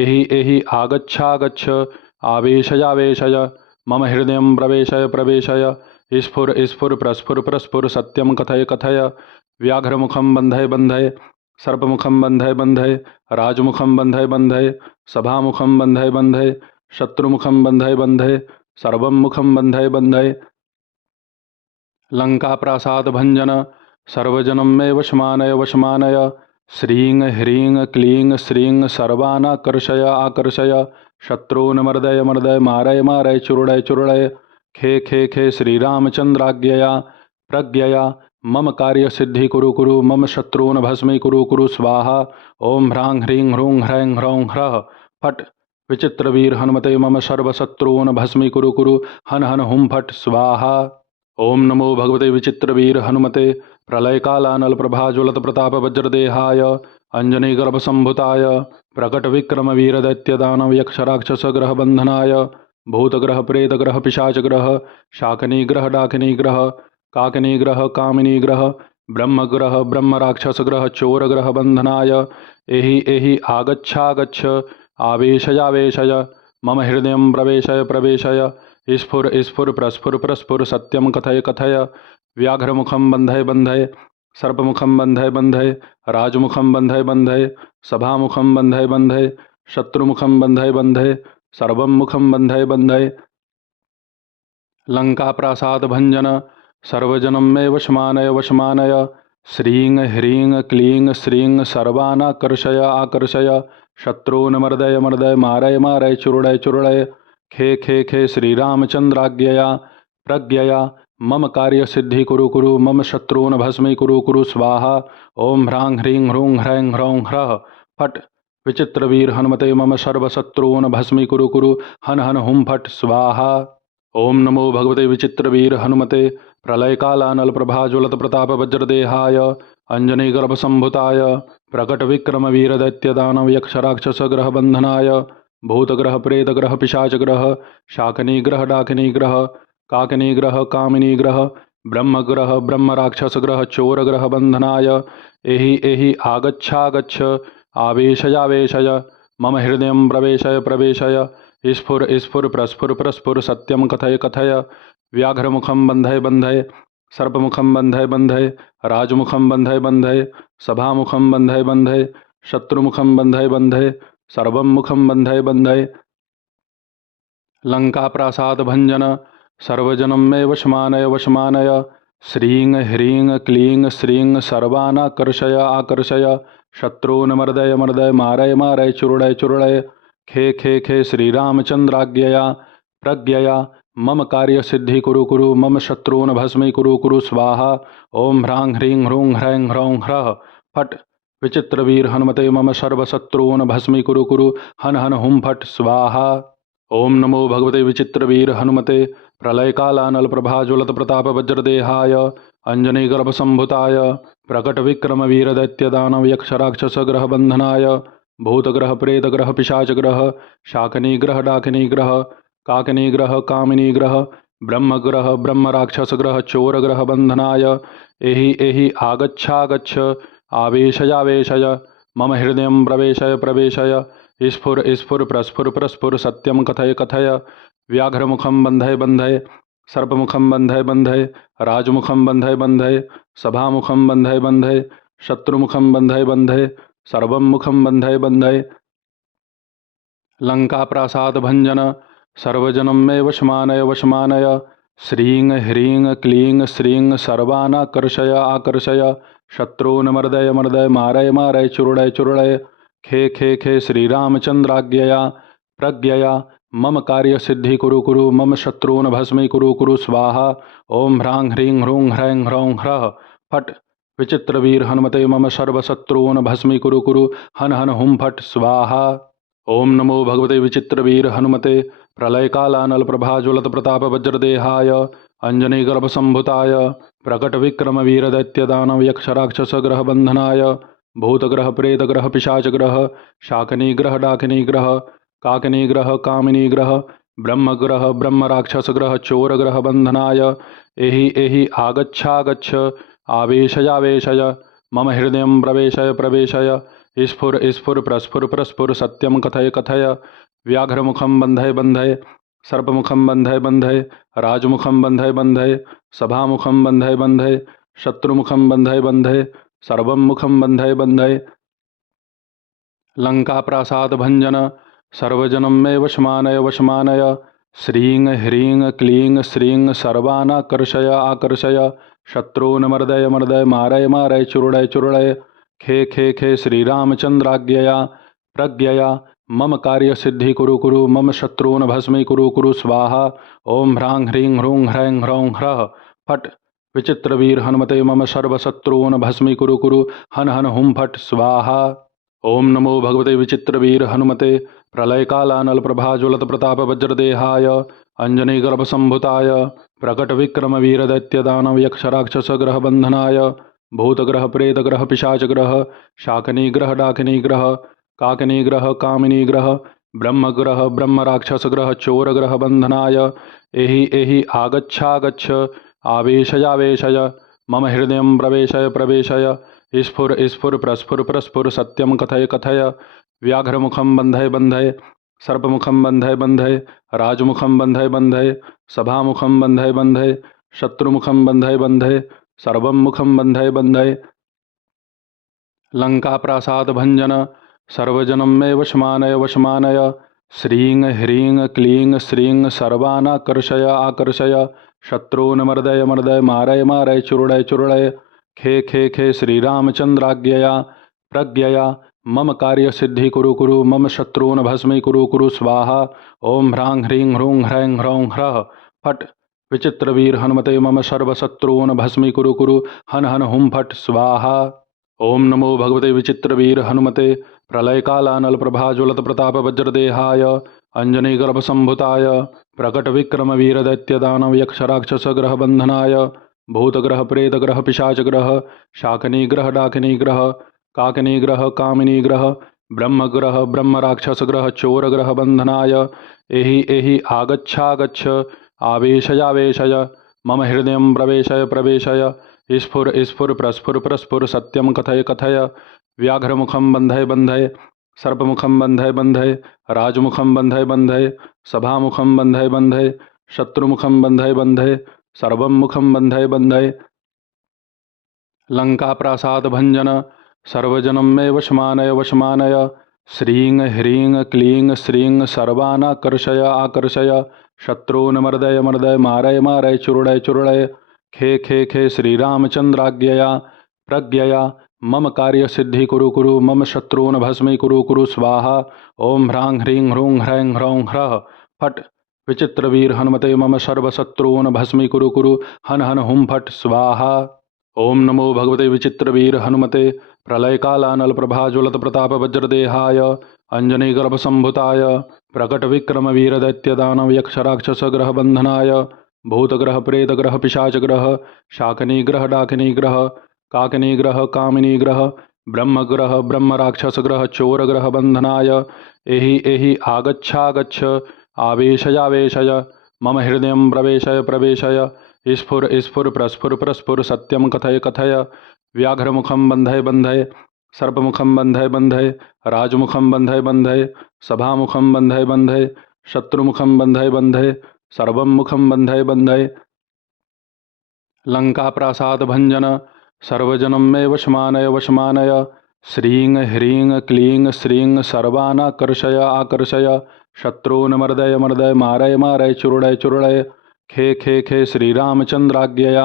एहि एहि आगच्छागच्छ आवेशयावेशय मम हृदय प्रवेशय प्रवेशय स्फुर स्फुर प्रस्फुर प्रस्फुर सत्यम कथय कथय व्याघ्रमुखम बंधय बंधय सर्पमुखम बंधय बंधय राजमुखम बंधय बंधय सभामुखम बंधय बंधय शत्रुमुखम बंधय बंधय सर्वं मुखम बंधय बंधय लंका प्रासाद भंजन सर्वजनं मे वशमानय वशमानय श्रीं ह्रीं क्लीं श्रीं सर्वानाकर्षय आकर्षय शत्रून् मर्दय मर्दय मारय मारय चूर्णय चूर्णय खे खे खे श्रीरामचन्द्राज्ञया प्रज्ञया मम कार्यसिद्धि कुरु कुरु मम शत्रून् भस्मीकुरु कुरु स्वाहा ओं ह्रां ह्रीं ह्रूं ह्रैं ह्रौं ह्रः फट् विचित्रवीर हनुमते मम सर्वशत्रून् भस्मीकुरु कुरु हन हन हुं फट् स्वाहा। ओम नमो भगवते विचित्रवीर हनुमते प्रलयकालानल प्रभाज्वलत प्रताप वज्रदेहाय अंजनीगर्भसंभुताय प्रकट विक्रम वीर दैत्य दानव यक्ष राक्षस ग्रह बंधनाय भूतग्रह प्रेतग्रह पिशाचग्रह शाकिनीग्रह डाकिनीग्रह काकिनीग्रह कामिनीग्रह ब्रह्मग्रह ब्रह्म राक्षस ग्रह चोरग्रह बंधनाय एहि एहि आगच्छागच्छ आवेशयावेशय मम हृदय प्रवेशय प्रवेशय स्फुर स्फुर प्रस्फुर प्रस्फुर सत्यम कथय कथय व्याघ्रमुखम बंधय बंधय सर्पमुखम बंधय बंधय राजमुखम बंधय बंधय सभामुखम बंधय बंधय शत्रुमुखम बंधय बंधय सर्वं मुखम बंधय बंधय लंका प्रासाद भंजन सर्वजनं मे वशमानय वशमानय श्रीं ह्रीं क्लीं श्रीं सर्वानाकर्षय आकर्षय शत्रून् मर्दय मर्दय मारय मारय चूर्णय चूर्णय खे खे खे श्रीरामचन्द्राज्ञया प्रज्ञया मम कार्यसिद्धि कुरु कुरु मम शत्रून् भस्मीकुरु कुरु स्वाहा ओं ह्रां ह्रीं ह्रूं ह्रैं ह्रौं ह्रः फट् विचित्रवीर हनुमते मम सर्वशत्रून् भस्मीकुरु कुरु हन हन हुं फट् स्वाहा। ओम नमो भगवते विचित्रवीर हनुमते प्रलयकालानल प्रभाज्वलत प्रताप वज्रदेहाय अंजनीगर्भसंभुताय प्रकट विक्रम वीर दैत्य दानव यक्ष राक्षस ग्रह बंधनाय भूतग्रह प्रेतग्रह पिशाचग्रह शाकिनीग्रह डाकिनीग्रह काकिनीग्रह कामिनीग्रह ब्रह्मग्रह ब्रह्म राक्षस ग्रह चोरग्रह बंधनाय एहि एहि आगच्छागच्छ आवेशयावेशय मम हृदय प्रवेशय प्रवेशय स्फुर स्फुर प्रस्फुर प्रस्फुर सत्यम कथय कथय व्याघ्रमुखम बंधय बंधय सर्पमुखम बंधय बंधय राजमुखम बंधय बंधय सभामुखम बंधय बंधय शत्रुमुखम बंधय बंधय सर्वं मुखम बंधय बंधय लंका प्रासाद भंजन सर्वजनं मे वशमानय वशमानय श्रीं ह्रीं क्लीं श्रीं सर्वानाकर्षय आकर्षय शत्रून् मर्दय मर्दय मारय मारय चूर्णय चूर्णय खे खे खे श्रीरामचन्द्राज्ञया प्रज्ञया मम कार्यसिद्धि कुरु कुरु मम शत्रून् भस्मीकुरु कुरु स्वाहा ओं ह्रां ह्रीं ह्रूं ह्रैं ह्रौं ह्रः फट् विचित्रवीर हनुमते मम सर्वशत्रून् भस्मीकुरु कुरु हन हन हुं फट् स्वाहा। ओम नमो भगवते विचित्रवीर हनुमते प्रलयकालानल प्रभाज्वलत प्रताप वज्रदेहाय अंजनीगर्भसंभुताय प्रकट विक्रम वीर दैत्य दानव यक्ष राक्षस ग्रह बंधनाय भूतग्रह प्रेतग्रह पिशाचग्रह शाकिनीग्रह डाकिनीग्रह काकिनीग्रह कामिनीग्रह ब्रह्मग्रह ब्रह्म राक्षस ग्रह चोरग्रह बंधनाय एहि एहि आगच्छागच्छ आवेशयावेशय मम हृदय प्रवेशय प्रवेशय स्फुर स्फुर प्रस्फुर प्रस्फुर सत्यम कथय कथय व्याघ्रमुखम बंधय बंधय सर्पमुखम बंधय बंधय राजमुखम बंधय बंधय सभामुखम बंधय बंधय शत्रुमुखम बंधय बंधय सर्वं मुखम बंधय बंधय लंका प्रासाद भंजन सर्वजनं मे वशमानय वशमानय। श्रीं ह्रीं क्लीं श्रीं सर्वानाकर्षय आकर्षय। शत्रून् मर्दय मर्दय मारय मारय चूर्णय चूर्णय। खे खे खे श्रीरामचन्द्राज्ञया प्रज्ञया मम कार्यसिद्धि कुरु कुरु। मम शत्रून् भस्मीकुरु कुरु स्वाहा। ओं ह्रां ह्रीं ह्रूं ह्रैं ह्रौं ह्रः फट् विचित्रवीर हनुमते मम सर्वशत्रून् भस्मीकुरु कुरु। हन हन हुं फट् स्वाहा। ओं नमो भगवते विचित्रवीर हनुमते प्रलयकालानल प्रभाज्वलत प्रताप वज्रदेहाय अंजनीगर्भसंभुताय प्रकटविक्रम वीरदैत्यदानव यक्षराक्षसग्रह बंधनाय भूतग्रह प्रेतग्रह पिशाचग्रह शाकिनीग्रह डाकिनीग्रह काकिनीग्रह कामिनीग्रह ब्रह्मग्रह ब्रह्मराक्षसग्रह चोरग्रह बंधनाय एहि एहि आगच्छागच्छ आवेशयावेशय मम हृदयं प्रवेशय प्रवेशय। स्फुर स्फुर प्रस्फुर प्रस्फुर सत्यं कथय कथय। व्याघ्रमुखं बन्धय बन्धय सर्पमुखं बन्धय बन्धय राजमुखं बन्धय बन्धय सभामुखं बन्धय बन्धय शत्रुमुखं बन्धय बन्धय सर्वं मुखं बन्धय बन्धय। लङ्काप्रासादभञ्जन सर्वजनं मे वशमानय वशमानय। श्रीं ह्रीं क्लीं श्रीं सर्वानाकर्षय आकर्षय। शत्रून् मर्दय मर्दय मारय मारय चूर्णय चूर्णय। खे खे खे श्रीरामचन्द्राज्ञया प्रज्ञया मम कार्यसिद्धि कुरु कुरु। मम शत्रून् भस्मीकुरु कुरु स्वाहा। ओं ह्रां ह्रीं ह्रूं ह्रैं ह्रौं ह्रः फट् विचित्रवीर हनुमते मम सर्वशत्रून् भस्मीकुरु कुरु। हन हन हुं फट् स्वाहा। ओं नमो भगवते विचित्रवीर हनुमते प्रलयकालानल प्रभाज्वलत प्रताप वज्रदेहाय अंजनीगर्भसंभुताय प्रकटविक्रम वीरदैत्यदानव यक्षराक्षसग्रह बंधनाय भूतग्रह प्रेतग्रह पिशाचग्रह शाकिनीग्रह डाकिनीग्रह काकिनीग्रह कामिनीग्रह ब्रह्मग्रह ब्रह्मराक्षसग्रह चोरग्रह बंधनाय एहि एहि आगच्छागच्छ आवेशयावेशय मम हृदयं प्रवेशय प्रवेशय। स्फुर स्फुर प्रस्फुर प्रस्फुर सत्यं कथय कथय। व्याघ्रमुखं बन्धय बन्धय सर्पमुखं बन्धय बन्धय राजमुखं बन्धय बन्धय सभामुखं बन्धय बन्धय शत्रुमुखं बन्धय बन्धय सर्वं मुखं बन्धय बन्धय। लङ्काप्रासादभञ्जन सर्वजनं मे वशमानय वशमानय। श्रीं ह्रीं क्लीं श्रीं सर्वानाकर्षय आकर्षय। शत्रून् मर्दय मर्दय मारय मारय चूर्णय चूर्णय। खे खे खे श्रीरामचन्द्राज्ञया प्रज्ञया मम कार्यसिद्धि कुरु कुरु। मम शत्रून् भस्मीकुरु कुरु स्वाहा। ओं ह्रां ह्रीं ह्रूं ह्रैं ह्रौं ह्रः फट् विचित्रवीर हनुमते मम सर्वशत्रून् भस्मीकुरु कुरु। हन हन हुं फट् स्वाहा। ओं नमो भगवते विचित्रवीर हनुमते प्रलयकालानल प्रभाज्वलत प्रताप वज्रदेहाय अंजनीगर्भसंभुताय प्रकटविक्रम वीरदैत्यदानव यक्षराक्षसग्रह बंधनाय भूतग्रह प्रेतग्रह पिशाचग्रह शाकिनीग्रह डाकिनीग्रह काकिनीग्रह कामिनीग्रह ब्रह्मग्रह ब्रह्मराक्षसग्रह चोरग्रह बंधनाय एहि एहि आगच्छागच्छ आवेशयावेशय मम हृदयं प्रवेशय प्रवेशय। स्फुर स्फुर प्रस्फुर प्रस्फुर सत्यं कथय कथय। व्याघ्रमुखं बन्धय बन्धय सर्पमुखं बन्धय बन्धय राजमुखं बन्धय बन्धय सभामुखं बन्धय बन्धय शत्रुमुखं बन्धय बन्धय सर्वं मुखं बन्धय बन्धय। लङ्काप्रासादभञ्जन सर्वजनं मे वशमानय वशमानय। श्रीं ह्रीं क्लीं श्रीं सर्वानाकर्षय आकर्षय। शत्रून् मर्दय मर्दय मारय मारय चूर्णय चूर्णय। खे खे खे श्रीरामचन्द्राज्ञया प्रज्ञया मम कार्यसिद्धि कुरु कुरु। मम शत्रून् भस्मीकुरु कुरु स्वाहा। ओं ह्रां ह्रीं ह्रूं ह्रैं ह्रौं ह्रः फट् विचित्रवीर हनुमते मम सर्वशत्रून् भस्मीकुरु कुरु। हन हन हुं फट् स्वाहा। ओं नमो भगवते विचित्रवीर हनुमते प्रलयकालानल प्रभाज्वलत प्रताप वज्रदेहाय अंजनीगर्भसंभुताय प्रकटविक्रम वीरदैत्यदानव यक्षराक्षसग्रह बंधनाय भूतग्रह प्रेतग्रह पिशाचग्रह शाकिनीग्रह डाकिनीग्रह काकिनीग्रह कामिनीग्रह ब्रह्मग्रह ब्रह्मराक्षसग्रह चोरग्रह बंधनाय एहि एहि आगच्छागच्छ आवेशयावेशय मम हृदयं प्रवेशय प्रवेशय। स्फुर स्फुर प्रस्फुर प्रस्फुर सत्यं कथय कथय। व्याघ्रमुखं बन्धय बन्धय सर्पमुखं बन्धय बन्धय राजमुखं बन्धय बन्धय सभामुखं बन्धय बन्धय शत्रुमुखं बन्धय बन्धय सर्वं मुखं बन्धय बन्धय। लङ्काप्रासादभञ्जन सर्वजनं मे वशमानय वशमानय। श्रीं ह्रीं क्लीं श्रीं सर्वानाकर्षय आकर्षय। शत्रून् मर्दय मर्दय मारय मारय चूर्णय चूर्णय खे खे खे श्रीरामचन्द्राज्ञया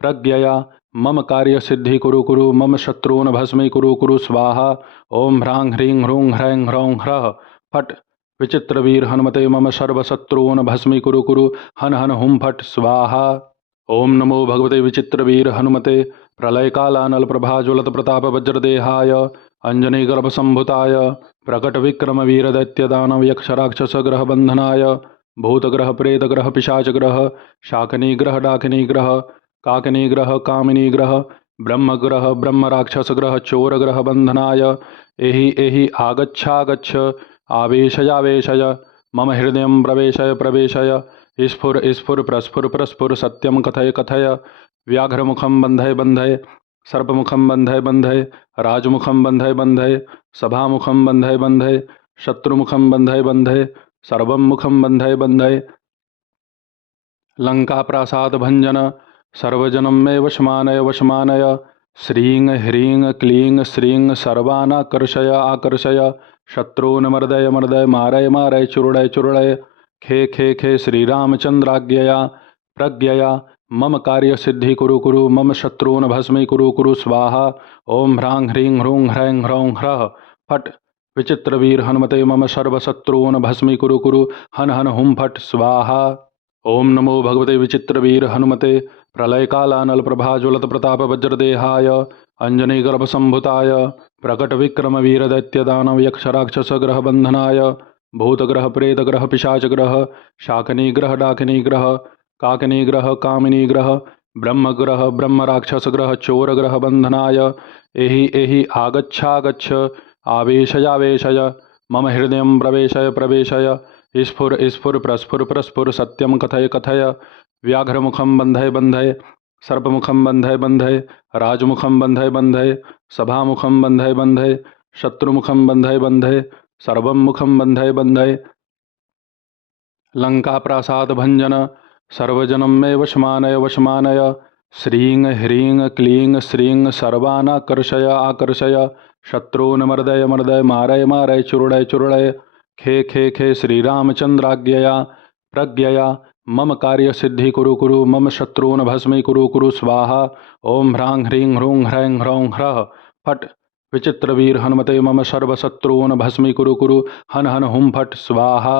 प्रज्ञया मम कार्यसिद्धि कुरु कुरु मम शत्रून् भस्मी कुरु कुरु स्वाहा। ओम ह्रां ह्रीं ह्रूं ह्रैं ह्रौं ह्रः फट् विचित्रवीर हनुमते मम सर्वशत्रून् भस्मी कुरु कुरु हन हन हुं फट् स्वाहा। ओम नमो भगवते विचित्रवीर हनुमते प्रलयकालानल प्रभाज्वलत प्रताप वज्रदेहाय अंजनीगर्भसंभुताय प्रकटविक्रम वीरदैत्यदानव यक्षराक्षसग्रह बंधनाय भूतग्रह प्रेतग्रह पिशाचग्रह शाकिनीग्रह डाकिनीग्रह काकिनीग्रह कामिनीग्रह ब्रह्मग्रह ब्रह्मराक्षसग्रह चोरग्रह बंधनाय एहि एहि आगच्छागच्छ आवेशयावेशय मम हृदयं प्रवेशय प्रवेशय स्फुर स्फुर प्रस्फुर प्रस्फुर सत्यं कथय कथय व्याघ्रमुखं बन्धय बन्धय सर्पमुखं बन्धय बन्धय राजमुखं बन्धय बन्धय सभामुखं बन्धय बन्धय शत्रुमुखं बन्धय बन्धय सर्वं मुखं बन्धय बन्धय लंकाप्रासाद भञ्जन सर्वजनं मे वशमानय वशमानय श्रीं ह्रीं क्लीं श्रीं सर्वानाकर्षय आकर्षय शत्रून् मर्दय मर्दय मारय मारय चूर्णय चूर्णय खे खे खे श्रीरामचन्द्राज्ञया प्रज्ञया मम कार्यसिद्धि कुरु कुरु मम शत्रून् भस्मी कुरु कुरु स्वाहा। ओम ह्रां ह्रीं ह्रूं ह्रैं ह्रौं ह्रः फट् विचित्रवीर हनुमते मम सर्वशत्रून् भस्मी कुरु कुरु हन हन हुं फट् स्वाहा। ओम नमो भगवते विचित्रवीर हनुमते प्रलयकालानल प्रभाज्वलत प्रताप वज्रदेहाय अंजनीगर्भसंभुताय प्रकटविक्रम वीरदैत्यदानव यक्षराक्षसग्रह बंधनाय भूतग्रह प्रेतग्रह पिशाचग्रह शाकिनीग्रह डाकिनीग्रह काकिनीग्रह कामिनीग्रह ब्रह्मग्रह ब्रह्मराक्षसग्रह चोरग्रह बंधनाय एहि एहि आगच्छागच्छ आवेशयावेशय मम हृदयं प्रवेशय प्रवेशय स्फुर स्फुर प्रस्फुर प्रस्फुर सत्यं कथय कथय व्याघ्रमुखं बन्धय बन्धय सर्पमुखं बन्धय बन्धय राजमुखं बन्धय बन्धय सभामुखं बन्धय बन्धय शत्रुमुखं बन्धय बन्धय सर्वं मुखं बन्धय बन्धय लंकाप्रासाद भञ्जन सर्वजनं मे वशमानय वशमानय श्रीं ह्रीं क्लीं श्रीं सर्वानाकर्षय आकर्षय शत्रून् मर्दय मर्दय मारय मारय चूर्णय चूर्णय खे खे खे श्रीरामचन्द्राज्ञया प्रज्ञया मम कार्यसिद्धि कुरु कुरु मम शत्रून् भस्मी कुरु कुरु स्वाहा। ओम ह्रां ह्रीं ह्रूं ह्रैं ह्रौं ह्रः फट् विचित्रवीर हनुमते मम सर्वशत्रून् भस्मी कुरु कुरु हन हन हुं फट् स्वाहा।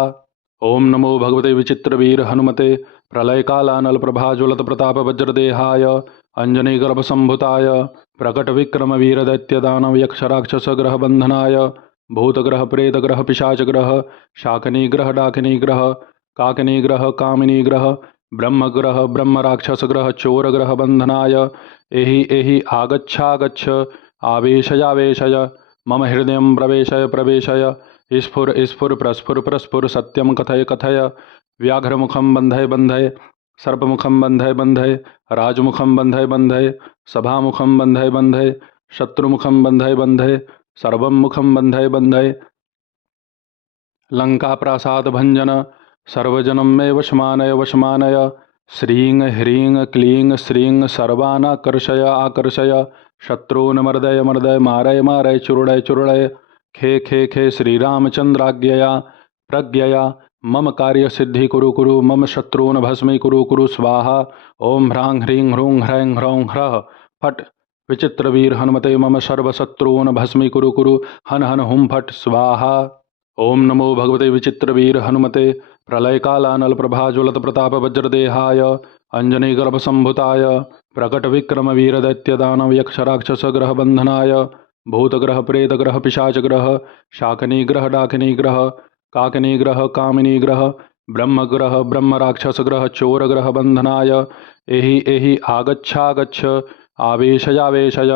ओम नमो भगवते विचित्रवीर हनुमते प्रलयकालानल प्रभाज्वलत प्रताप वज्रदेहाय अंजनीगर्भसंभुताय प्रकटविक्रम वीरदैत्यदानव यक्षराक्षसग्रह बंधनाय भूतग्रह प्रेतग्रह पिशाचग्रह शाकिनीग्रह डाकिनीग्रह काकिनीग्रह कामिनीग्रह ब्रह्मग्रह ब्रह्मराक्षसग्रह चोरग्रह बंधनाय एहि एहि आगच्छागच्छ आवेशयावेशय मम हृदयं प्रवेशय प्रवेशय स्फुर स्फुर प्रस्फुर प्रस्फुर सत्यं कथय कथय व्याघ्रमुखं बन्धय बन्धय सर्पमुखं बन्धय बन्धय राजमुखं बन्धय बन्धय सभामुखं बन्धय बन्धय शत्रुमुखं बन्धय बन्धय सर्वं मुखं बन्धय बन्धय लंकाप्रासाद भञ्जन सर्वजनं मे वशमानय वशमानय श्रीं ह्रीं क्लीं श्रीं सर्वानाकर्षय आकर्षय शत्रून् मर्दय मर्दय मारय मारय चूर्णय चूर्णय खे खे खे श्रीरामचन्द्राज्ञया प्रज्ञया मम कार्यसिद्धि कुरु कुरु मम शत्रून् भस्मी कुरु कुरु स्वाहा। ओम ह्रां ह्रीं ह्रूं ह्रैं ह्रौं ह्रः फट् विचित्रवीर हनुमते मम सर्वशत्रून् भस्मी कुरु कुरु हन हन हुं फट् स्वाहा। ओम नमो भगवते विचित्रवीर हनुमते प्रलयकालानल प्रभाज्वलत प्रताप वज्रदेहाय अंजनीगर्भसंभुताय प्रकटविक्रम वीरदैत्यदानव यक्षराक्षसग्रह बंधनाय भूतग्रह प्रेतग्रह पिशाचग्रह शाकिनीग्रह डाकिनीग्रह काकिनीग्रह कामिनीग्रह ब्रह्मग्रह ब्रह्मराक्षसग्रह चोरग्रह बंधनाय एहि एहि आगच्छागच्छ आवेशयावेशय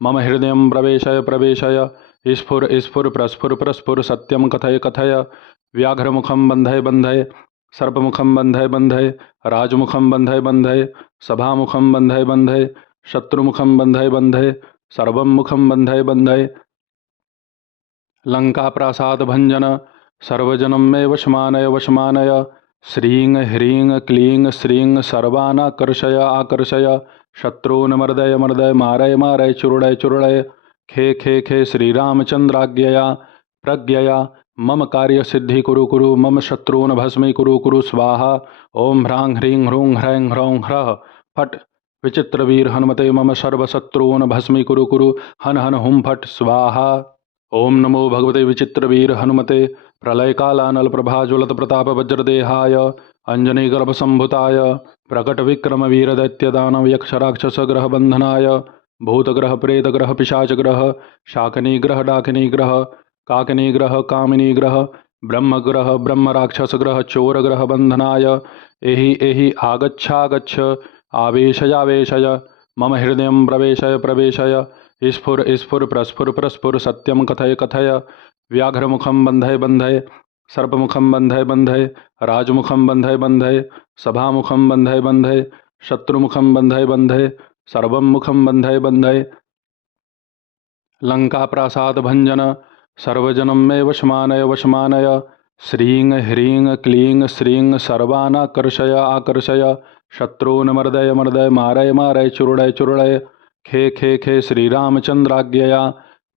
मम हृदयं प्रवेशय प्रवेशय स्फुर स्फुर प्रस्फुर प्रस्फुर सत्यं कथय कथय व्याघ्रमुखं बन्धय बन्धय सर्पमुखं बन्धय बन्धय राजमुखं बन्धय बन्धय सभामुखं बन्धय बन्धय शत्रुमुखं बन्धय बन्धय सर्वं मुखं बन्धय बन्धय लंकाप्रासाद भञ्जन सर्वजनं मे वशमानय वशमानय श्रीं ह्रीं क्लीं श्रीं सर्वानाकर्षय आकर्षय शत्रून् मर्दय मर्दय मारय मारय चूर्णय चूर्णय खे खे खे श्रीरामचन्द्राज्ञया प्रज्ञया मम कार्यसिद्धि कुरु कुरु मम शत्रून् भस्मी कुरु कुरु स्वाहा। ओम ह्रां ह्रीं ह्रूं ह्रैं ह्रौं ह्रः फट् विचित्रवीर हनुमते मम सर्वशत्रून् भस्मी कुरु कुरु हन हन हुं फट् स्वाहा। ओम नमो भगवते विचित्रवीर हनुमते प्रलयकालानल प्रभाज्वलत प्रताप वज्रदेहाय अंजनीगर्भसंभुताय प्रकटविक्रम वीरदैत्यदानव यक्षराक्षसग्रह बंधनाय भूतग्रह प्रेतग्रह पिशाचग्रह शाकिनीग्रह डाकिनीग्रह काकिनीग्रह कामिनीग्रह ब्रह्मग्रह ब्रह्मराक्षसग्रह चोरग्रह बंधनाय एहि एहि आगच्छागच्छ आवेशयावेशय मम हृदय प्रवेशय प्रवेशय स्फुर स्फुर प्रस्फुर प्रस्फुर सत्यम कथय कथय व्याघ्रमुखम बंधय बंधय सर्पमुखम बंधय बंधय राजमुखम बंधय बंधय सभामुखम बंधय बंधय शत्रुमुखम बंधय बंधय सर्वं मुखम बंधय बंधय लंका प्रासाद भंजन सर्वजनम मे वशमानय वशमानय श्रीं ह्रीं क्लीं श्रीं सर्वानाकर्षय आकर्षय शत्रून् मर्दय मर्दय मारय मारय चूर्णय चूर्णय खे खे खे श्रीरामचंद्राज्ञया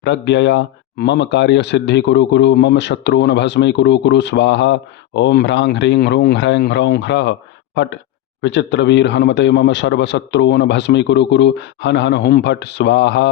प्रज्ञया मम कार्यसिद्धि कुरु कुरु मम शत्रून् भस्मी कुरु कुरु स्वाहा। ओम ह्रां ह्रीं ह्रूं ह्रैं ह्रौं ह्रः फट् विचित्रवीर हनुमते मम सर्वशत्रून् भस्मी कुरु कुरु हन हन हुं फट् स्वाहा।